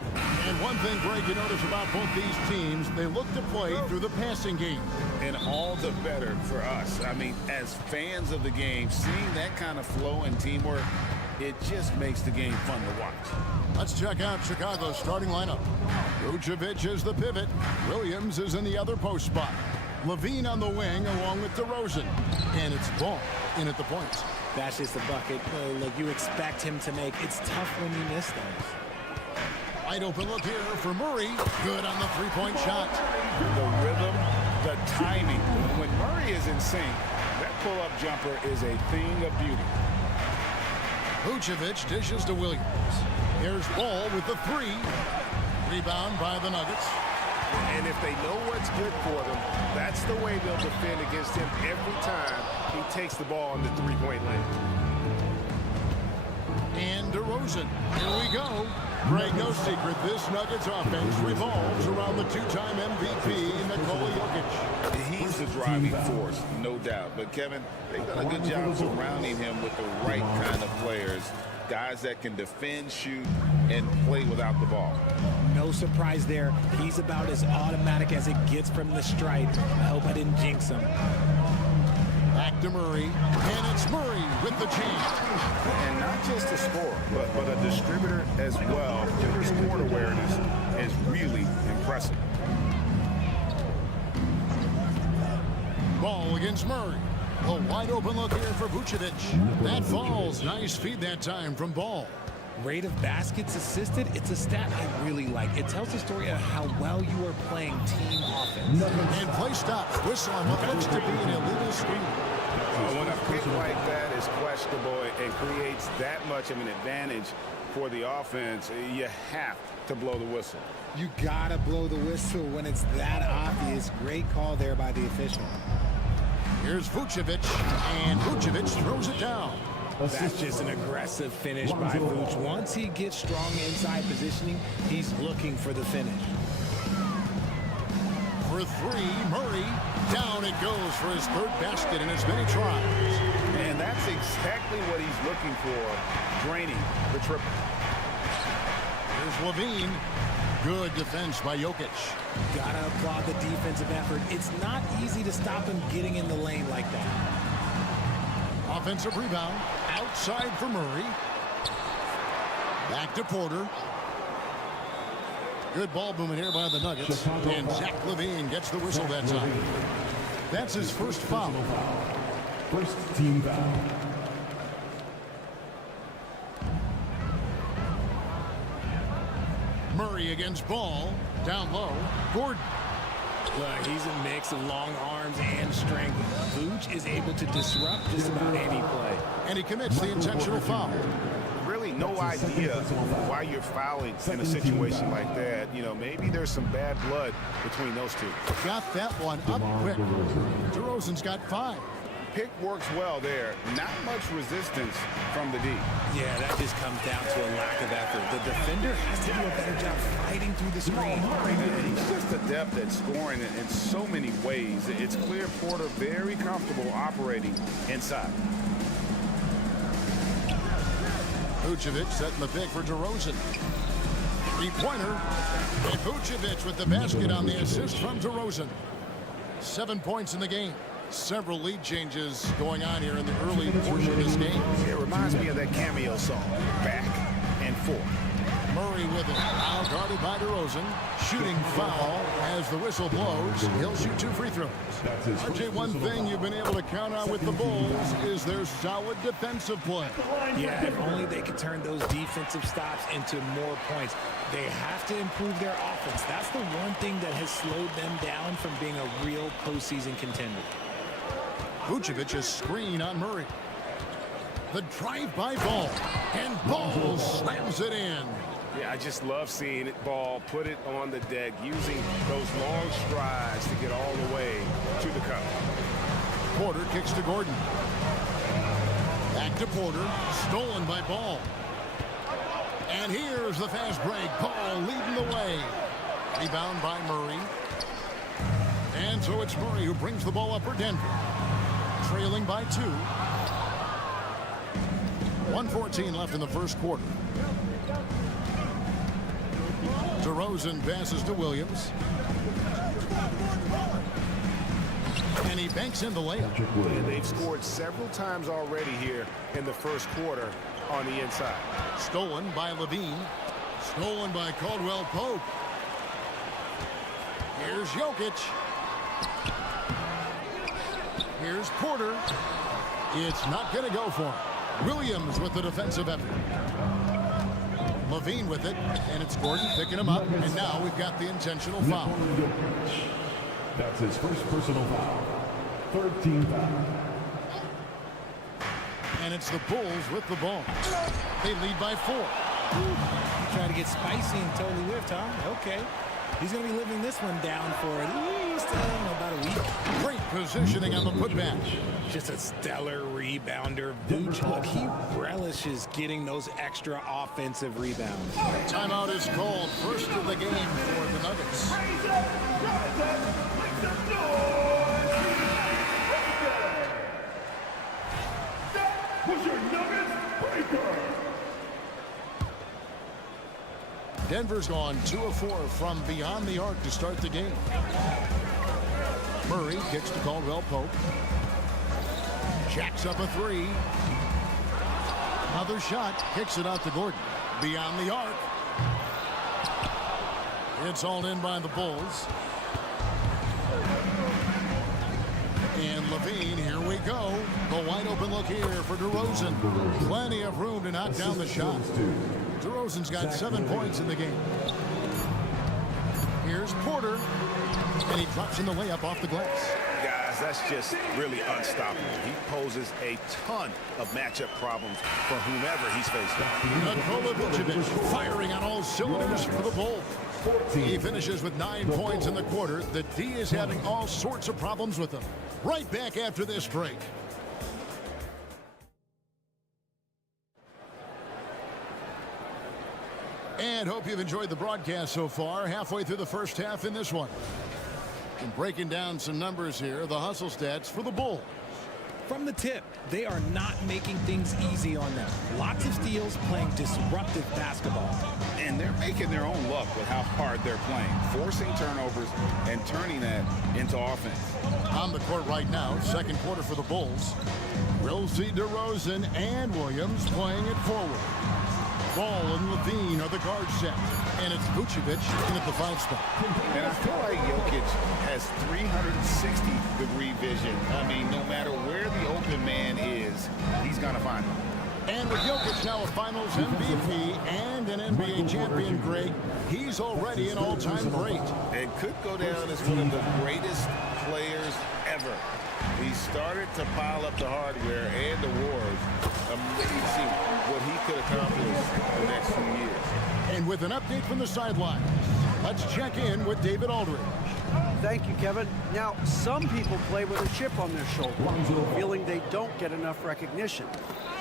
And one thing, Greg, you notice about both these teams, they look to play through the passing game. And all the better for us. I mean, as fans of the game, seeing that kind of flow and teamwork, it just makes the game fun to watch. Let's check out Chicago's starting lineup. Vucevic is the pivot. Williams is in the other post spot. Levine on the wing along with DeRozan. And it's Ball in at the points. That's just a bucket. Look, you expect him to make. It's tough when you miss those. Wide open look here for Murray. Good on the three-point shot. The rhythm, the timing. When Murray is in sync, that pull-up jumper is a thing of beauty. Vucevic dishes to Williams. Here's Ball with the three. Rebound by the Nuggets. And if they know what's good for them, that's the way they'll defend against him every time he takes the ball on the three-point line. And DeRozan. Here we go. Greg, no secret, this Nuggets offense revolves around the two-time MVP, Nikola Jokic. He's the driving force, no doubt. But, Kevin, they've done a good job surrounding him with the right kind of players. Guys that can defend, shoot, and play without the ball. No surprise there. He's about as automatic as it gets from the stripe. I hope I didn't jinx him. Back to Murray, and it's Murray with the chance. And not just a scorer, but a distributor as well. His court awareness is really impressive. Ball against Murray. A wide open look here for Vucevic. That falls. Nice feed that time from Ball. Rate of baskets assisted, it's a stat I really like. It tells the story of how well you are playing team offense. And play stops. Whistle on what looks to be an illegal screen. When a pick like that is questionable and creates that much of an advantage for the offense, you have to blow the whistle. You gotta blow the whistle when it's that obvious. Great call there by the official. Here's Vucevic, and Vucevic throws it down. That's just an aggressive finish by Vooch. Once he gets strong inside positioning, he's looking for the finish. For three, Murray. Down it goes for his third basket in as many tries. And that's exactly what he's looking for, draining the triple. Here's Levine. Good defense by Jokic. Gotta applaud the defensive effort. It's not easy to stop him getting in the lane like that. Offensive rebound. Outside for Murray. Back to Porter. Good ball movement here by the Nuggets. And Zach Levine gets the whistle that time. That's his first foul. First team foul. Murray against Ball. Down low. Gordon. Look, he's a mix of long arms and strength. Vooch is able to disrupt just about any play. And he commits the intentional foul. Really no idea why you're fouling in a situation like that. You know, maybe there's some bad blood between those two. Got that one up quick. DeRozan's got 5. Pick works well there. Not much resistance from the D. Yeah, that just comes down to a lack of effort. The defender has to do a better job fighting through the screen. He's just adept at scoring in so many ways. It's clear Porter very comfortable operating inside. Vucevic setting the pick for DeRozan. Three-pointer. And Vucevic with the basket on the assist from DeRozan. 7 points in the game. Several lead changes going on here in the early portion of this game. It reminds me of that cameo song, Back and Forth. Murray with it. Now guarded by DeRozan. Shooting foul as the whistle blows. He'll shoot 2 free throws. RJ, one thing you've been able to count on with the Bulls is their solid defensive play. Yeah, if only they could turn those defensive stops into more points. They have to improve their offense. That's the one thing that has slowed them down from being a real postseason contender. Vucevic's screen on Murray. The drive by Ball. And Ball slams it in. Yeah, I just love seeing it. Ball put it on the deck, using those long strides to get all the way to the cup. Porter kicks to Gordon. Back to Porter. Stolen by Ball. Here's the fast break. Paul leading the way. Rebound by Murray. And so it's Murray who brings the ball up for Denver. Trailing by 2. 1:14 left in the first quarter. DeRozan passes to Williams. And he banks in the layup. And they've scored several times already here in the first quarter on the inside. Stolen by Levine. Stolen by Caldwell Pope. Here's Jokic. Here's Porter. It's not going to go for him. Williams with the defensive effort. Levine with it, and it's Gordon picking him up, and now we've got the intentional foul. That's his first personal foul. 13 foul. And it's the Bulls with the ball. They lead by 4. Try to get spicy and totally whiffed, huh? Okay. He's going to be living this one down for at least about a week. Great positioning on the putback. Just a stellar rebounder. Vooch, look, he relishes getting those extra offensive rebounds. Timeout is called. First of the game for the Nuggets. Who's your Nuggets breaker? Denver's gone 2 of 4 from beyond the arc to start the game. Murray kicks to Caldwell Pope. Jacks up a 3. Another shot. Kicks it out to Gordon. Beyond the arc. It's hauled in by the Bulls. And Levine, here we go. The wide open look here for DeRozan. Plenty of room to knock down the shot. DeRozan's got 7 points in the game. Here's Porter. And he drops in the layup off the glass. Guys, that's just really unstoppable. He poses a ton of matchup problems for whomever he's facing. Nikola Vucevic firing on all cylinders for the Bulls. He finishes with 9 points in the quarter. The D is having all sorts of problems with him. Right back after this break. And hope you've enjoyed the broadcast so far. Halfway through the first half in this one. And breaking down some numbers here, the hustle stats for the Bulls. From the tip, they are not making things easy on them. Lots of steals, playing disruptive basketball. And they're making their own luck with how hard they're playing, forcing turnovers and turning that into offense. On the court right now, second quarter for the Bulls. We'll see DeRozan and Williams playing it forward. Ball and Levine are the guard set. And it's Vucevic in at the 5 spot. And I feel like Jokic has 360-degree vision. I mean, no matter where the open man is, he's going to find him. And with Jokic now a Finals MVP and an NBA champion, Greg, he's already an all-time great. And could go down as one of the greatest players ever. He started to pile up the hardware and the awards. Amazing what he could accomplish the next few years. And with an update from the sideline, let's check in with David Aldridge. Thank you, Kevin. Now, some people play with a chip on their shoulder, feeling they don't get enough recognition.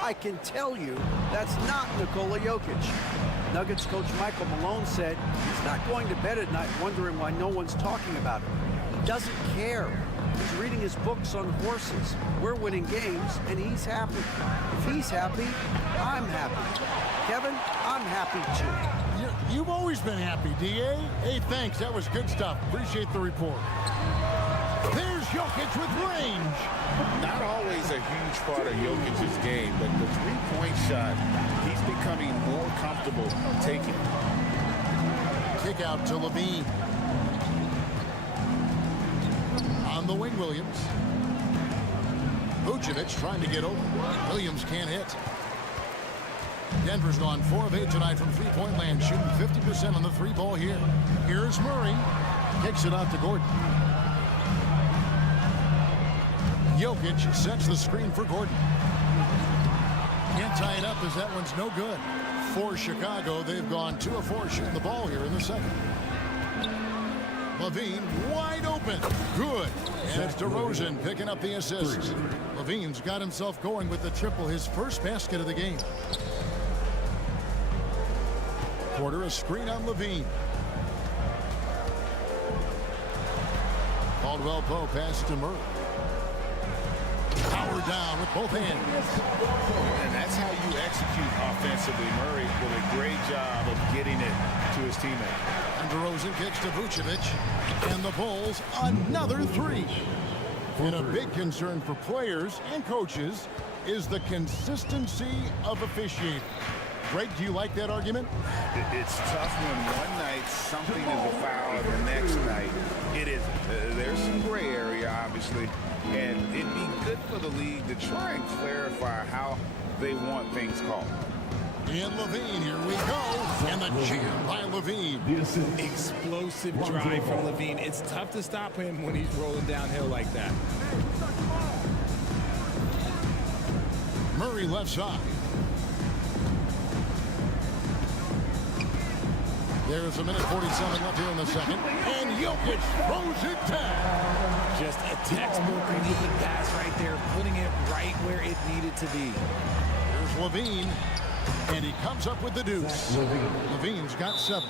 I can tell you that's not Nikola Jokic. Nuggets coach Michael Malone said he's not going to bed at night wondering why no one's talking about him. He doesn't care. He's reading his books on horses. We're winning games, and he's happy. If he's happy, I'm happy. Kevin, I'm happy too. You've always been happy, D.A. Hey, thanks. That was good stuff. Appreciate the report. There's Jokic with range. Not always a huge part of Jokic's game, but the three-point shot, he's becoming more comfortable taking. Kick out to Levine. On the wing, Williams. Vucevic trying to get over. Williams can't hit. Denver's gone 4 of 8 tonight from three-point land, shooting 50% on the 3-ball here. Here's Murray. Kicks it out to Gordon. Jokic sets the screen for Gordon. Can't tie it up as that one's no good. For Chicago, they've gone 2 of 4 shooting the ball here in the second. Levine wide open. Good. And it's DeRozan picking up the assist. Levine's got himself going with the triple, his first basket of the game. Porter a screen on Levine. Caldwell Pope passes to Murray. Power down with both hands. And that's how you execute offensively. Murray did a great job of getting it to his teammate. And DeRozan kicks to Vucevic. And the Bulls another three. And a big concern for players and coaches is the consistency of officiating. Greg, do you like that argument? It's tough when one night something is a foul and the next night it isn't. There's some gray area, obviously, and it'd be good for the league to try and clarify how they want things called. And Levine, here we go. And the jam by Levine. Explosive drive from Levine. It's tough to stop him when he's rolling downhill like that. Murray left side. There's a minute 47 left here in the second. And Jokic throws it down. Just a textbook lead pass right there, putting it right where it needed to be. Here's Levine. And he comes up with the deuce. Levine's got 7.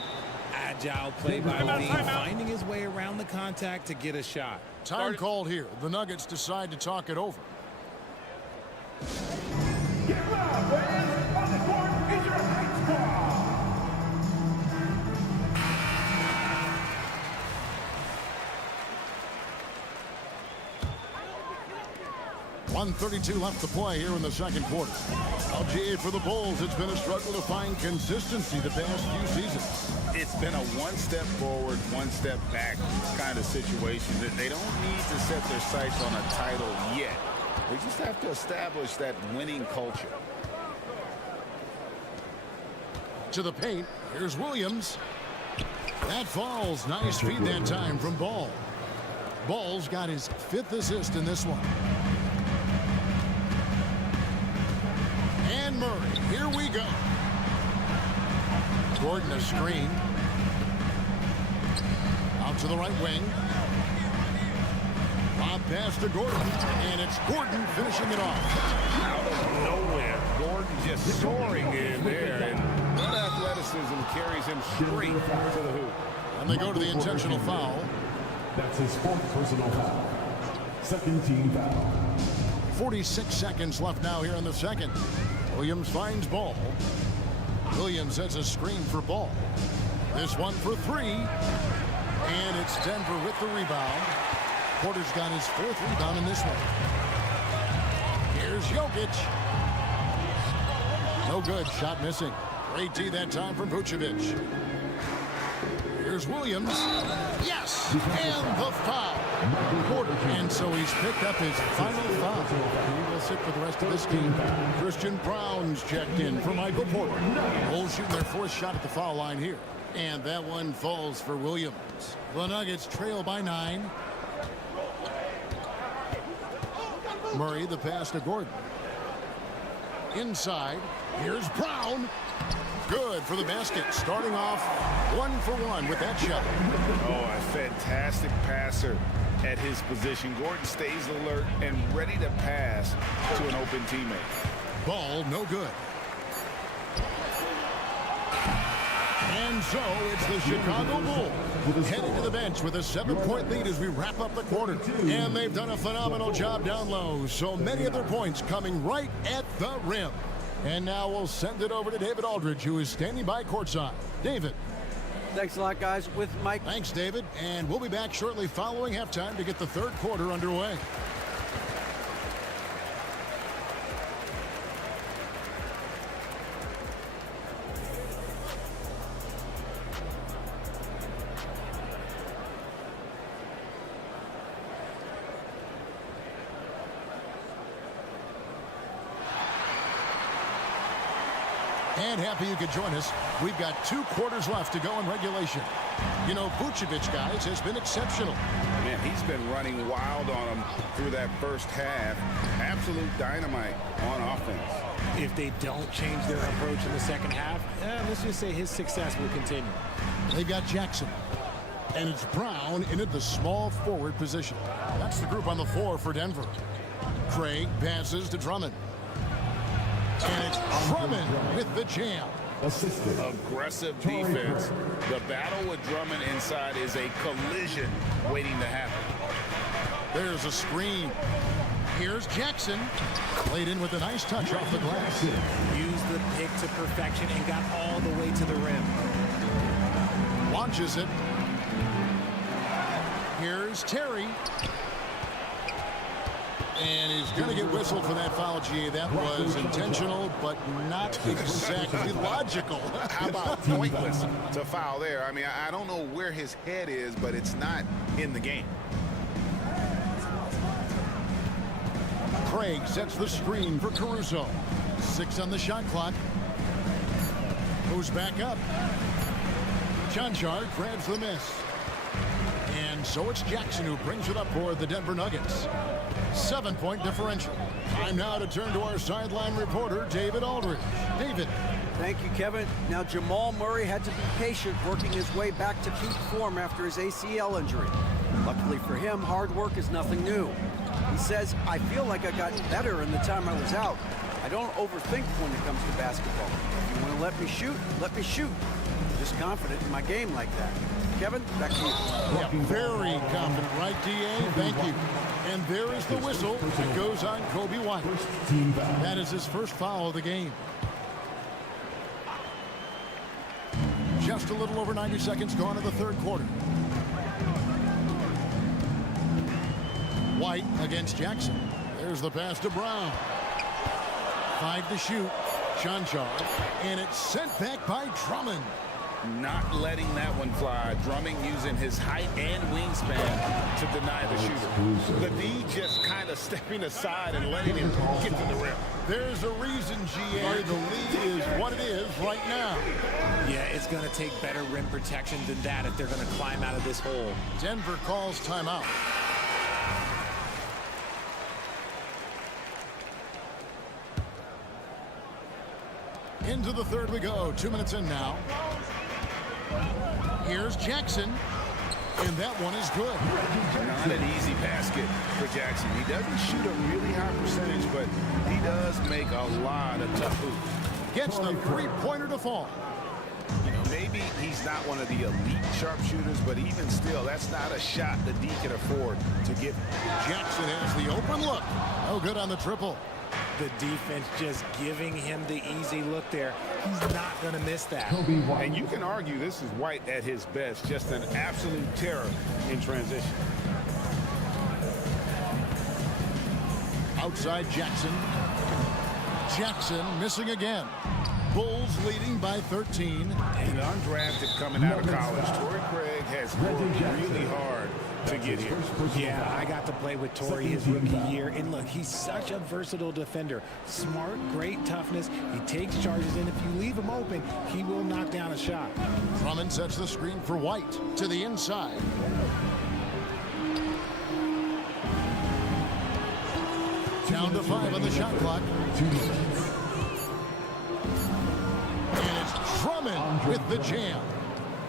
Agile play by Levine, finding his way around the contact to get a shot. Time called here. The Nuggets decide to talk it over. Get loud, fans! On the court is your Heights Squad! 1:32 left to play here in the second quarter. LGA for the Bulls. It's been a struggle to find consistency the past few seasons. It's been a one step forward, one step back kind of situation. They don't need to set their sights on a title yet. They just have to establish that winning culture. To the paint. Here's Williams. That falls. Nice feed that time from Ball. Ball's got his 5th assist in this one. And Murray. Here we go. Gordon a screen. Out to the right wing. Lob pass to Gordon. And it's Gordon finishing it off. Out of nowhere, Gordon just soaring in there. And that athleticism carries him straight to the hoop. And they go to the intentional foul. That's his 4th personal foul. Second team foul. 46 seconds left now here in the second. Williams finds Ball. Williams has a screen for Ball. This one for 3. And it's Denver with the rebound. Porter's got his 4th rebound in this one. Here's Jokic. No good. Shot missing. Great D that time from Vucevic. Here's Williams. Yes! And the foul. Porter. And so he's picked up his final foul. He will sit for the rest of this game. Christian Brown's checked in for Michael Porter. Bulls shooting their 4th shot at the foul line here. And that one falls for Williams. The Nuggets trail by 9. Murray, the pass to Gordon. Inside. Here's Brown. Good for the basket. Starting off 1 for 1 with that shot. Oh, a fantastic passer at his position. Gordon stays alert and ready to pass to an open teammate. Ball no good. And so it's the Chicago Bulls heading to the bench with a 7-point lead as we wrap up the quarter. And they've done a phenomenal job down low. So many of their points coming right at the rim. And now we'll send it over to David Aldridge, who is standing by courtside. David. Thanks a lot, guys. With Mike. Thanks, David. And we'll be back shortly following halftime to get the 3rd quarter underway. And happy you could join us. We've got 2 quarters left to go in regulation. You know, Vucevic, guys, has been exceptional. Man, he's been running wild on him through that first half. Absolute dynamite on offense. If they don't change their approach in the second half, let's just say his success will continue. They've got Jackson. And it's Brown in at the small forward position. That's the group on the floor for Denver. Craig passes to Drummond. And it's Drummond with the jam. Aggressive defense. The battle with Drummond inside is a collision waiting to happen. There's a screen. Here's Jackson. Played in with a nice touch off the glass. Used the pick to perfection and got all the way to the rim. Launches it. Here's Terry. And he's going to get whistled for that foul, G. That was intentional, but not exactly logical. How about pointless to foul there? I mean, I don't know where his head is, but it's not in the game. Craig sets the screen for Caruso. 6 on the shot clock. Goes back up. Chanchar grabs the miss. And so it's Jackson who brings it up for the Denver Nuggets. 7-point differential. Time now to turn to our sideline reporter, David Aldridge. David. Thank you, Kevin. Now, Jamal Murray had to be patient working his way back to peak form after his ACL injury. Luckily for him, hard work is nothing new. He says, I feel like I got better in the time I was out. I don't overthink when it comes to basketball. If you want to let me shoot, let me shoot. I'm just confident in my game like that. Kevin, back to you. Yeah, very confident, right, D.A.? Thank you. And there is the whistle that goes on Kobe White. That is his first foul of the game. Just a little over 90 seconds gone in the third quarter. White against Jackson. There's the pass to Brown. 5 to shoot. Chanchar. And it's sent back by Drummond. Not letting that one fly. Drummond using his height and wingspan to deny the shooter. The D just kind of stepping aside and letting him get to the rim. There's a reason, G.A. The lead is what it is right now. Yeah, it's going to take better rim protection than that if they're going to climb out of this hole. Denver calls timeout. Into the third we go. 2 minutes in now. Here's Jackson. And that one is good. Not an easy basket for Jackson. He doesn't shoot a really high percentage, but he does make a lot of tough hoops. Gets the three-pointer to fall. You know, maybe he's not one of the elite sharpshooters, but even still, that's not a shot the D can afford to give. Jackson has the open look. No good on the triple. The defense just giving him the easy look there. He's not going to miss that. And you can argue this is White at his best, just an absolute terror in transition. Outside Jackson. Jackson missing again. Bulls leading by 13. And undrafted coming out of college. Torrey Craig has worked really hard to get here. Yeah, I got to play with Torrey his rookie year. And look, he's such a versatile defender. Smart, great toughness. He takes charges, and if you leave him open, he will knock down a shot. Drummond sets the screen for White to the inside. Down to 5 on the shot clock. And it's Drummond with the jam.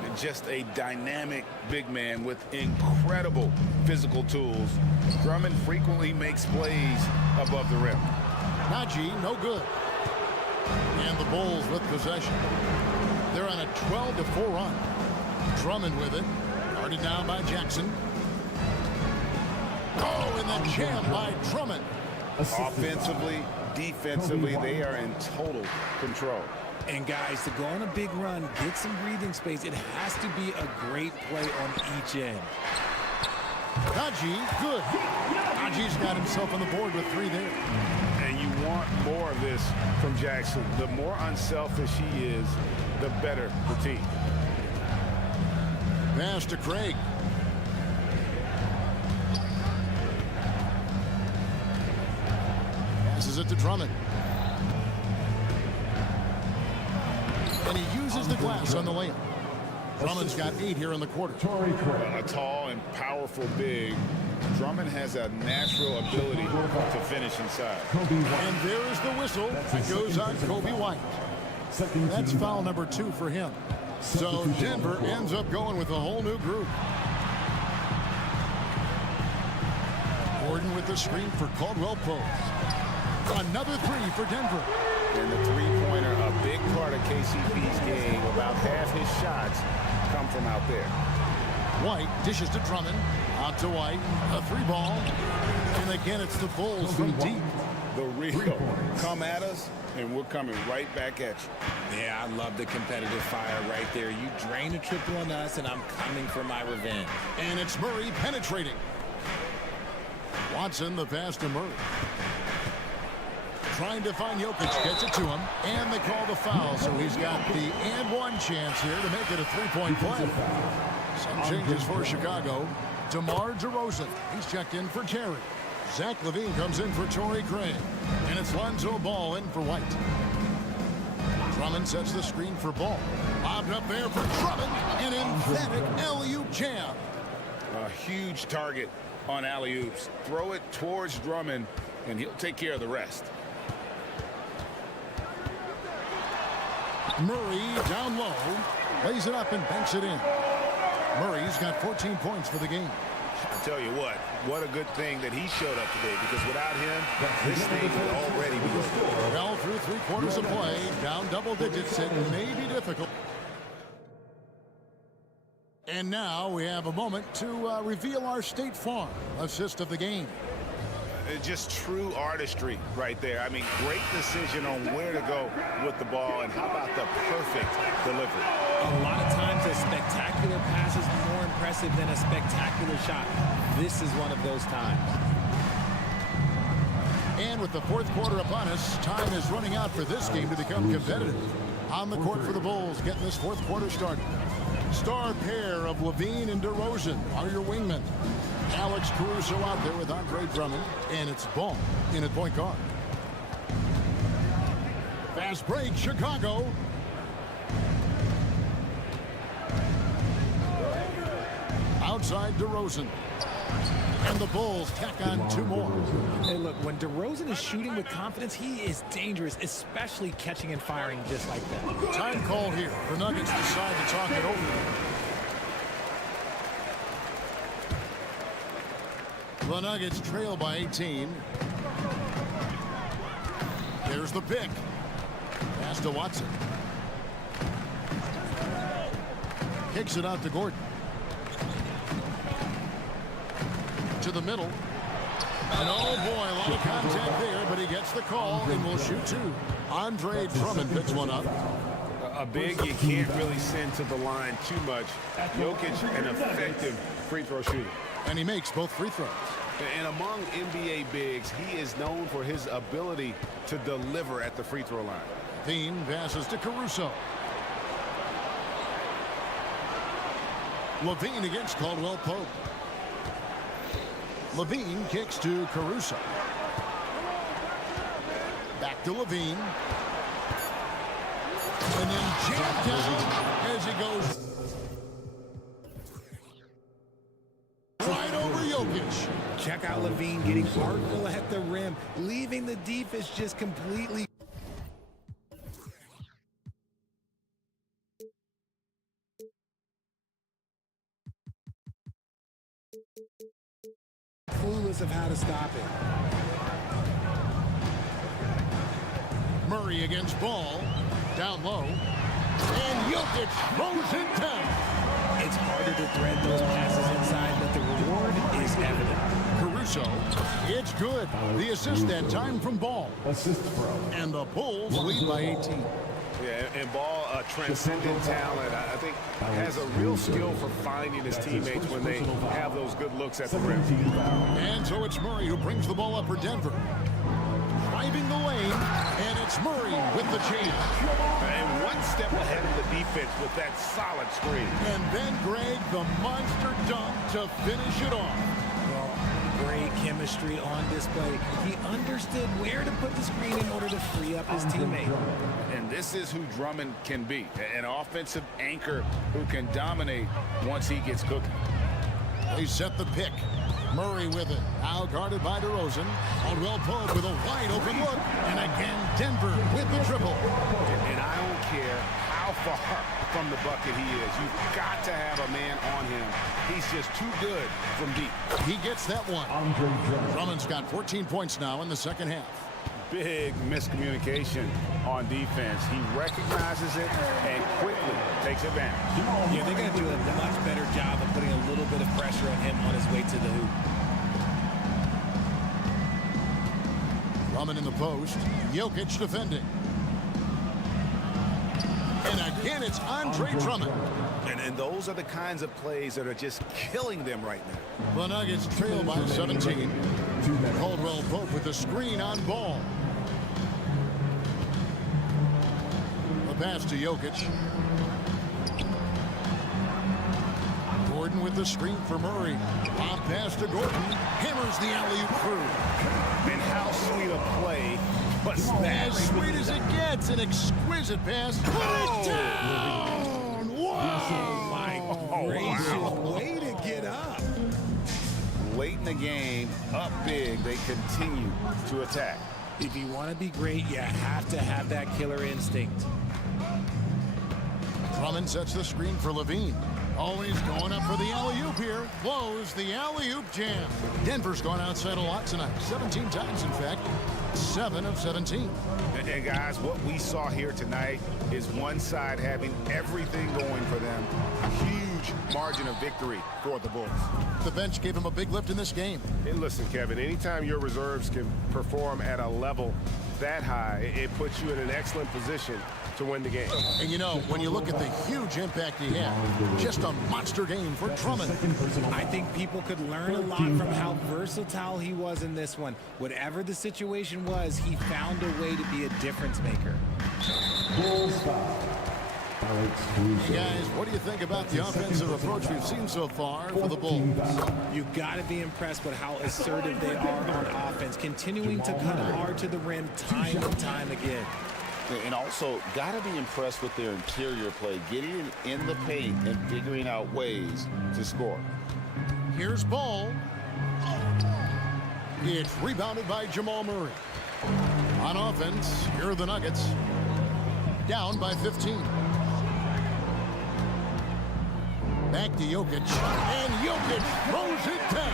And just a dynamic big man with incredible physical tools. Drummond frequently makes plays above the rim. B.I.G, no good. And the Bulls with possession. They're on a 12-4 run. Drummond with it. Guarded down by Jackson. Oh, and the jam by Drummond. Offensively, defensively, they are in total control. And guys, to go on a big run, get some breathing space, it has to be a great play on each end. B.I.G, good. B.I.G's got himself on the board with 3 there. And you want more of this from Jackson. The more unselfish he is, the better the team. Pass to Craig. Passes it to Drummond. And he uses the glass on the layup. Drummond's got 8 here in the quarter. A tall and powerful big. Drummond has a natural ability to finish inside. And there is the whistle that goes on Kobe White. That's foul number 2 for him. So Denver ends up going with a whole new group. Gordon with the screen for Caldwell Pope. Another 3 for Denver. And the three-pointer, a big part of KCP's game. About half his shots come from out there. White dishes to Drummond. Out to White. A 3-ball. And again, it's the Bulls from deep. The real come at us, and we're coming right back at you. Yeah, I love the competitive fire right there. You drain a triple on us, and I'm coming for my revenge. And it's Murray penetrating. Watson, the pass to Murray. Trying to find Jokic, gets it to him, and they call the foul, so he's got the and-one chance here to make it a 3-point play. Some changes for Chicago. DeMar DeRozan, he's checked in for Terry. Zach LaVine comes in for Torrey Craig, and it's Lonzo Ball in for White. Drummond sets the screen for Ball. Lobbed up there for Drummond, an emphatic alley-oop jam. A huge target on alley-oops. Throw it towards Drummond, and he'll take care of the rest. Murray down low, lays it up and banks it in. Murray's got 14 points for the game. I tell you what a good thing that he showed up today, because without him, this thing would already be over. Well, through 3 quarters of play, down double digits, it may be difficult. And now we have a moment to reveal our State Farm assist of the game. Just true artistry right there. I mean, great decision on where to go with the ball, and how about the perfect delivery. A lot of times a spectacular pass is more impressive than a spectacular shot. This is one of those times. And with the 4th quarter upon us, time is running out for this game to become competitive. On the court for the Bulls, getting this 4th quarter started. Star pair of LaVine and DeRozan are your wingmen. Alex Caruso out there with Andre Drummond, and it's Ball in at point guard. Fast break, Chicago. Outside DeRozan. And the Bulls tack on 2 more. Hey, look, when DeRozan is shooting with confidence, he is dangerous, especially catching and firing just like that. Time call here. The Nuggets decide to talk it over. The Nuggets trail by 18. There's the pick. Pass to Watson. Kicks it out to Gordon. To the middle. And oh boy, a lot of contact there, but he gets the call and will shoot 2. Andre Drummond picks one up. A big you can't really send to the line too much. Jokic, an effective free throw shooter. And he makes both free throws. And among NBA bigs, he is known for his ability to deliver at the free throw line. Thien passes to Caruso. LaVine against Caldwell Pope. LaVine kicks to Caruso. Back to LaVine. And then jammed down as he goes right over Jokic. Check out LaVine getting artful at the rim, leaving the defense just completely clueless of how to stop it. Murray against Ball. Down low. And Jokic throws it down. It's harder to thread those passes inside, but the reward is evident. Caruso, it's good. The assist that time from Ball. And the Bulls lead by 18. Yeah, and Ball, a transcendent talent, I think has a real skill for finding his teammates when they have those good looks at the rim. And so it's Murray who brings the ball up for Denver. Driving the lane, and it's Murray with the change. And one step ahead of the defense with that solid screen. And then Greg, the monster dunk to finish it off. Well, great chemistry on display. He understood where to put the screen in order to free up his teammate. And this is who Drummond can be, an offensive anchor who can dominate once he gets cooking. They set the pick. Murray with it. Now guarded by DeRozan. Caldwell Pope with a wide open look. And again, Denver with the triple. And I don't care how far from the bucket he is. You've got to have a man on him. He's just too good from deep. He gets that one. Drummond's got 14 points now in the second half. big miscommunication on defense. He recognizes it and quickly takes advantage. Yeah, they're going to do a much better job of putting a little bit of pressure on him on his way to the hoop. Drummond in the post. Jokic defending. And again, it's Andre Drummond. And those are the kinds of plays that are just killing them right now. The Nuggets trail by 17. Caldwell Pope with the screen on Ball. The pass to Jokic. Gordon with the screen for Murray. Lob pass to Gordon. Hammers the alley-oop through. And how sweet a play was that? As sweet as it gets. An exquisite pass. Put it down! Wow! Gracious way to get up. Late in the game, up big, they continue to attack. If you want to be great, you have to have that killer instinct. Drummond sets the screen for Levine. Always going up for the alley-oop here. Blows the alley-oop jam. Denver's gone outside a lot tonight. 17 times, in fact. 7 of 17. And guys, what we saw here tonight is one side having everything going for them. Huge margin of victory for the Bulls. The bench gave him a big lift in this game. And listen, Kevin, anytime your reserves can perform at a level that high, it puts you in an excellent position to win the game. And you know, when you look at the huge impact he had, just a monster game for Drummond. I think people could learn a lot from how versatile he was in this one. Whatever the situation was, he found a way to be a difference maker. Hey guys, what do you think about the offensive approach we've seen so far for the Bulls? You've got to be impressed with how assertive they are on offense, continuing to cut hard to the rim time and time again. And also, got to be impressed with their interior play, getting in the paint and figuring out ways to score. Here's Ball. It's rebounded by Jamal Murray. On offense, here are the Nuggets. Down by 15. Back to Jokic. And Jokic throws it down.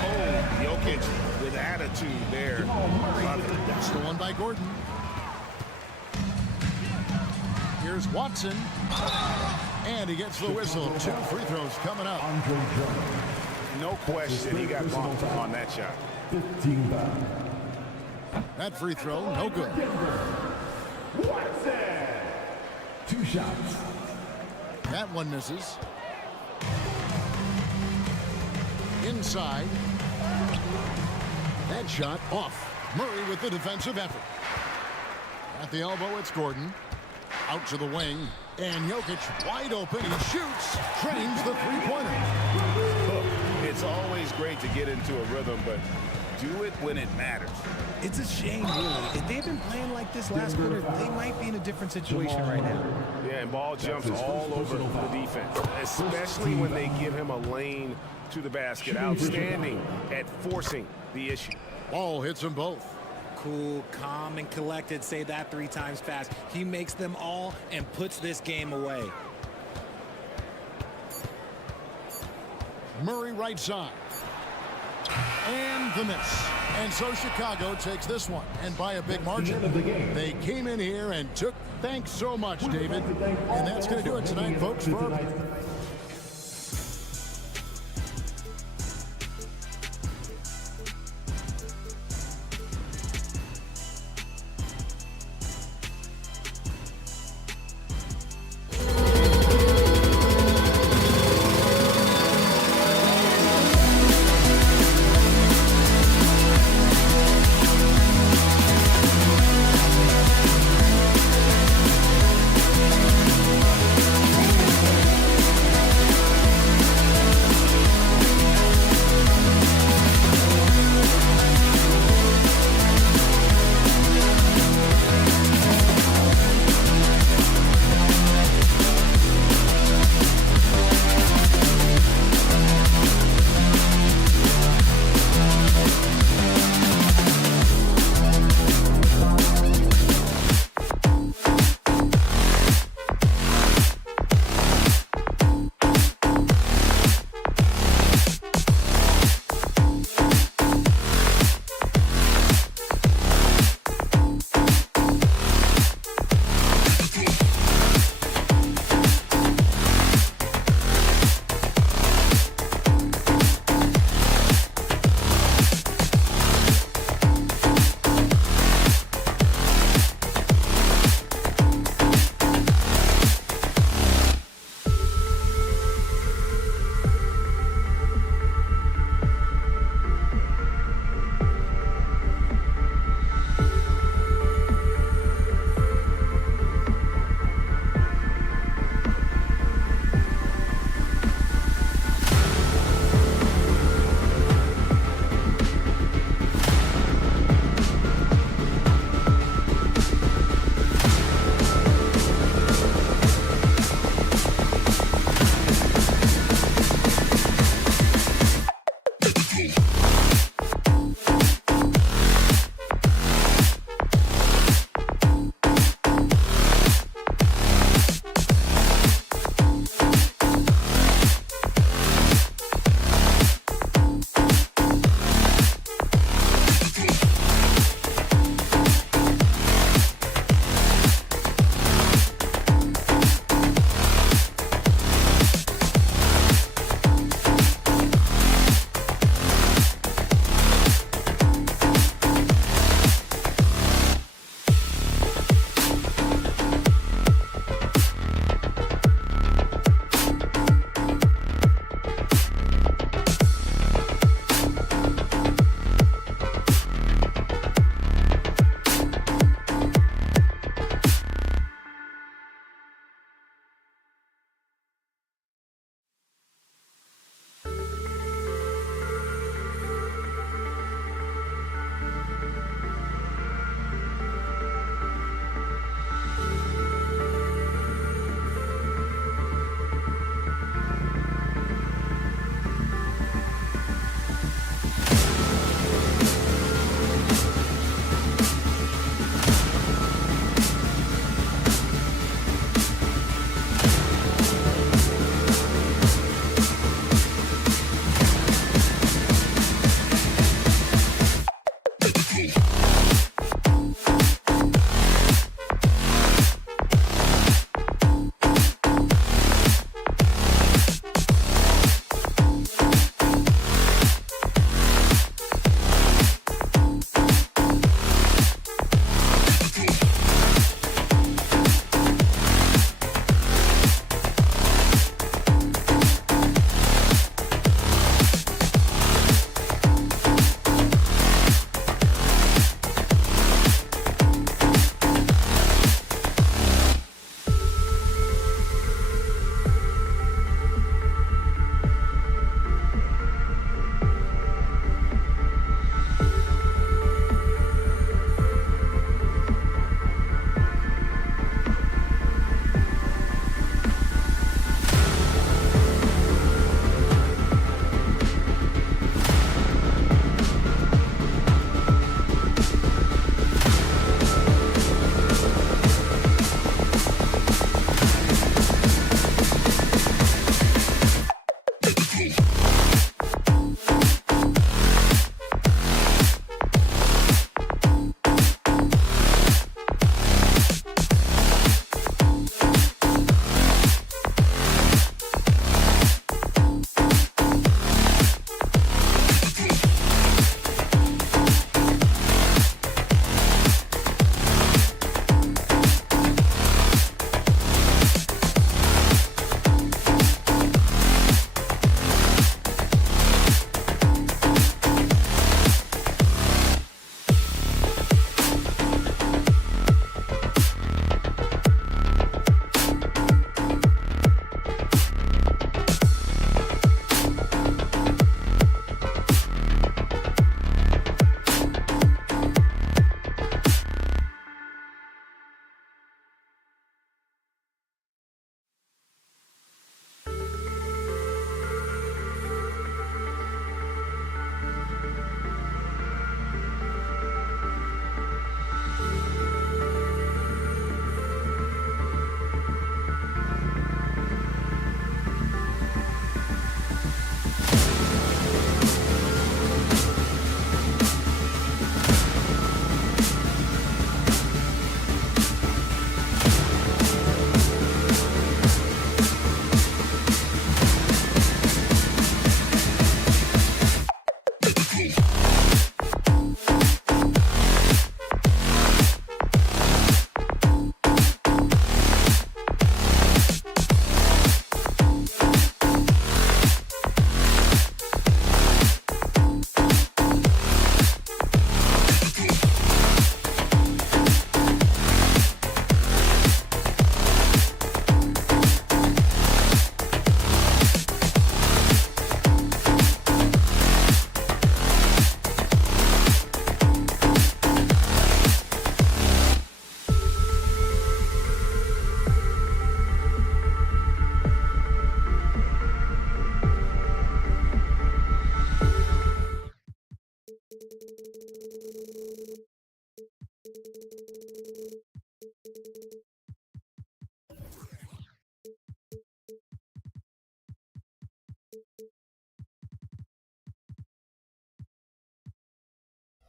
Oh, Jokic with attitude there. Stolen by Gordon. Here's Watson. And he gets the whistle. 2 free throws coming up. No question he got bumped on that shot. That free throw, no good. Watson. 2 shots. That one misses. Inside. That shot off. Murray with the defensive effort. At the elbow, it's Gordon. Out to the wing. And Jokic wide open. He shoots. Drains the three-pointer. It's always great to get into a rhythm, but do it when it matters. It's a shame, really. If they'd been playing like this last quarter, they might be in a different situation right now. Yeah, and Ball jumps all over the defense, especially when they give him a lane to the basket. Outstanding at forcing the issue. Ball hits them both. Cool, calm, and collected. Say that 3 times fast. He makes them all and puts this game away. Murray right side. And the miss. And so Chicago takes this one. And by a big margin. They came in here and took. Thanks so much, David. And that's going to do it tonight, folks. For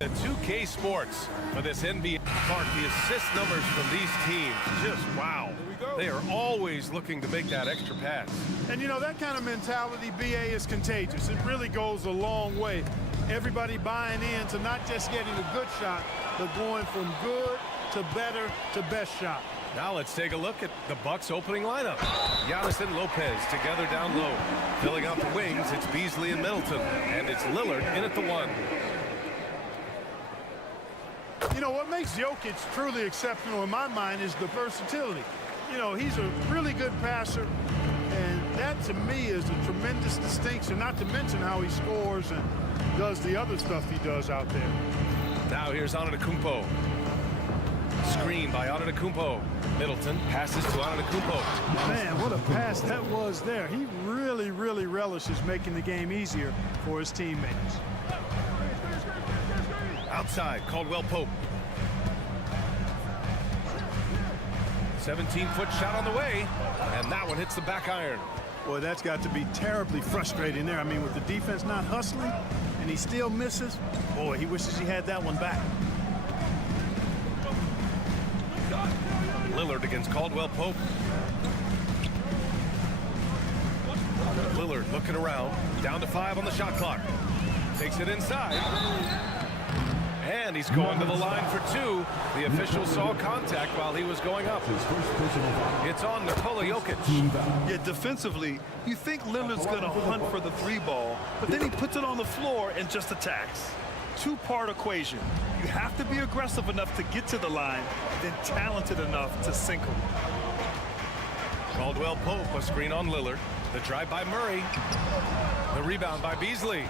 The 2K sports for this NBA part, the assist numbers from these teams, just wow. They are always looking to make that extra pass. And you know, that kind of mentality, BA, is contagious. It really goes a long way. Everybody buying in to not just getting a good shot, but going from good to better to best shot. Now let's take a look at the Bucks opening lineup. Giannis and Lopez together down low. Filling out the wings, it's Beasley and Middleton. And it's Lillard in at the 1. You know, what makes Jokic truly exceptional in my mind is the versatility. You know, he's a really good passer, and that to me is a tremendous distinction, not to mention how he scores and does the other stuff he does out there. Now here's Antetokounmpo. Screen by Antetokounmpo. Middleton passes to Antetokounmpo. Man, what a pass that was there. He really, really relishes making the game easier for his teammates. Outside, Caldwell Pope. 17-foot shot on the way, and that one hits the back iron. Boy, that's got to be terribly frustrating there. I mean, with the defense not hustling, and he still misses, boy, he wishes he had that one back. Lillard against Caldwell Pope. Lillard looking around, down to 5 on the shot clock. Takes it inside. And he's going to the line for 2. The official saw contact while he was going up. It's on Nikola Jokic. Yeah, defensively, you think Lillard's going to hunt for the 3 ball, but then he puts it on the floor and just attacks. Two-part equation. You have to be aggressive enough to get to the line, then talented enough to sink him. Caldwell Pope, a screen on Lillard. The drive by Murray. The rebound by Beasley.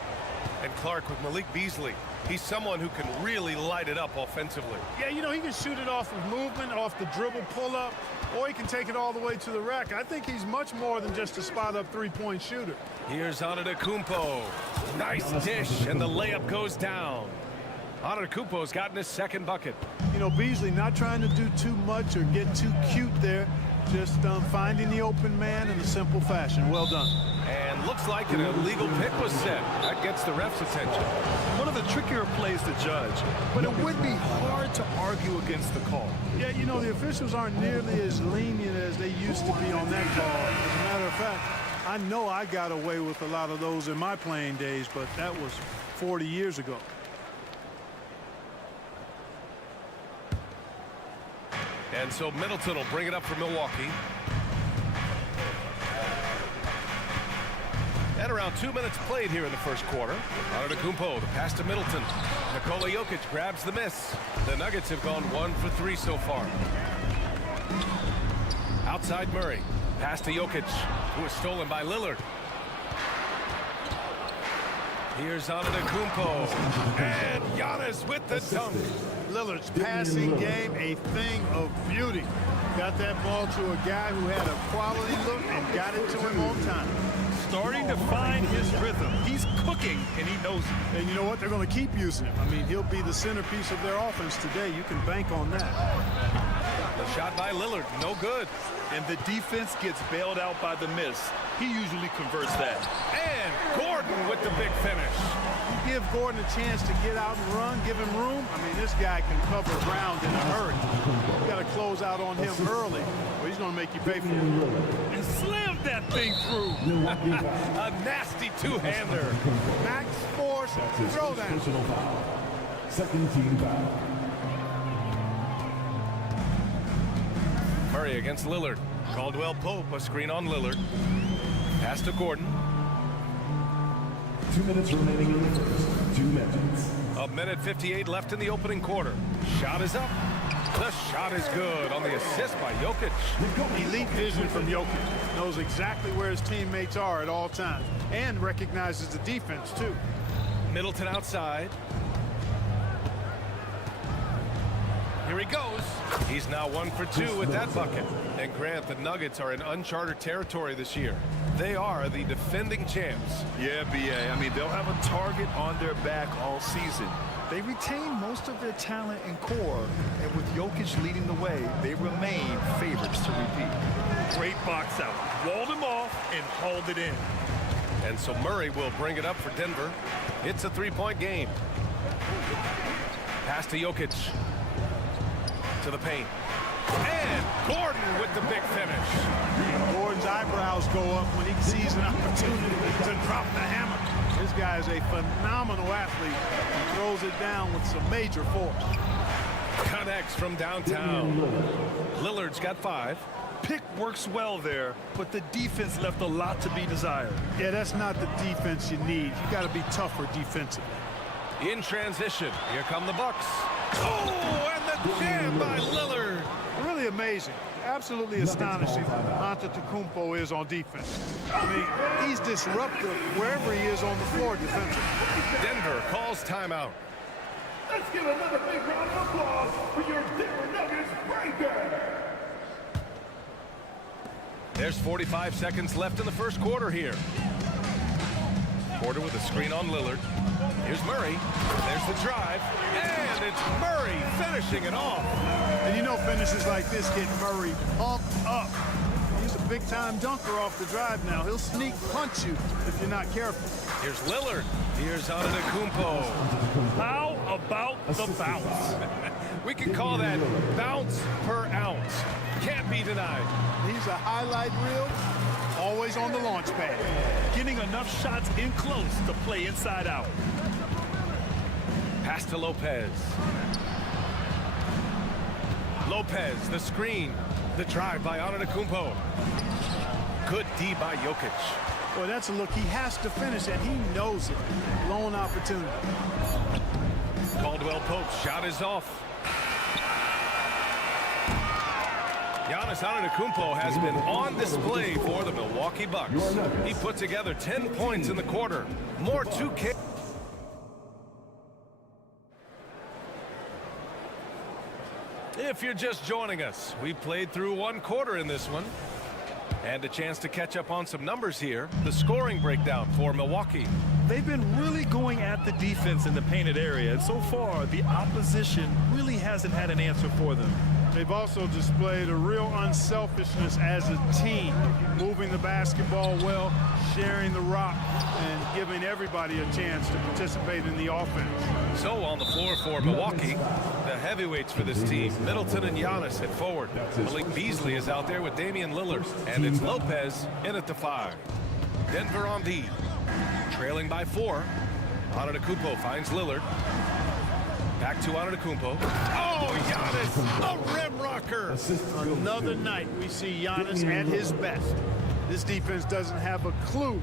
And Clark with Malik Beasley. He's someone who can really light it up offensively. Yeah, you know, he can shoot it off of movement, off the dribble pull-up, or he can take it all the way to the rack. I think he's much more than just a spot-up three-point shooter. Here's Antetokounmpo. Nice dish, and the layup goes down. Antetokounmpo's gotten his 2nd bucket. You know, Beasley not trying to do too much or get too cute there. Just finding the open man in a simple fashion. Well done. And looks like an illegal pick was set. That gets the ref's attention. One of the trickier plays to judge, but it would be hard to argue against the call. Yeah, you know, the officials aren't nearly as lenient as they used to be on that call. As a matter of fact, I know I got away with a lot of those in my playing days, but that was 40 years ago. And so Middleton will bring it up for Milwaukee. And around 2 minutes played here in the first quarter. Antetokounmpo, the pass to Middleton. Nikola Jokic grabs the miss. The Nuggets have gone 1 for 3 so far. Outside Murray. Pass to Jokic, who is stolen by Lillard. Here's Antetokounmpo. And Giannis with the dunk. Lillard's passing game, a thing of beauty. Got that ball to a guy who had a quality look and got it to him on time. Starting to find his rhythm. He's cooking, and he knows it. And you know what? They're going to keep using him. I mean, he'll be the centerpiece of their offense today. You can bank on that. The shot by Lillard, no good. And the defense gets bailed out by the miss. He usually converts that. And Gordon with the big finish. You give Gordon a chance to get out and run, give him room. I mean, this guy can cover ground in a hurry. You got to close out on him early, or he's going to make you pay for it. And slam that thing through. A nasty two-hander. Max force, throw that. Second team foul. Murray against Lillard. Caldwell Pope, a screen on Lillard. Pass to Gordon. 2 minutes remaining in the first. 2 minutes. A minute 58 left in the opening quarter. Shot is up. The shot is good on the assist by Jokic. Elite vision from Jokic. Knows exactly where his teammates are at all times. And recognizes the defense, too. Middleton outside. Here he goes. He's now 1 for 2 with that bucket. And Grant, the Nuggets are in uncharted territory this year. They are the defending champs. Yeah, B.A. I mean, they'll have a target on their back all season. They retain most of their talent and core, and with Jokic leading the way, they remain favorites to repeat. Great box out. Walled him off and hauled it in. And so Murray will bring it up for Denver. It's a 3-point game. Pass to Jokic. To the paint. And Gordon with the big finish. Gordon's eyebrows go up when he sees an opportunity to drop the hammer. This guy is a phenomenal athlete. He throws it down with some major force. Connects from downtown. Lillard's got 5. Pick works well there, but the defense left a lot to be desired. Yeah, that's not the defense you need. You got to be tougher defensively. In transition, here come the Bucks. Oh, and the jam by Lillard. Really amazing. Absolutely astonishing Antetokounmpo is on defense. I mean, he's disruptive wherever he is on the floor defensively. Denver calls timeout. Let's give another big round of applause for your Denver Nuggets breaker. There's 45 seconds left in the first quarter here. Porter with a screen on Lillard. Here's Murray. There's the drive. And it's Murray finishing it off. And you know finishes like this get Murray pumped up. He's a big-time dunker off the drive now. He'll sneak punch you if you're not careful. Here's Lillard. Here's Antetokounmpo. How about the bounce? We can call that bounce per ounce. Can't be denied. He's a highlight reel, always on the launch pad. Getting enough shots in close to play inside out. Pass to Lopez. Lopez, the screen. The drive by Antetokounmpo. Good D by Jokic. Boy, that's a look he has to finish, and he knows it. Lone opportunity. Caldwell Pope's shot is off. Giannis Antetokounmpo has been on display for the Milwaukee Bucks. He put together 10 points in the quarter. More 2K. If you're just joining us, we played through 1 quarter in this one. And a chance to catch up on some numbers here. The scoring breakdown for Milwaukee. They've been really going at the defense in the painted area, and so far the opposition really hasn't had an answer for them. They've also displayed a real unselfishness as a team, moving the basketball well, sharing the rock, and giving everybody a chance to participate in the offense. So on the floor for Milwaukee, the heavyweights for this team, Middleton and Giannis at forward. Malik Beasley is out there with Damian Lillard, and it's Lopez in at the 5. Denver on D, trailing by 4. Antetokounmpo finds Lillard. Back to Antetokounmpo. Oh, Giannis, a rim rocker. Another night we see Giannis at his best. This defense doesn't have a clue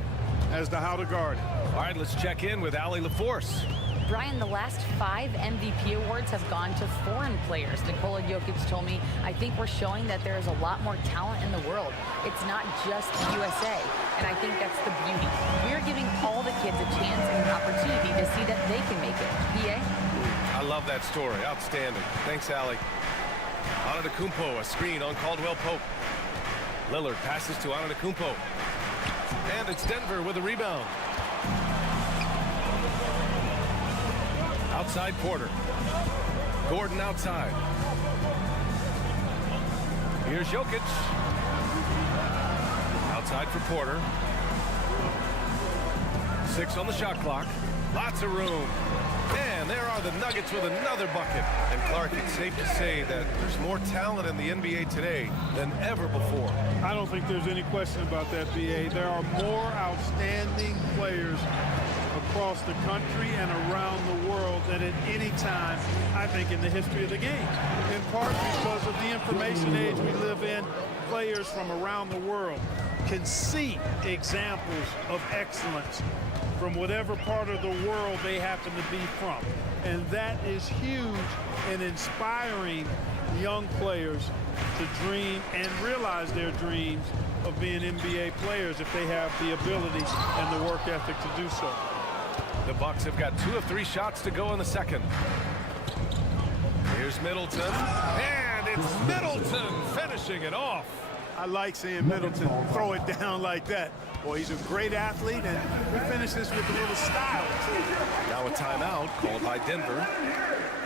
as to how to guard it. All right, let's check in with Allie LaForce. Brian, the last 5 MVP awards have gone to foreign players. Nikola Jokic told me, I think we're showing that there is a lot more talent in the world. It's not just the USA, and I think that's the beauty. We're giving all the kids a chance and an opportunity to see that they can make it. B.A.? I love that story. Outstanding. Thanks, Allie. Antetokounmpo, a screen on Caldwell Pope. Lillard passes to Antetokounmpo. And it's Denver with a rebound. Outside Porter. Gordon outside. Here's Jokic. Outside for Porter. 6 on the shot clock. Lots of room. And there are the Nuggets with another bucket. And Clark, it's safe to say that there's more talent in the NBA today than ever before. I don't think there's any question about that, B.A. There are more outstanding players across the country and around the world than at any time, I think, in the history of the game. In part because of the information age we live in, players from around the world can see examples of excellence from whatever part of the world they happen to be from. And that is huge in inspiring young players to dream and realize their dreams of being NBA players if they have the ability and the work ethic to do so. The Bucks have got 2 of 3 shots to go in the second. Here's Middleton, and it's Middleton finishing it off. I like seeing Middleton throw it down like that. Boy, he's a great athlete, and we finish this with a little style, too. Now a timeout called by Denver.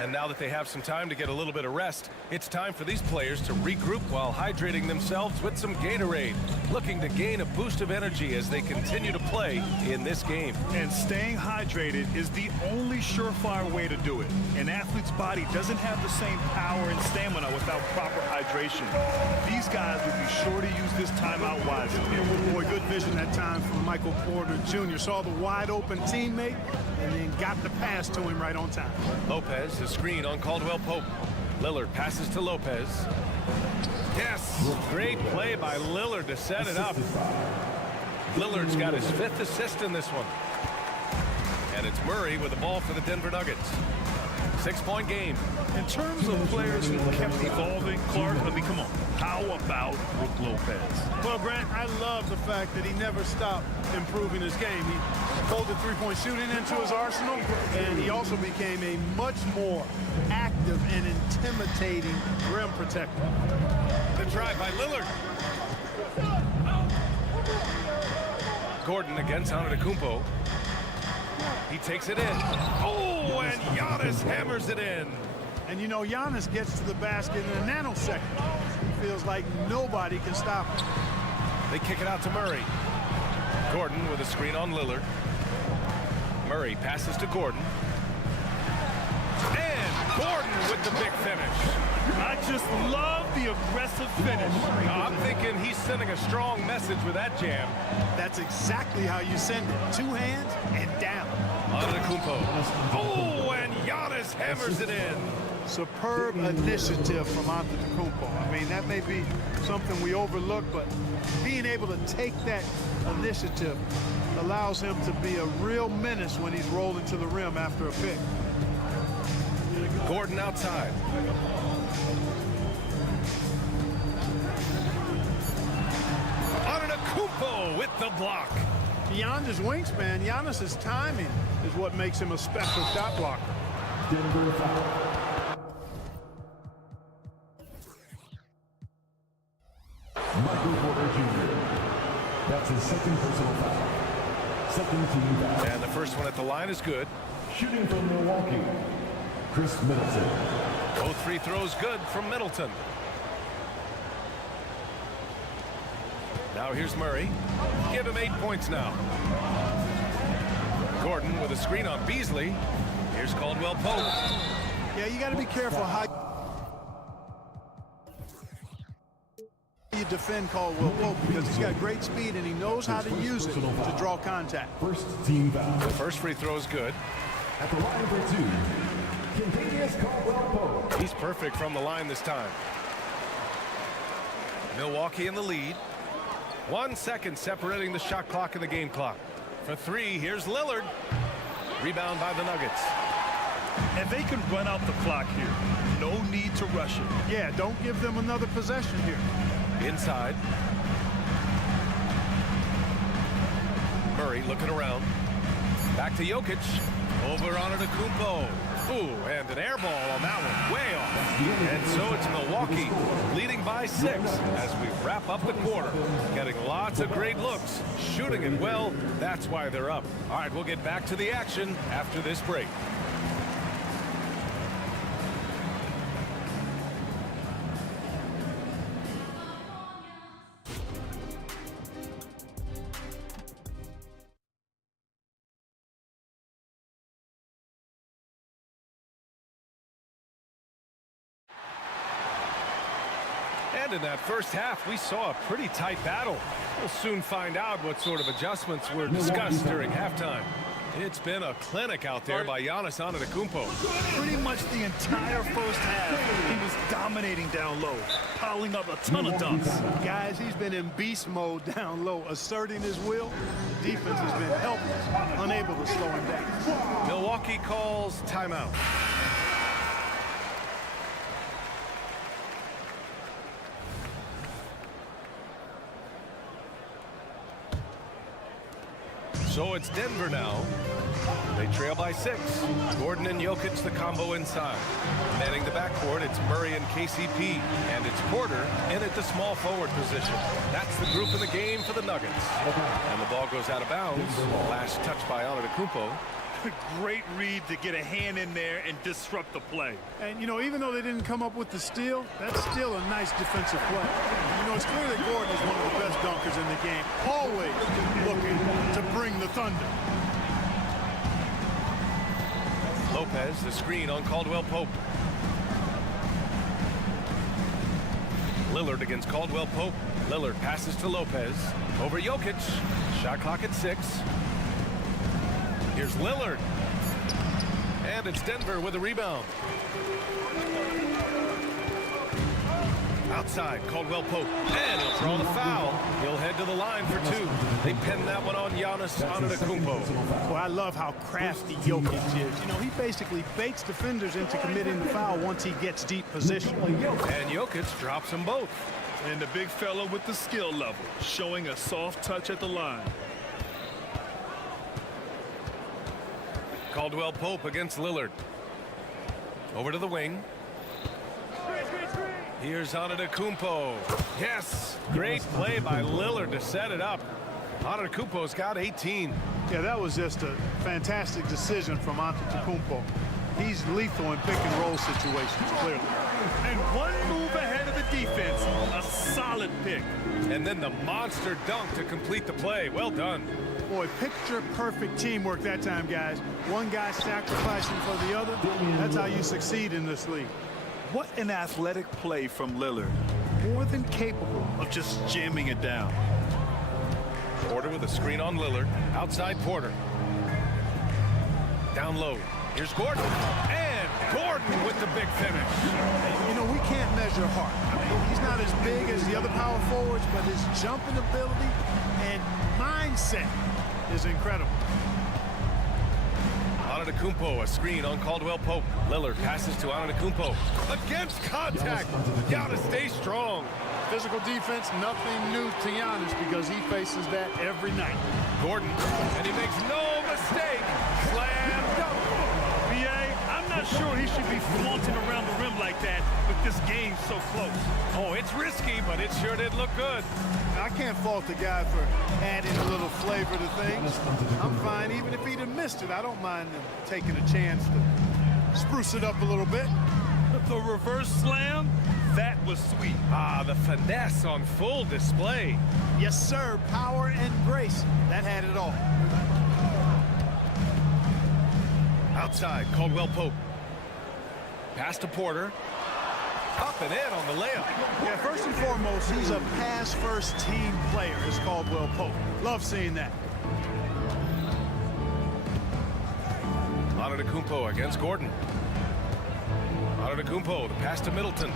And now that they have some time to get a little bit of rest, it's time for these players to regroup while hydrating themselves with some Gatorade, looking to gain a boost of energy as they continue to play in this game. And staying hydrated is the only surefire way to do it. An athlete's body doesn't have the same power and stamina without proper hydration. These guys will be sure to use this timeout wisely. Boy, good vision that time from Michael Porter Jr. Saw the wide open teammate and then got the pass to him right on time. Lopez, a screen on Caldwell Pope. Lillard passes to Lopez. Yes, great play by Lillard to set it up. Lillard's got his 5th assist in this one. And it's Murray with the ball for the Denver Nuggets. 6-point game. In terms of players who kept evolving, Clark, I mean, come on. How about Brook Lopez? Well, Grant, I love the fact that he never stopped improving his game. He folded three-point shooting into his arsenal, and he also became a much more active and intimidating rim protector. The drive by Lillard. Gordon against Antetokounmpo. He takes it in. Oh, and Giannis hammers it in. And you know, Giannis gets to the basket in a nanosecond. He feels like nobody can stop him. They kick it out to Murray. Gordon with a screen on Lillard. Murray passes to Gordon. And Gordon with the big finish. I just love the aggressive finish. I'm thinking he's sending a strong message with that jam. That's exactly how you send it. 2 hands and down. Antetokounmpo. Oh, and Giannis hammers it in. Superb initiative from Antetokounmpo. I mean, that may be something we overlook, but being able to take that initiative allows him to be a real menace when he's rolling to the rim after a pick. Gordon outside. Antetokounmpo with the block. Beyond his wingspan, Giannis's timing is what makes him a special shot blocker. Denver foul. Michael Porter Jr. That's his 2nd personal foul. 2nd team foul. And the first one at the line is good. Shooting from Milwaukee, Chris Middleton. Both free throws good from Middleton. Now here's Murray. Give him 8 points now. Gordon with a screen on Beasley. Here's Caldwell Pope. Yeah, you got to be careful how you defend Caldwell Pope because he's got great speed and he knows how to use it to draw contact. First team foul. The first free throw is good. At the line for 2, continuous Caldwell Pope. He's perfect from the line this time. Milwaukee in the lead. 1 second separating the shot clock and the game clock. For 3, here's Lillard. Rebound by the Nuggets. And they can run out the clock here. No need to rush it. Yeah, don't give them another possession here. Inside. Murray looking around. Back to Jokic. Over Antetokounmpo. Ooh, and an air ball on that one. Way off. And so it's Milwaukee leading by 6 as we wrap up the quarter. Getting lots of great looks. Shooting it well. That's why they're up. All right, we'll get back to the action after this break. And in that first half, we saw a pretty tight battle. We'll soon find out what sort of adjustments were discussed during halftime. It's been a clinic out there by Giannis Antetokounmpo. Pretty much the entire first half, he was dominating down low, piling up a ton of dunks. Guys, he's been in beast mode down low, asserting his will. The defense has been helpless, unable to slow him down. Milwaukee calls timeout. So it's Denver now. They trail by 6. Gordon and Jokic, the combo inside. Manning the backcourt, it's Murray and KCP. And it's Porter in at the small forward position. That's the group in the game for the Nuggets. And the ball goes out of bounds. Last touch by Antetokounmpo. Great read to get a hand in there and disrupt the play. And, you know, even though they didn't come up with the steal, that's still a nice defensive play. You know, it's clear that Gordon is one of the best dunkers in the game, always looking to bring the thunder. Lopez, the screen on Caldwell Pope. Lillard against Caldwell Pope. Lillard passes to Lopez. Over Jokic. Shot clock at 6. Here's Lillard. And it's Denver with a rebound. Outside, Caldwell Pope. And he'll draw the foul. He'll head to the line for 2. They pin that one on Giannis Antetokounmpo. Well, I love how crafty Jokic is. You know, he basically baits defenders into committing the foul once he gets deep position. And Jokic drops them both. And the big fella with the skill level, showing a soft touch at the line. Caldwell Pope against Lillard. Over to the wing. Here's Antetokounmpo. Yes, great play by Lillard to set it up. Antetokounmpo's got 18. Yeah, that was just a fantastic decision from Antetokounmpo. He's lethal in pick and roll situations, clearly. And one move ahead of the defense. A solid pick. And then the monster dunk to complete the play. Well done. Boy, picture-perfect teamwork that time, guys. One guy sacrificing for the other. That's how you succeed in this league. What an athletic play from Lillard. More than capable of just jamming it down. Porter with a screen on Lillard. Outside Porter. Down low. Here's Gordon. And Gordon with the big finish. You know, we can't measure heart. I mean, he's not as big as the other power forwards, but his jumping ability and mindset is incredible. Antetokounmpo, a screen on Caldwell Pope. Lillard passes to Antetokounmpo. Against contact. Giannis stays strong. Physical defense, nothing new to Giannis because he faces that every night. Gordon, and he makes no mistake. Slam dunk. B.A., I'm not sure he should be flaunting around the rim like that with this game so close. Oh, it's risky, but it sure did look good. I can't fault the guy for adding a little flavor to things. I'm fine, even if he'd have missed it. I don't mind him taking a chance to spruce it up a little bit. The reverse slam, that was sweet. Ah, the finesse on full display. Yes, sir. Power and grace. That had it all. Outside, Caldwell Pope. Pass to Porter. Up and in on the layup. Yeah, first and foremost, he's a pass-first team player, is Caldwell Pope. Love seeing that. Antetokounmpo against Gordon. Antetokounmpo, the pass to Middleton.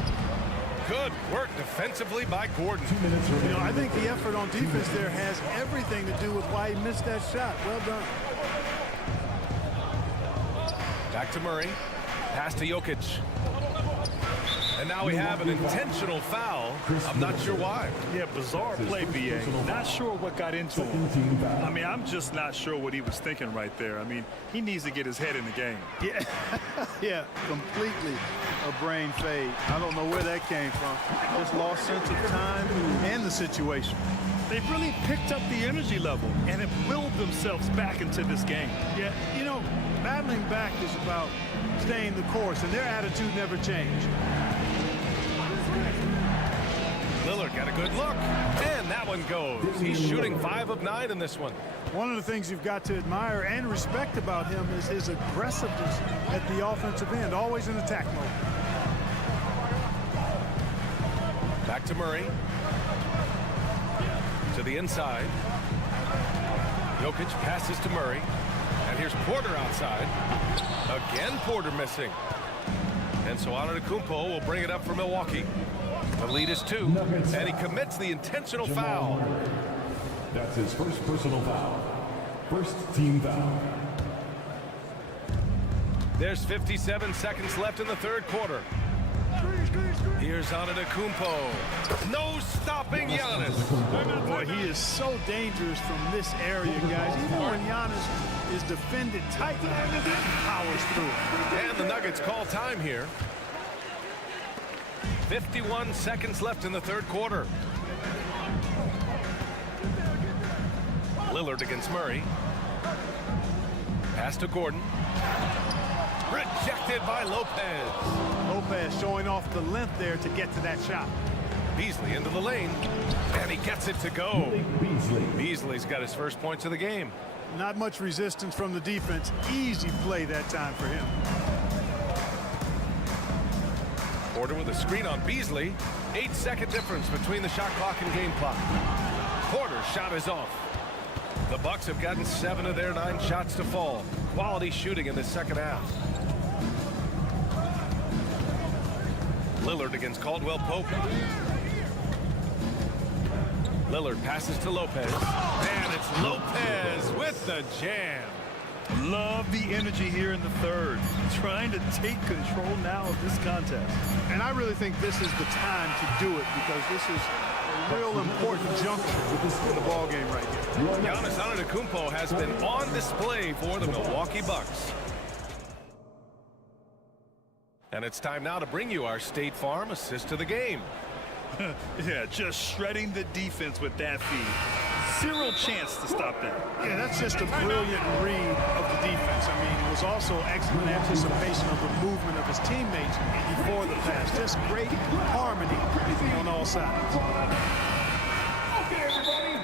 Good work defensively by Gordon. 2 minutes remaining. You know, I think the effort on defense there has everything to do with why he missed that shot. Well done. Back to Murray. Pass to Jokic. And now we have an intentional foul. I'm not sure why. Yeah, bizarre play, B.A. Not sure what got into him. I mean, I'm just not sure what he was thinking right there. I mean, he needs to get his head in the game. Yeah, yeah, completely a brain fade. I don't know where that came from. Just lost sense of time and the situation. They've really picked up the energy level and have willed themselves back into this game. Yeah, you know, battling back is about staying the course, and their attitude never changed. Lillard got a good look, and that one goes. He's shooting 5 of 9 in this one. One of the things you've got to admire and respect about him is his aggressiveness at the offensive end, always in attack mode. Back to Murray. To the inside. Jokic passes to Murray. And here's Porter outside. Again, Porter missing. And so Antetokounmpo will bring it up for Milwaukee. The lead is 2, and he commits the intentional foul. That's his first personal foul. First team foul. There's 57 seconds left in the third quarter. Here's Antetokounmpo. No stopping Giannis. Boy, he is so dangerous from this area, guys. Even when Giannis is defended tightly, he powers through. And the Nuggets call time here. 51 seconds left in the third quarter. Lillard against Murray. Pass to Gordon. Rejected by Lopez. Lopez showing off the length there to get to that shot. Beasley into the lane, and he gets it to go. Beasley's got his first points of the game. Not much resistance from the defense. Easy play that time for him. Porter with a screen on Beasley. 8-second difference between the shot clock and game clock. Porter's shot is off. The Bucks have gotten 7 of their 9 shots to fall. Quality shooting in the second half. Lillard against Caldwell Pope. Lillard passes to Lopez. And it's Lopez with the jam. Love the energy here in the third. Trying to take control now of this contest. And I really think this is the time to do it because this is a real important juncture in the ball game right here. Giannis Antetokounmpo has been on display for the Milwaukee Bucks. And it's time now to bring you our State Farm assist of the game. Yeah, just shredding the defense with that feed. Zero chance to stop that. Yeah, that's just a brilliant read of the defense. I mean, it was also excellent anticipation of the movement of his teammates before the pass. Just great harmony on all sides.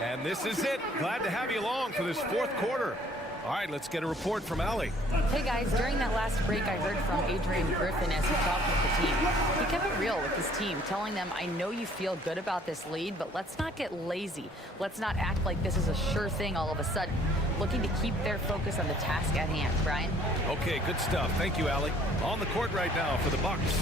And this is it. Glad to have you along for this fourth quarter. All right, let's get a report from Allie. Hey guys, during that last break I heard from Adrian Griffin as he talked with the team. He kept it real with his team, telling them, I know you feel good about this lead, but let's not get lazy. Let's not act like this is a sure thing all of a sudden. Looking to keep their focus on the task at hand. Brian? Okay, good stuff. Thank you, Allie. On the court right now for the Bucks.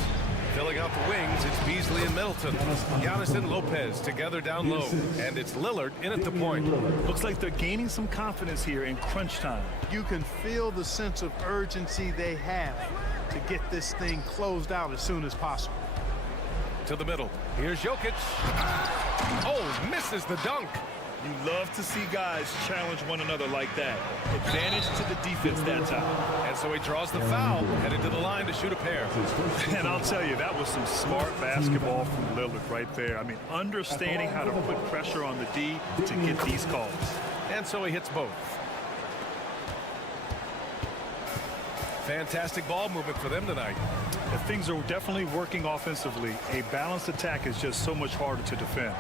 Filling out the wings, it's Beasley and Middleton. Giannis and Lopez together down low. And it's Lillard in at the point. Looks like they're gaining some confidence here in crunch time. You can feel the sense of urgency they have to get this thing closed out as soon as possible. To the middle. Here's Jokic. Oh, misses the dunk. You love to see guys challenge one another like that. Advantage to the defense that time. And so he draws the foul, headed to the line to shoot a pair. And I'll tell you, that was some smart basketball from Lillard right there. I mean, understanding how to put pressure on the D to get these calls. And so he hits both. Fantastic ball movement for them tonight. If things are definitely working offensively, a balanced attack is just so much harder to defend.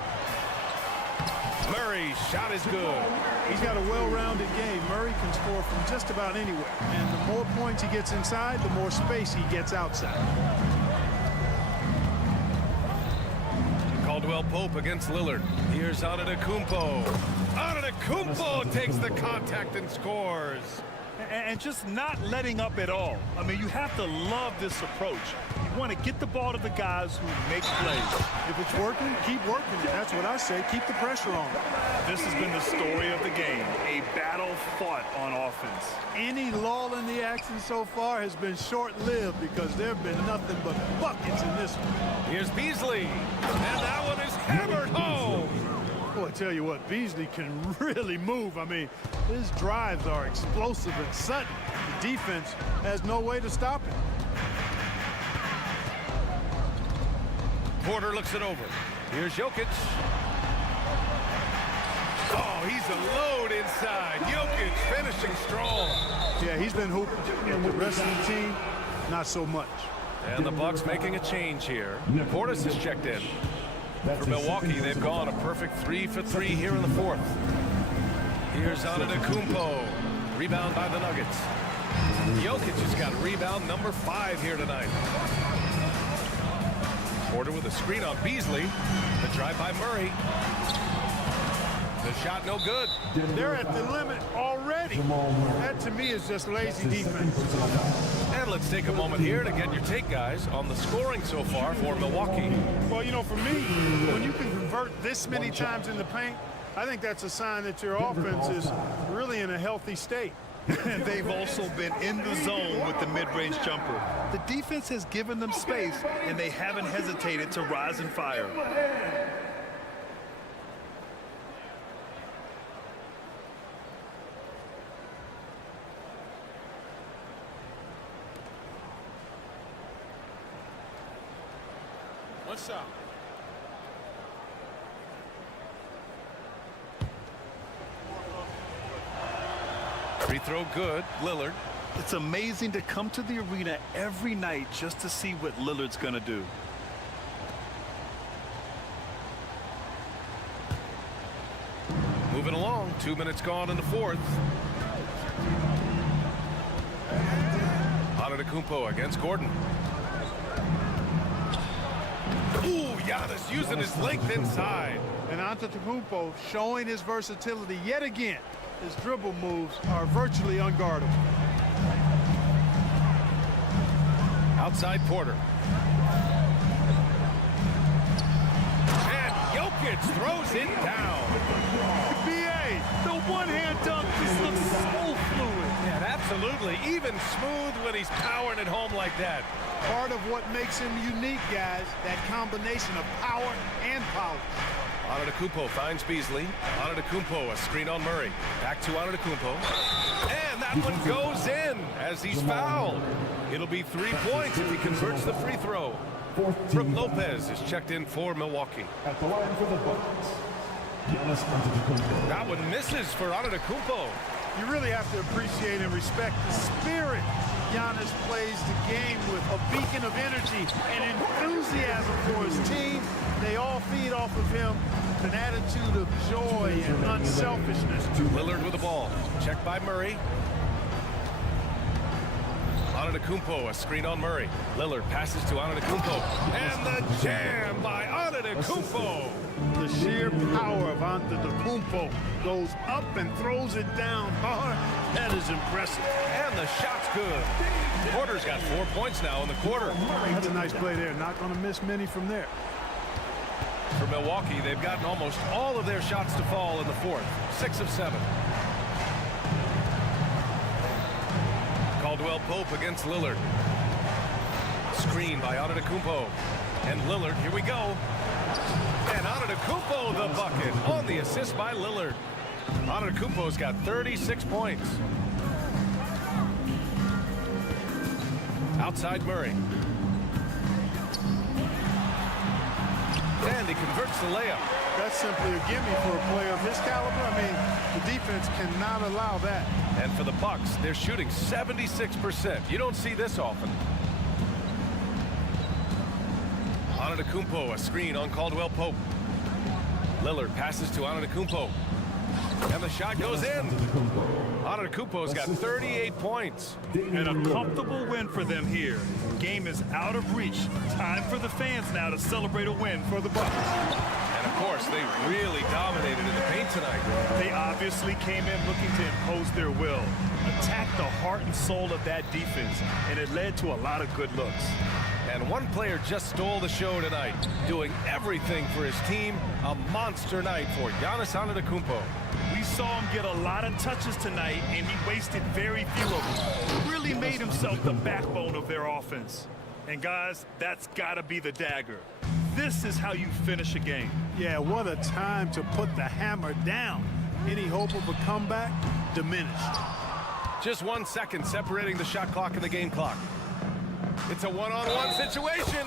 Murray's shot is good. He's got a well-rounded game. Murray can score from just about anywhere. And the more points he gets inside, the more space he gets outside. Caldwell Pope against Lillard. Here's Antetokounmpo. Antetokounmpo takes the contact and scores. And just not letting up at all. I mean, you have to love this approach. You want to get the ball to the guys who make plays. If it's working, keep working it. That's what I say. Keep the pressure on. This has been the story of the game, a battle fought on offense. Any lull in the action so far has been short-lived because there have been nothing but buckets in this one. Here's Beasley, and that one is hammered home. Boy, I tell you what, Beasley can really move. I mean, his drives are explosive and sudden. The defense has no way to stop him. Porter looks it over. Here's Jokic. Oh, he's a load inside. Jokic finishing strong. Yeah, he's been hooping. The rest of the team, not so much. And the Bucks making a change here. Portis has checked in. For Milwaukee, they've gone a perfect 3 for 3 here in the fourth. Here's Antetokounmpo. Rebound by the Nuggets. Jokic has got rebound number 5 here tonight. Porter with a screen on Beasley. The drive by Murray. The shot no good. They're at the limit already. That to me is just lazy defense. And let's take a moment here to get your take, guys, on the scoring so far for Milwaukee. Well, you know, for me, when you can convert this many times in the paint, I think that's a sign that your offense is really in a healthy state. And they've also been in the zone with the mid-range jumper. The defense has given them space, and they haven't hesitated to rise and fire. What's up? Free throw good. Lillard. It's amazing to come to the arena every night just to see what Lillard's going to do. Moving along. 2 minutes gone in the fourth. Antetokounmpo against Gordon. Ooh, Giannis using his length inside. And Antetokounmpo showing his versatility yet again. His dribble moves are virtually unguardable. Outside Porter. And Jokic throws it down. B.A. the one-hand dunk just looks so fluid. Yeah, absolutely. Even smooth when he's powering it home like that. Part of what makes him unique, guys, that combination of power and power. Antetokounmpo finds Beasley. Antetokounmpo, a screen on Murray. Back to Antetokounmpo. And that one goes in as he's fouled. It'll be 3 points if he converts the free throw. Brook Lopez is checked in for Milwaukee. At the line for the Bucks, Giannis Antetokounmpo. That one misses for Antetokounmpo. You really have to appreciate and respect the spirit Giannis plays the game with. A beacon of energy and enthusiasm for his team. They all feed off of him. An attitude of joy and unselfishness. Lillard with the ball. Checked by Murray. Antetokounmpo, a screen on Murray. Lillard passes to Antetokounmpo. And the jam by Antetokounmpo. The sheer power of Antetokounmpo goes up and throws it down hard. That is impressive. And the shot's good. Porter's got 4 points now in the quarter. That's a nice play there. Not going to miss many from there. For Milwaukee, they've gotten almost all of their shots to fall in the fourth. 6 of 7. Caldwell Pope against Lillard. Screen by Antetokounmpo. And Lillard, here we go. And Antetokounmpo the bucket on the assist by Lillard. Antetokounmpo's got 36 points. Outside Murray. And he converts the layup. That's simply a gimme for a player of his caliber. I mean, the defense cannot allow that. And for the Bucks, they're shooting 76%. You don't see this often. Antetokounmpo, a screen on Caldwell Pope. Lillard passes to Antetokounmpo. And the shot goes in. Antetokounmpo's got 38 points. And a comfortable win for them here. Game is out of reach. Time for the fans now to celebrate a win for the Bucks. And of course, they really dominated in the paint tonight. They obviously came in looking to impose their will, attack the heart and soul of that defense, and it led to a lot of good looks. And one player just stole the show tonight, doing everything for his team. A monster night for Giannis Antetokounmpo. We saw him get a lot of touches tonight, and he wasted very few of them. Really made himself the backbone of their offense. And guys, that's got to be the dagger. This is how you finish a game. Yeah, what a time to put the hammer down. Any hope of a comeback diminished. Just 1 second separating the shot clock and the game clock. It's a one-on-one situation.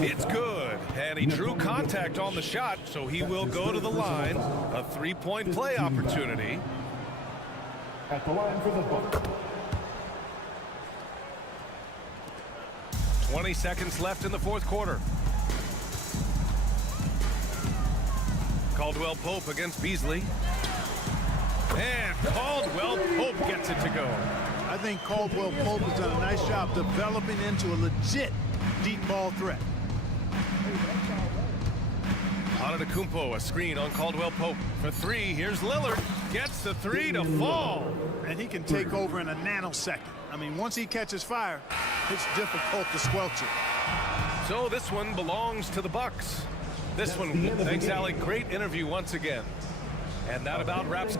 It's good. And he drew contact on the shot, so he will go to the line. A three-point play opportunity. At the line for the Bucks. 20 seconds left in the fourth quarter. Caldwell Pope against Beasley. And Caldwell Pope gets it to go. I think Caldwell Pope has done a nice job developing into a legit deep ball threat. Antetokounmpo, a screen on Caldwell Pope. For three, here's Lillard. Gets the three to fall. And he can take over in a nanosecond. I mean, once he catches fire, it's difficult to squelch it. So this one belongs to the Bucks. This one, thanks, Alec. Great interview once again. And that about wraps